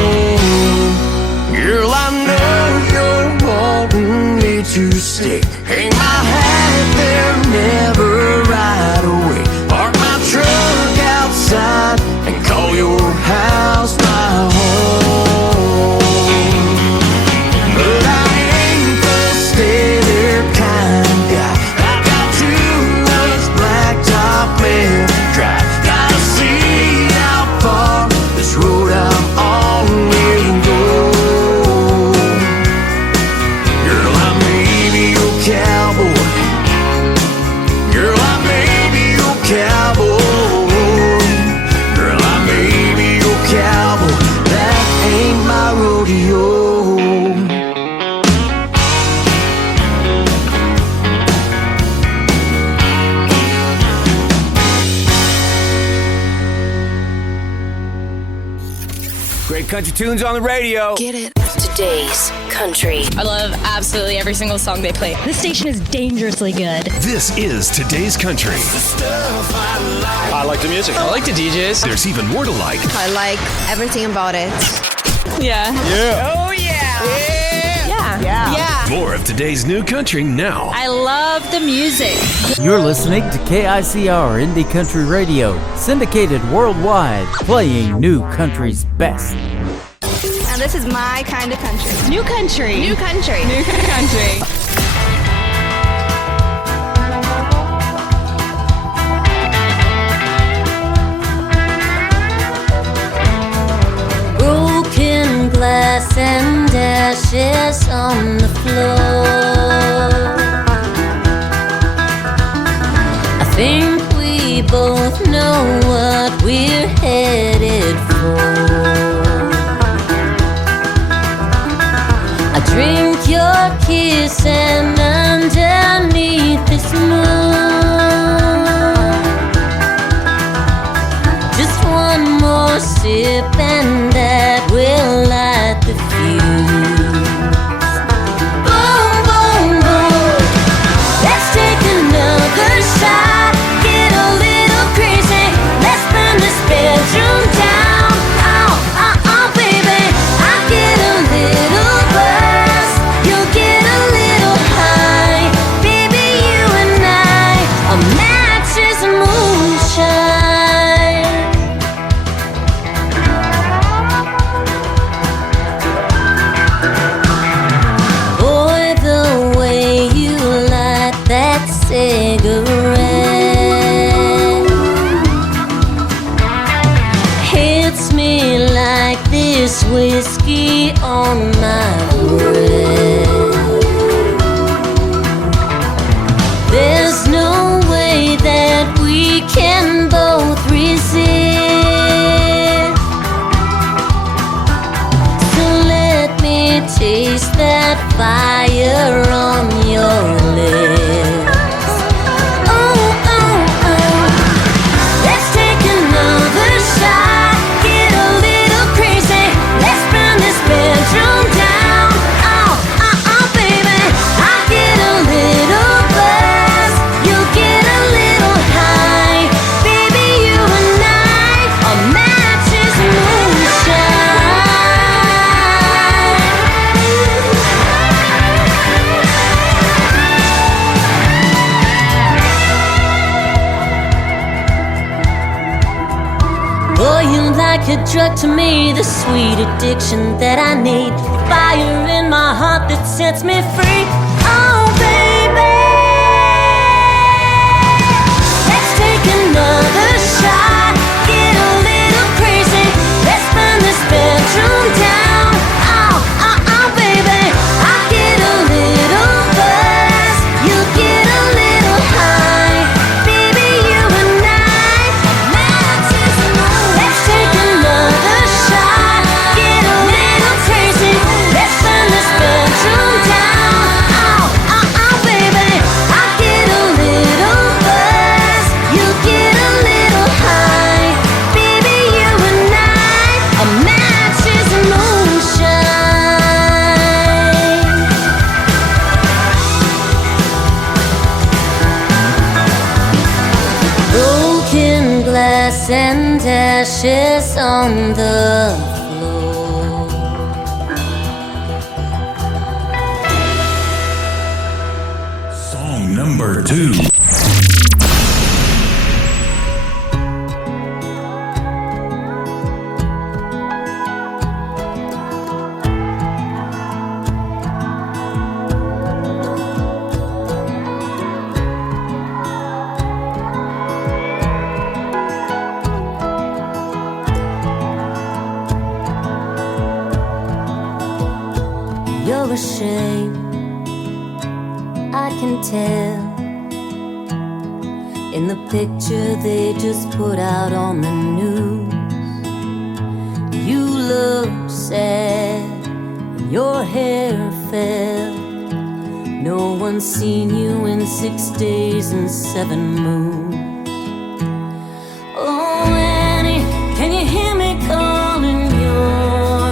Great country tunes on the radio. Get it. Today's country. I love absolutely every single song they play. This station is dangerously good. This is Today's Country. I like the music. I like the DJs. There's even more to like. I like everything about it. Yeah. Yeah. Oh, yeah. Yeah. More of today's new country now. I love the music. You're listening to KICR Indie Country Radio, syndicated worldwide, playing new country's best. And this is my kind of country. New country. New country. New country. Broken glass and ashes on the floor. I think we both know what we're headed for. I drink your kiss and underneath this moon, just one more sip and that will light the fuse. Boom, boom, boom. Let's take another shot. Get a little crazy. Let's burn this bedroom down. Oh, oh, oh, baby. I get a little buzz. You'll get a little high. Baby, you and I are matches and moonshine. Boy, the way you light that cigarette hits me like this whiskey on my breath. There's no way that we can both resist. So let me taste that fire on your lips. Oh, oh, oh. Let's take another shot. Get a little crazy. Let's burn this bedroom down. Oh, oh, oh, baby. I get a little buzz. You'll get a little high. Baby, you and I are matches and moonshine. Boy, you're like a drug to me, the sweet addiction that I need, the fire in my heart that sets me free. Oh, baby, let's take another shot. Get a little crazy. Let's burn this bedroom down. Oh, oh, oh, baby, I get a little buzz. You get a little high. Baby, you and I are matches and moonshine. Let's take another shot. Get a little crazy. Let's burn this bedroom down. Oh, oh, oh, baby, I get a little buzz. You get a little high. Baby, you and I are matches and moonshine. Broken glass and ashes on the floor. Song number 2. You're ashamed, I can tell. In the picture they just put out on the news, you look sad and your hair fell. No one's seen you in 6 days and 7 moons. Oh, Annie, can you hear me calling your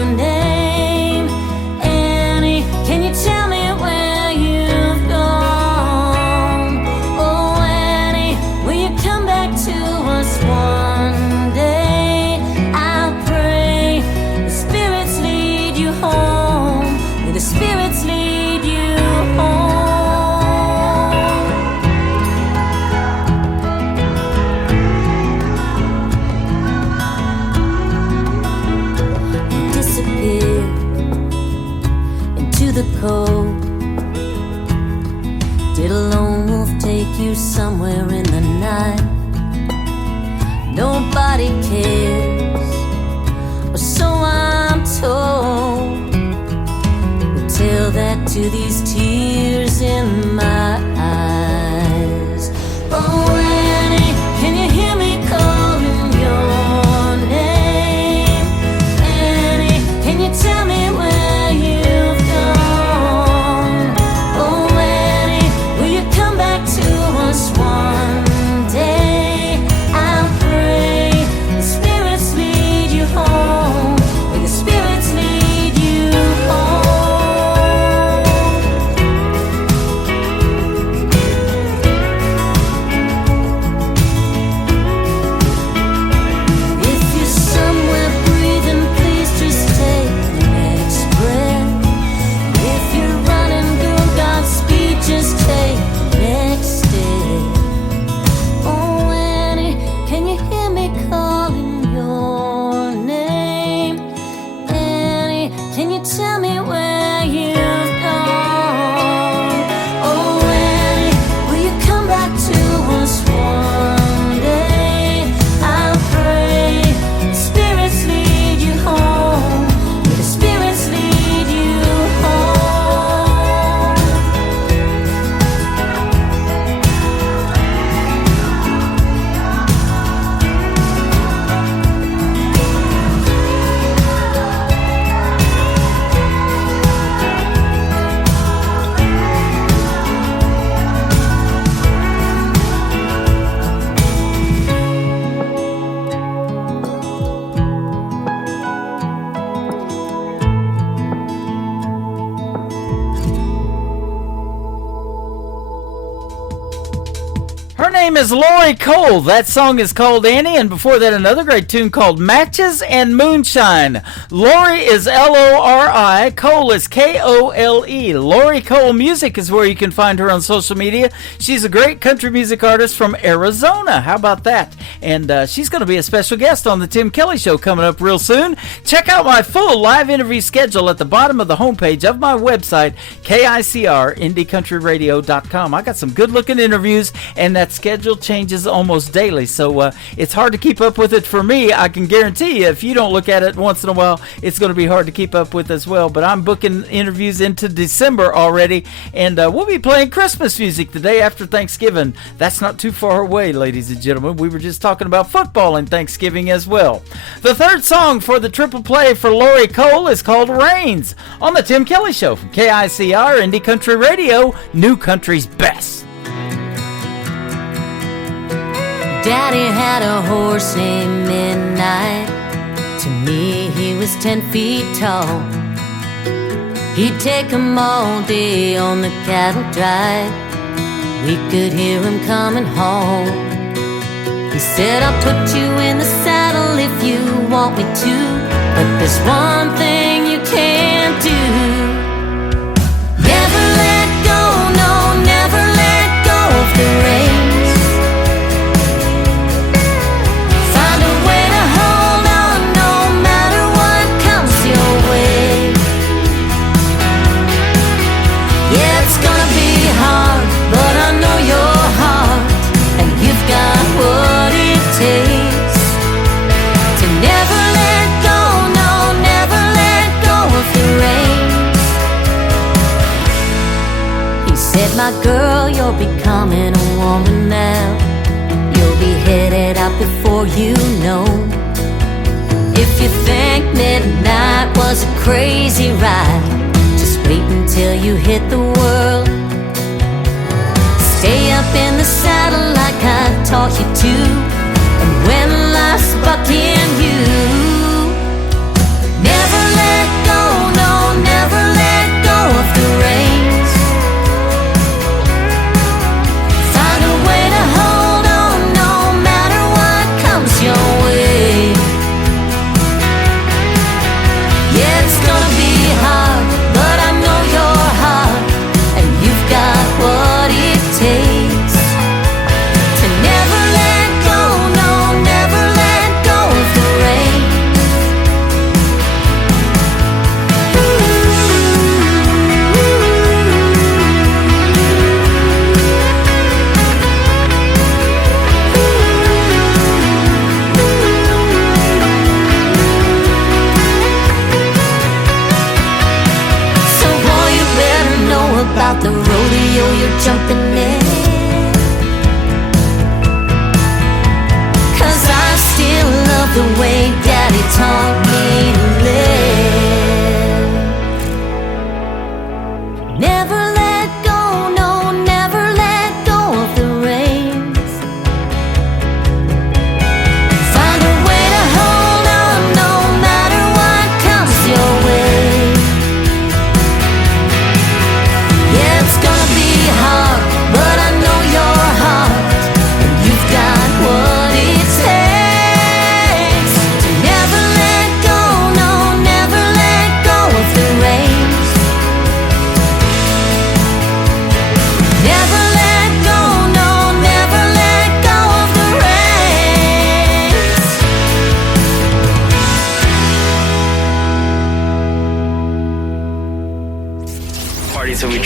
somewhere in the night. Nobody cares, or so I'm told. We'll tell that to these tears in my eyes. Oh, Annie, can you hear me calling your name? Annie, can you tell me where you've gone? Oh, Annie, will you come back to us one day? I'll pray the spirits lead you home, where the spirits lead you home. If you're somewhere breathing, please just take the next breath. If you're running, go Godspeed, just take the next step. Oh, Annie, can you hear me calling your name? Annie, can you tell me where you've gone? Oh, Annie, will you come back to us one day? I'll pray the spirits lead you home, where the spirits lead you home. Her name is Lori Cole. That song is called Annie, and before that another great tune called Matches and Moonshine. Lori is L-O-R-I, Cole is K-O-L-E. Lori Cole Music is where you can find her on social media. She's a great country music artist from Arizona. How about that? And she's going to be a special guest on the Tim Kelly Show coming up real soon. Check out my full live interview schedule at the bottom of the homepage of my website, KICR-IndieCountryRadio.com. I got some good-looking interviews, and that schedule changes almost daily, so it's hard to keep up with it for me. I can guarantee you, if you don't look at it once in a while, it's going to be hard to keep up with as well. But I'm booking interviews into December already, and we'll be playing Christmas music the day after Thanksgiving. That's not too far away, ladies and gentlemen. We were just talking about football and Thanksgiving as well. The third song for the triple play for Lori Cole is called Rains on the Tim Kelly Show from KICR Indie Country Radio, New Country's Best. Daddy had a horse named Midnight. To me, he was 10 feet tall. He'd take him all day on the cattle drive. We could hear him coming home. He said, I'll put you in the saddle if you want me to, but there's one thing you can't do. Never let go, no, never let go of the reins. Said, my girl, you're becoming a woman now. You'll be headed out before you know. If you think midnight was a crazy ride, just wait until you hit the world. Stay up in the saddle like I taught you to, and when life's bucking you, never let go, no, never let go of the reins. What it takes to never let go,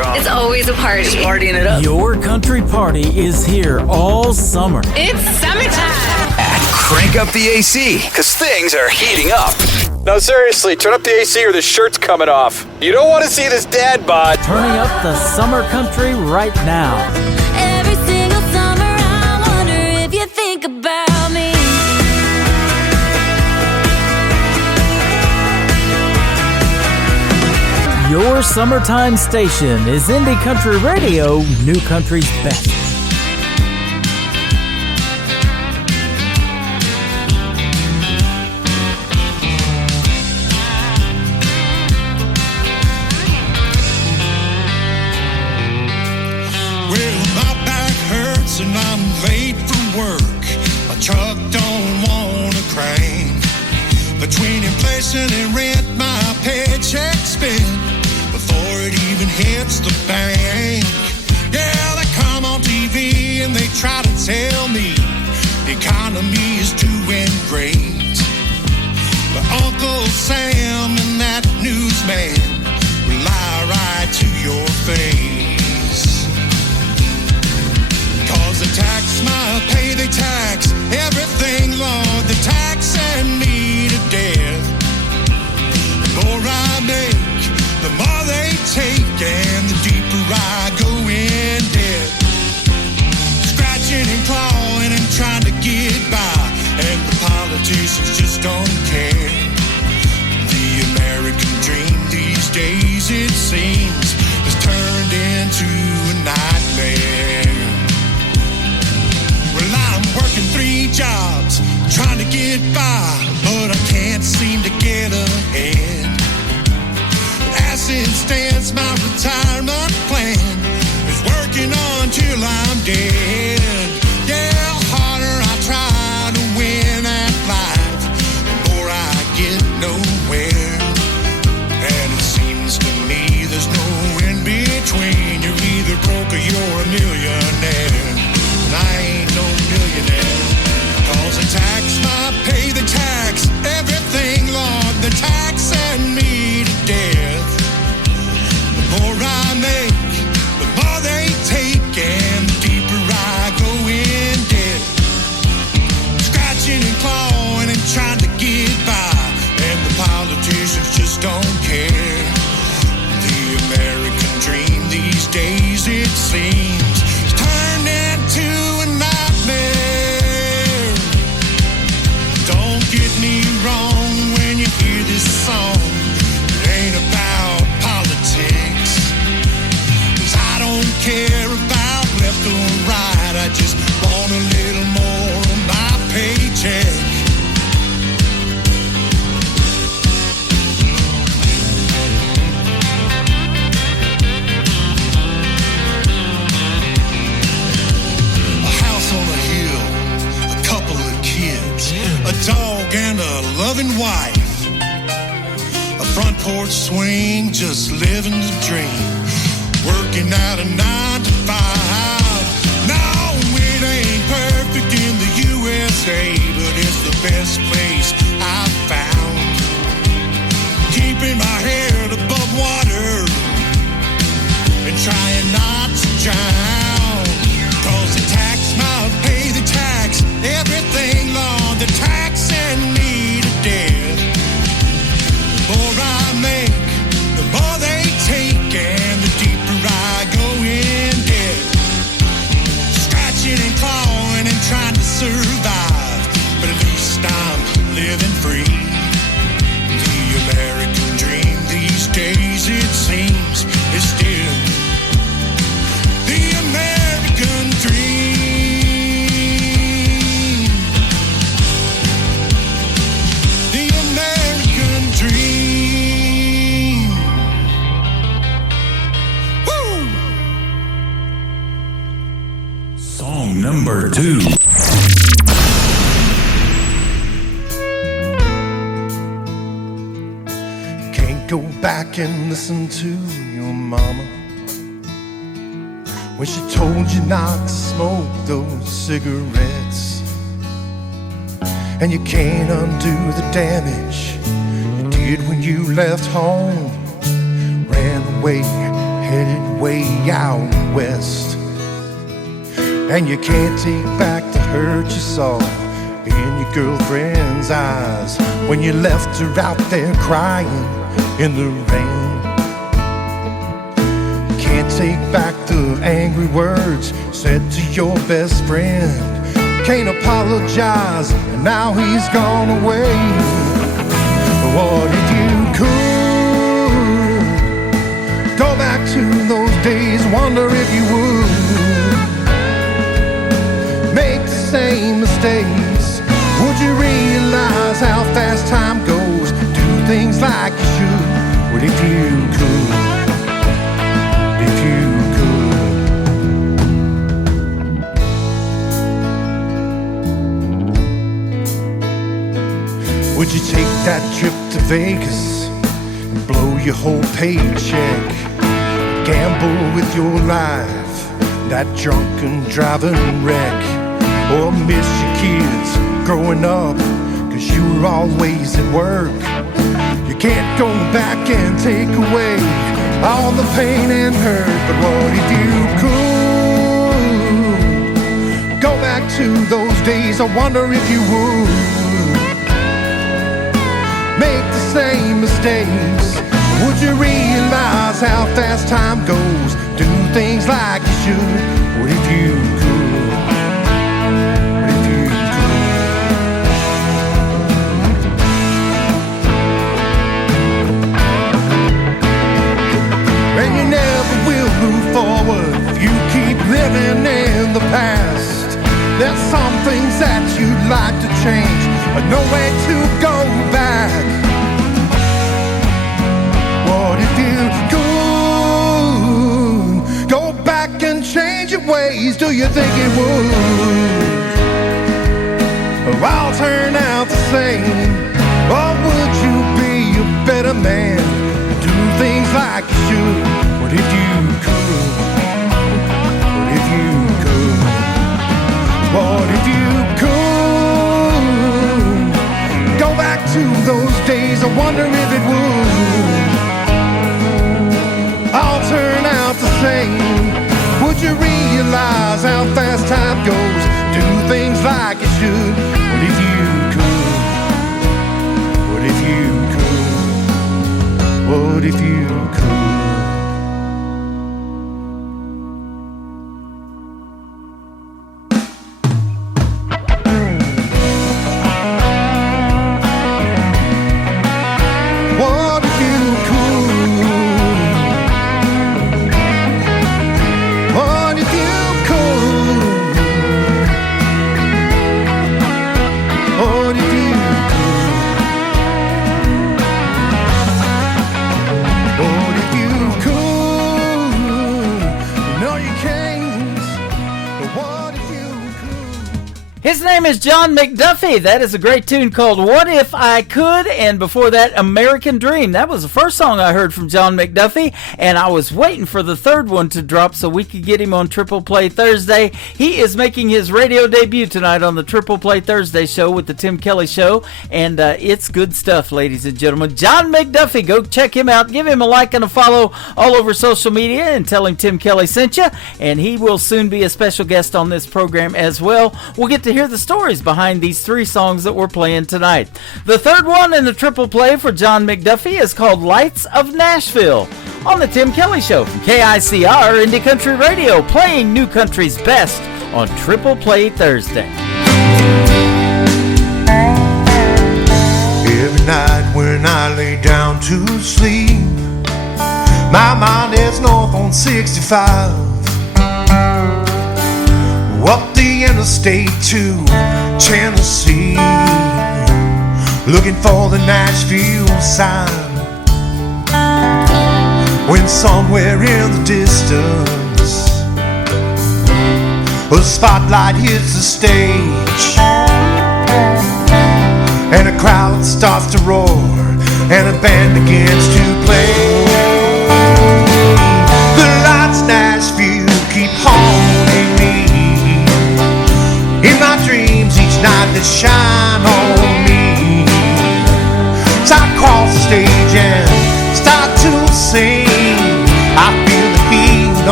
strong. It's always a party. Just partying it up. Your country party is here all summer. It's summertime. Crank up the AC, because things are heating up. No, seriously, turn up the AC or the shirt's coming off. You don't want to see this dad bod. Turning up the summer country right now. Every single summer I wonder if you think about me. Your summertime station is Indie Country Radio, New Country's best. Well, my back hurts and I'm late for work. My truck don't wanna crank. Between inflation and rent, my paycheck spent before it even hits the bank. Yeah, they come on TV and they try to tell me the economy is doing great. But Uncle Sam and that newsman will lie right to your face. Cause they tax my pay, they tax everything, Lord. They taxing me to death. The more I make, the more they take, and the deeper I go in debt. Scratching and clawing and trying to get by, and the politicians just don't care. The American dream these days, it seems, has turned into a nightmare. Well, I'm working 3 jobs, trying to get by, but I can't seem to get ahead. As it stands, my retirement plan is working on till I'm dead. Yeah, the harder I try to win at life, the more I get nowhere. And it seems to me there's no in between. You're either broke or you're a millionaire. And I ain't no millionaire. Cause they tax my pay, they tax everything, Lord. They're taxing me to death. The more I make, the more they take, and the deeper I go in debt. Scratching and clawing and trying to get by, and the politicians just don't care. The American dream these days, it seems, is turned into a nightmare. Don't get me wrong when you hear this song. It ain't about politics. 'Cause I don't care about left or right. I just want a little more of my paycheck. A house on a hill, a couple of kids, a dog and a loving wife, a front porch swing, just living the dream, working out a 9 to 5. No, it ain't perfect in the USA, but it's the best place I've found. Keeping my head above water and trying not to drown. Cause the tax my pay, the tax everything, Lord. They're taxing me to death. The more I make, the more they take, and the deeper I go in debt. Scratching and clawing and trying to survive, but at least I'm living free. The American dream these days, it seems, is still the American dream. The American dream. Woo! Song number 2. Can't go back and listen to your mama when she told you not to smoke those cigarettes. And you can't undo the damage you did when you left home, ran away, headed way out west. And you can't take back the hurt you saw in your girlfriend's eyes when you left her out there crying in the rain. You can't take back the angry words said to your best friend. Can't apologize, and now he's gone away. What if you could go back to those days? Wonder if you would make the same mistakes. Would you realize how fast time goes? Do things like you should. What if you could? If you could. Would you take that trip to Vegas and blow your whole paycheck? Gamble with your life, that drunken driving wreck? Or miss your kids growing up, cause you were always at work? You can't go back and take away all the pain and hurt. But what if you could go back to those days? I wonder if you would make the same mistakes. Would you realize how fast time goes? Do things like you should. What if you could? What if you could? And you never will move forward if you keep living in the past. There's some things that you'd like to change, but no way to go back. What if you could go back and change your ways? Do you think it would? Or all turn out the same? Or would you be a better man? Do things like you should. What if you could? What if you could? What if you could go back to those days? I wonder if it would all turn out the same. Would you realize how fast time goes? Do things like you should. What if you could? What if you could? What if you could? His name is John McDuffie. That is a great tune called What If I Could, and before that, American Dream. That was the first song I heard from John McDuffie, and I was waiting for the third one to drop so we could get him on Triple Play Thursday. He is making his radio debut tonight on the Triple Play Thursday show with the Tim Kelly Show, and it's good stuff, ladies and gentlemen. John McDuffie, go check him out. Give him a like and a follow all over social media, and tell him Tim Kelly sent you, and he will soon be a special guest on this program as well. We'll get to hear the stories behind these three songs that we're playing tonight. The third one in the Triple Play for John McDuffie is called Lights of Nashville on the Tim Kelly Show from KICR Indie Country Radio, playing new country's best on Triple Play Thursday. Every night when I lay down to sleep, my mind is north on 65, up the interstate to Tennessee, looking for the Nashville sign. When somewhere in the distance a spotlight hits the stage, and a crowd starts to roar, and a band begins to play. The lights Nashville keep haunting me in my dreams each night that shine on me. So I cross the stage and start to sing. I feel the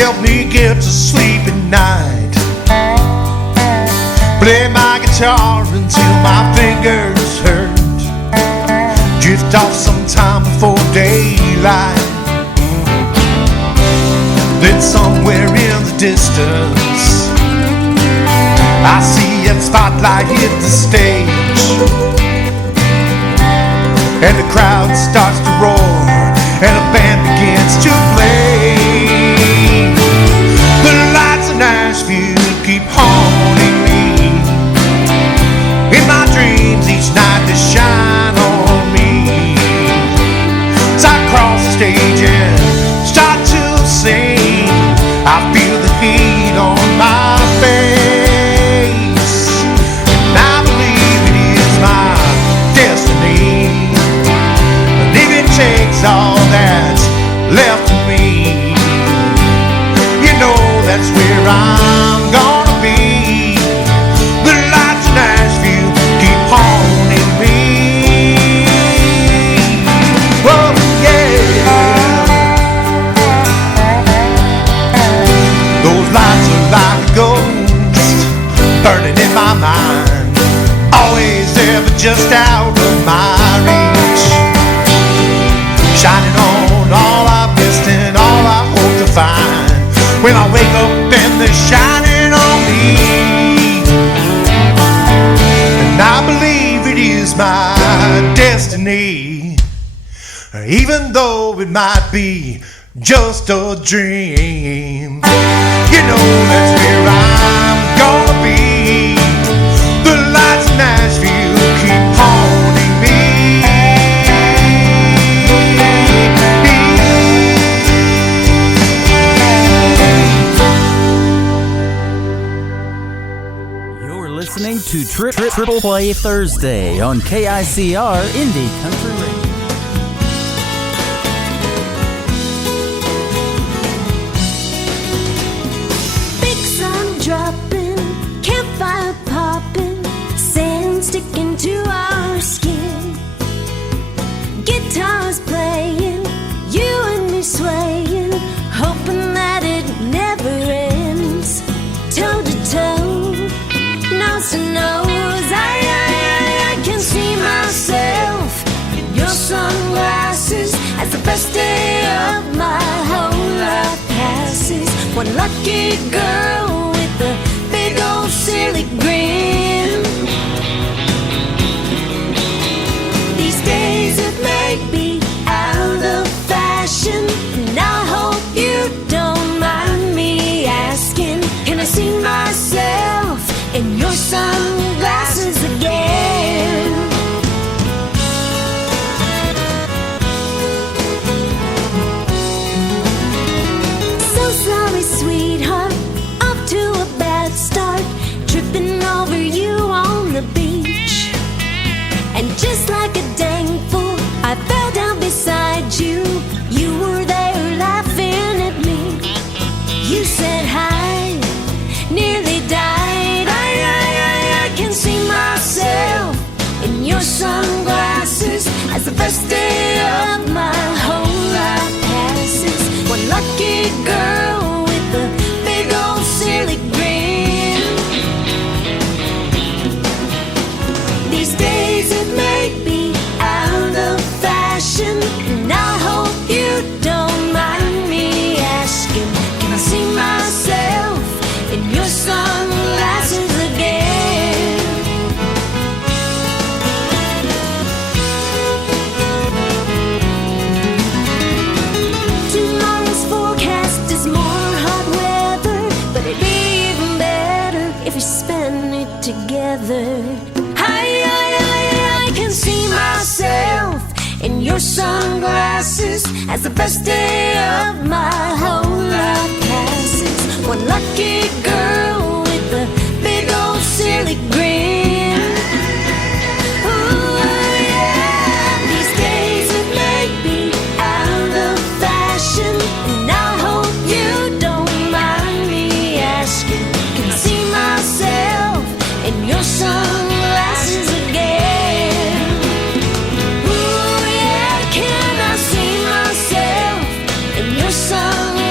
help me get to sleep at night. Play my guitar until my fingers hurt. Drift off sometime before daylight. Then somewhere in the distance I see a spotlight hit the stage, and the crowd starts to roar, and a band begins to play. The lights of Nashville keep haunting me. In my dreams each night they shine on me. As I cross the stage and start to sing, I feel the heat on my face. Takes all that's left of me. You know that's where I'm gonna be. The lights of Nashville keep haunting me. Oh yeah. Those lights are like a ghost burning in my mind, always there but just out of my reach. Shining on all I've missed and all I hope to find. When I wake up and they're shining on me, and I believe it is my destiny, even though it might be just a dream. You know that's where I'm gonna be. The lights of Nashville keep haunting me. Listening to Triple Play Thursday on KICR Indie Country Radio. Big sun dropping, campfire popping, sand sticking to our skin. Guitars playing, you and me swaying, hoping that it never ends. Toe to toe, nose to nose, I can see myself in your sunglasses as the best day of my whole life passes. One lucky girl with a big old silly grin. These days it may be out of fashion, and I hope you don't mind me asking, can I see myself in your sunglasses again? So sorry, sweetheart, off to a bad start, tripping over you on the beach. And just like a dang fool, I fell down beside you. You were there laughing at me. You said hi, nearly died. I can see myself in your sunglasses as the first day of my whole life passes. One lucky girl with a big old silly grin. These days it may be out of fashion, and I hope you don't mind me asking, can I see myself in your sunglasses again? Tomorrow's forecast is more hot weather, but it'd be even better if we spend it together. I can see myself in your sunglasses as the best day of my whole life passes. One lucky girl with a big old silly grin. Ooh, yeah. These days it may be out of fashion, and I hope you don't mind me asking, can I see myself in your sunglasses again? Ooh, yeah, can I see myself in your sunglasses?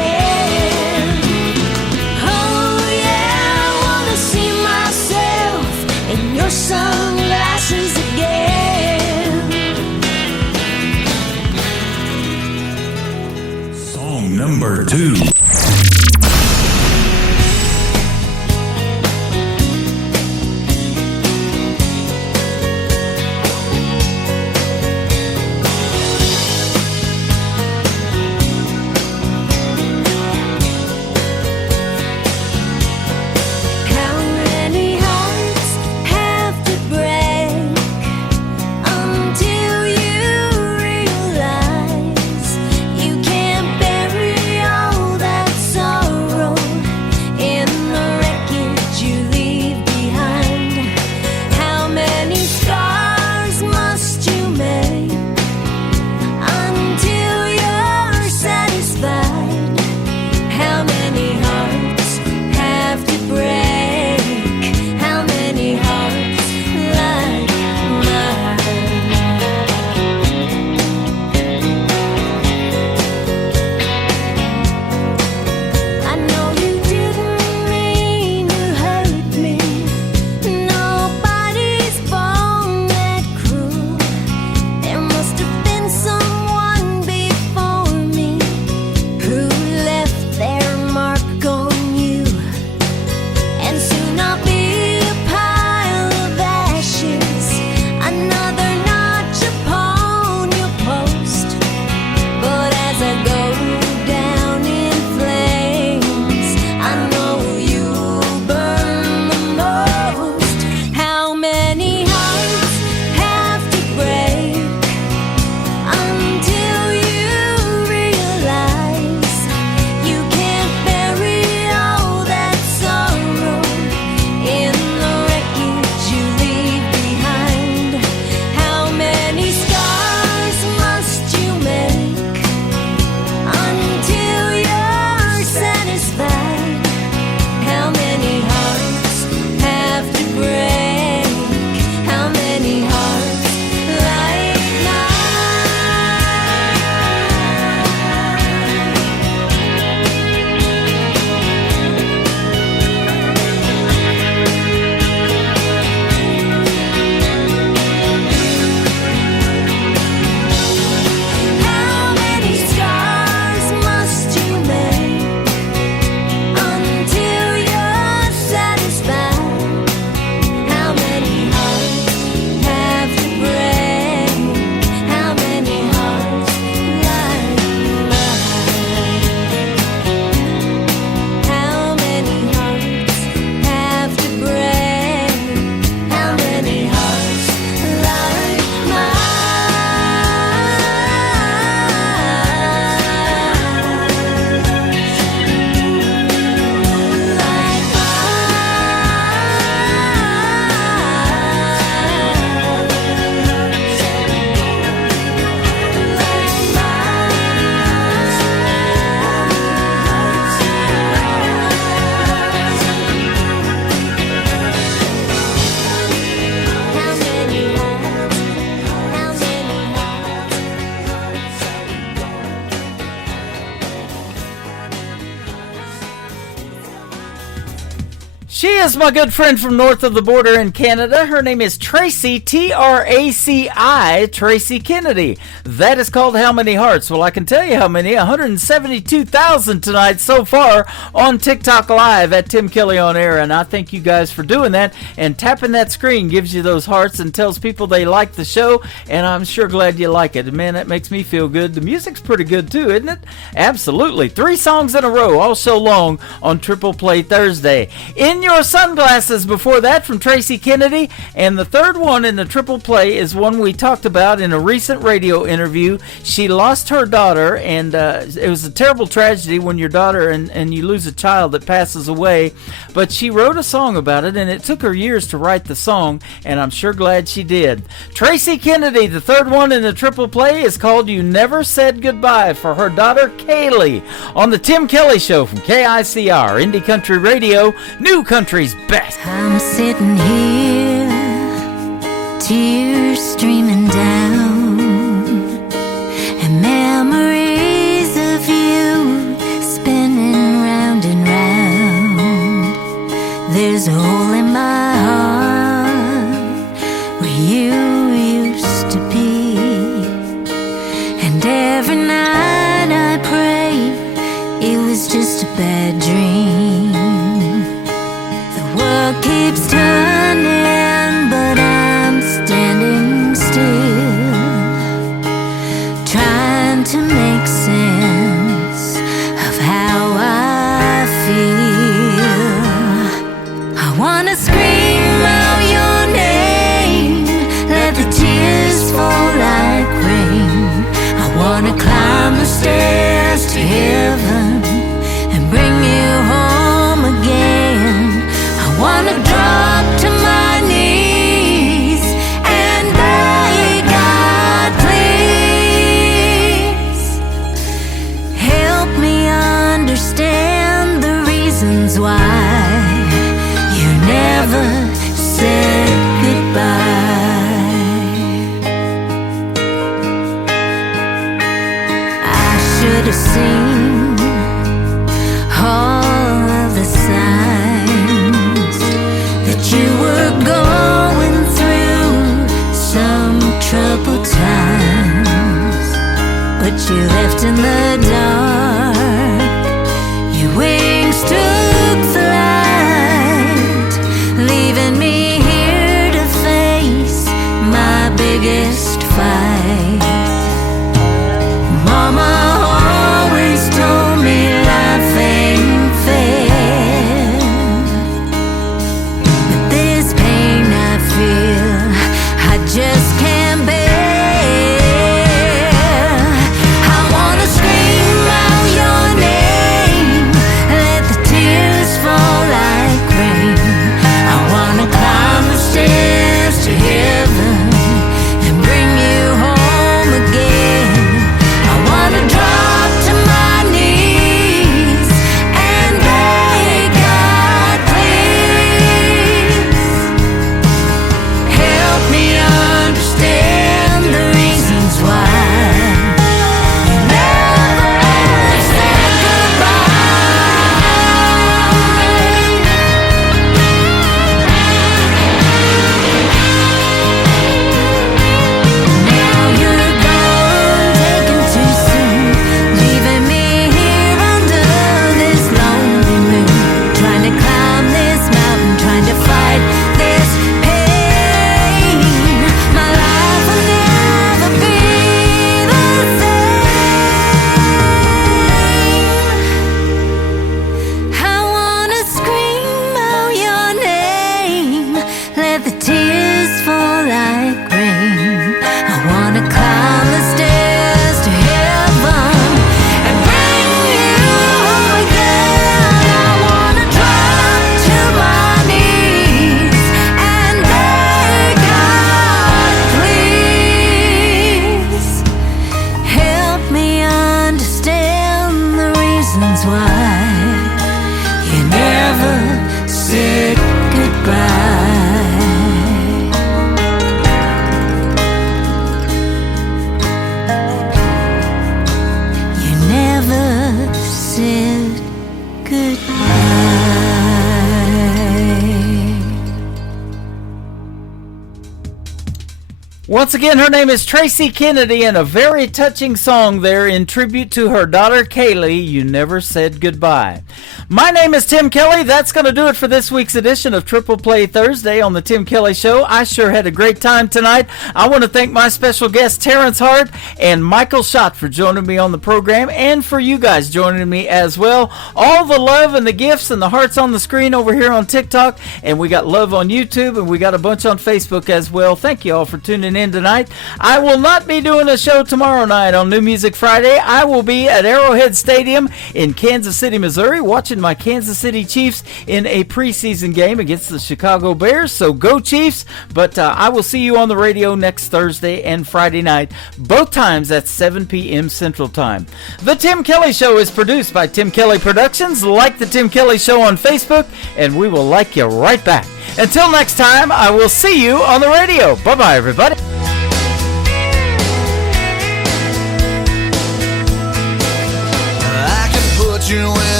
number 2. She is my good friend from north of the border in Canada. Her name is Tracy, T-R-A-C-I, Tracy Kennedy. That is called How Many Hearts? Well, I can tell you how many. 172,000 tonight so far on TikTok Live at Tim Kelly On Air. And I thank you guys for doing that. And tapping that screen gives you those hearts and tells people they like the show. And I'm sure glad you like it. Man, that makes me feel good. The music's pretty good too, isn't it? Absolutely. 3 songs in a row all show long on Triple Play Thursday. In Your Sunglasses before that from Tracy Kennedy. And the third one in the Triple Play is one we talked about in a recent radio interview. She lost her daughter, and it was a terrible tragedy when your daughter and you lose a child that passes away. But she wrote a song about it, and it took her years to write the song, and I'm sure glad she did. Tracy Kennedy, the third one in the Triple Play, is called You Never Said Goodbye for her daughter Kaylee on the Tim Kelly Show from KICR, Indie Country Radio, New Country's best. I'm sitting here, tears streaming down, and memories of you spinning round and round. There's a hole in my heart where you used to be, and every night I pray it was just a bad dream. The world keeps turning, but I'm standing still, trying to make sense of how I feel. I wanna scream out your name, let the tears fall like rain. I wanna climb the stairs to heaven and bring you home again. I wanna drop to my knees and beg God, please help me understand the reasons why you never said goodbye. I should have seen all of the signs that you were going through some troubled times, but you left in the dark. Your wings took flight, leaving me here to face my biggest fight. Mama always told me life ain't fair, but this pain I feel I just can't bear. I wanna scream out your name, let the tears fall like rain. I wanna climb the stairs to heaven and bring you home again. I wanna drop to my knees and beg God, please help me understand the reasons why you never said goodbye. Now you're gone, taken too soon, leaving me here under this lonely moon, trying to climb this mountain, trying to fight this pain. My life will never be the same. I wanna scream out your name, let the tears fall like rain. I wanna climb the stairs to heaven and bring you home again. I wanna drop to my knees and beg God, please help me understand the reasons why you never said goodbye. You never said goodbye. Once again, her name is Tracy Kennedy, and a very touching song there in tribute to her daughter Kaylee, You Never Said Goodbye. My name is Tim Kelly. That's going to do it for this week's edition of Triple Play Thursday on the Tim Kelly Show. I sure had a great time tonight. I want to thank my special guests Terrence Hart and Michael Schott for joining me on the program, and for you guys joining me as well. All the love and the gifts and the hearts on the screen over here on TikTok, and we got love on YouTube, and we got a bunch on Facebook as well. Thank you all for tuning in tonight. I will not be doing a show tomorrow night on New Music Friday. I will be at Arrowhead Stadium in Kansas City, Missouri, watching my Kansas City Chiefs in a preseason game against the Chicago Bears. So go Chiefs. But I will see you on the radio next Thursday and Friday night, both times at 7 p.m. Central Time. The Tim Kelly Show is produced by Tim Kelly Productions. Like the Tim Kelly Show on Facebook, and we will like you right back. Until next time, I will see you on the radio. Bye-bye, everybody. I can put you in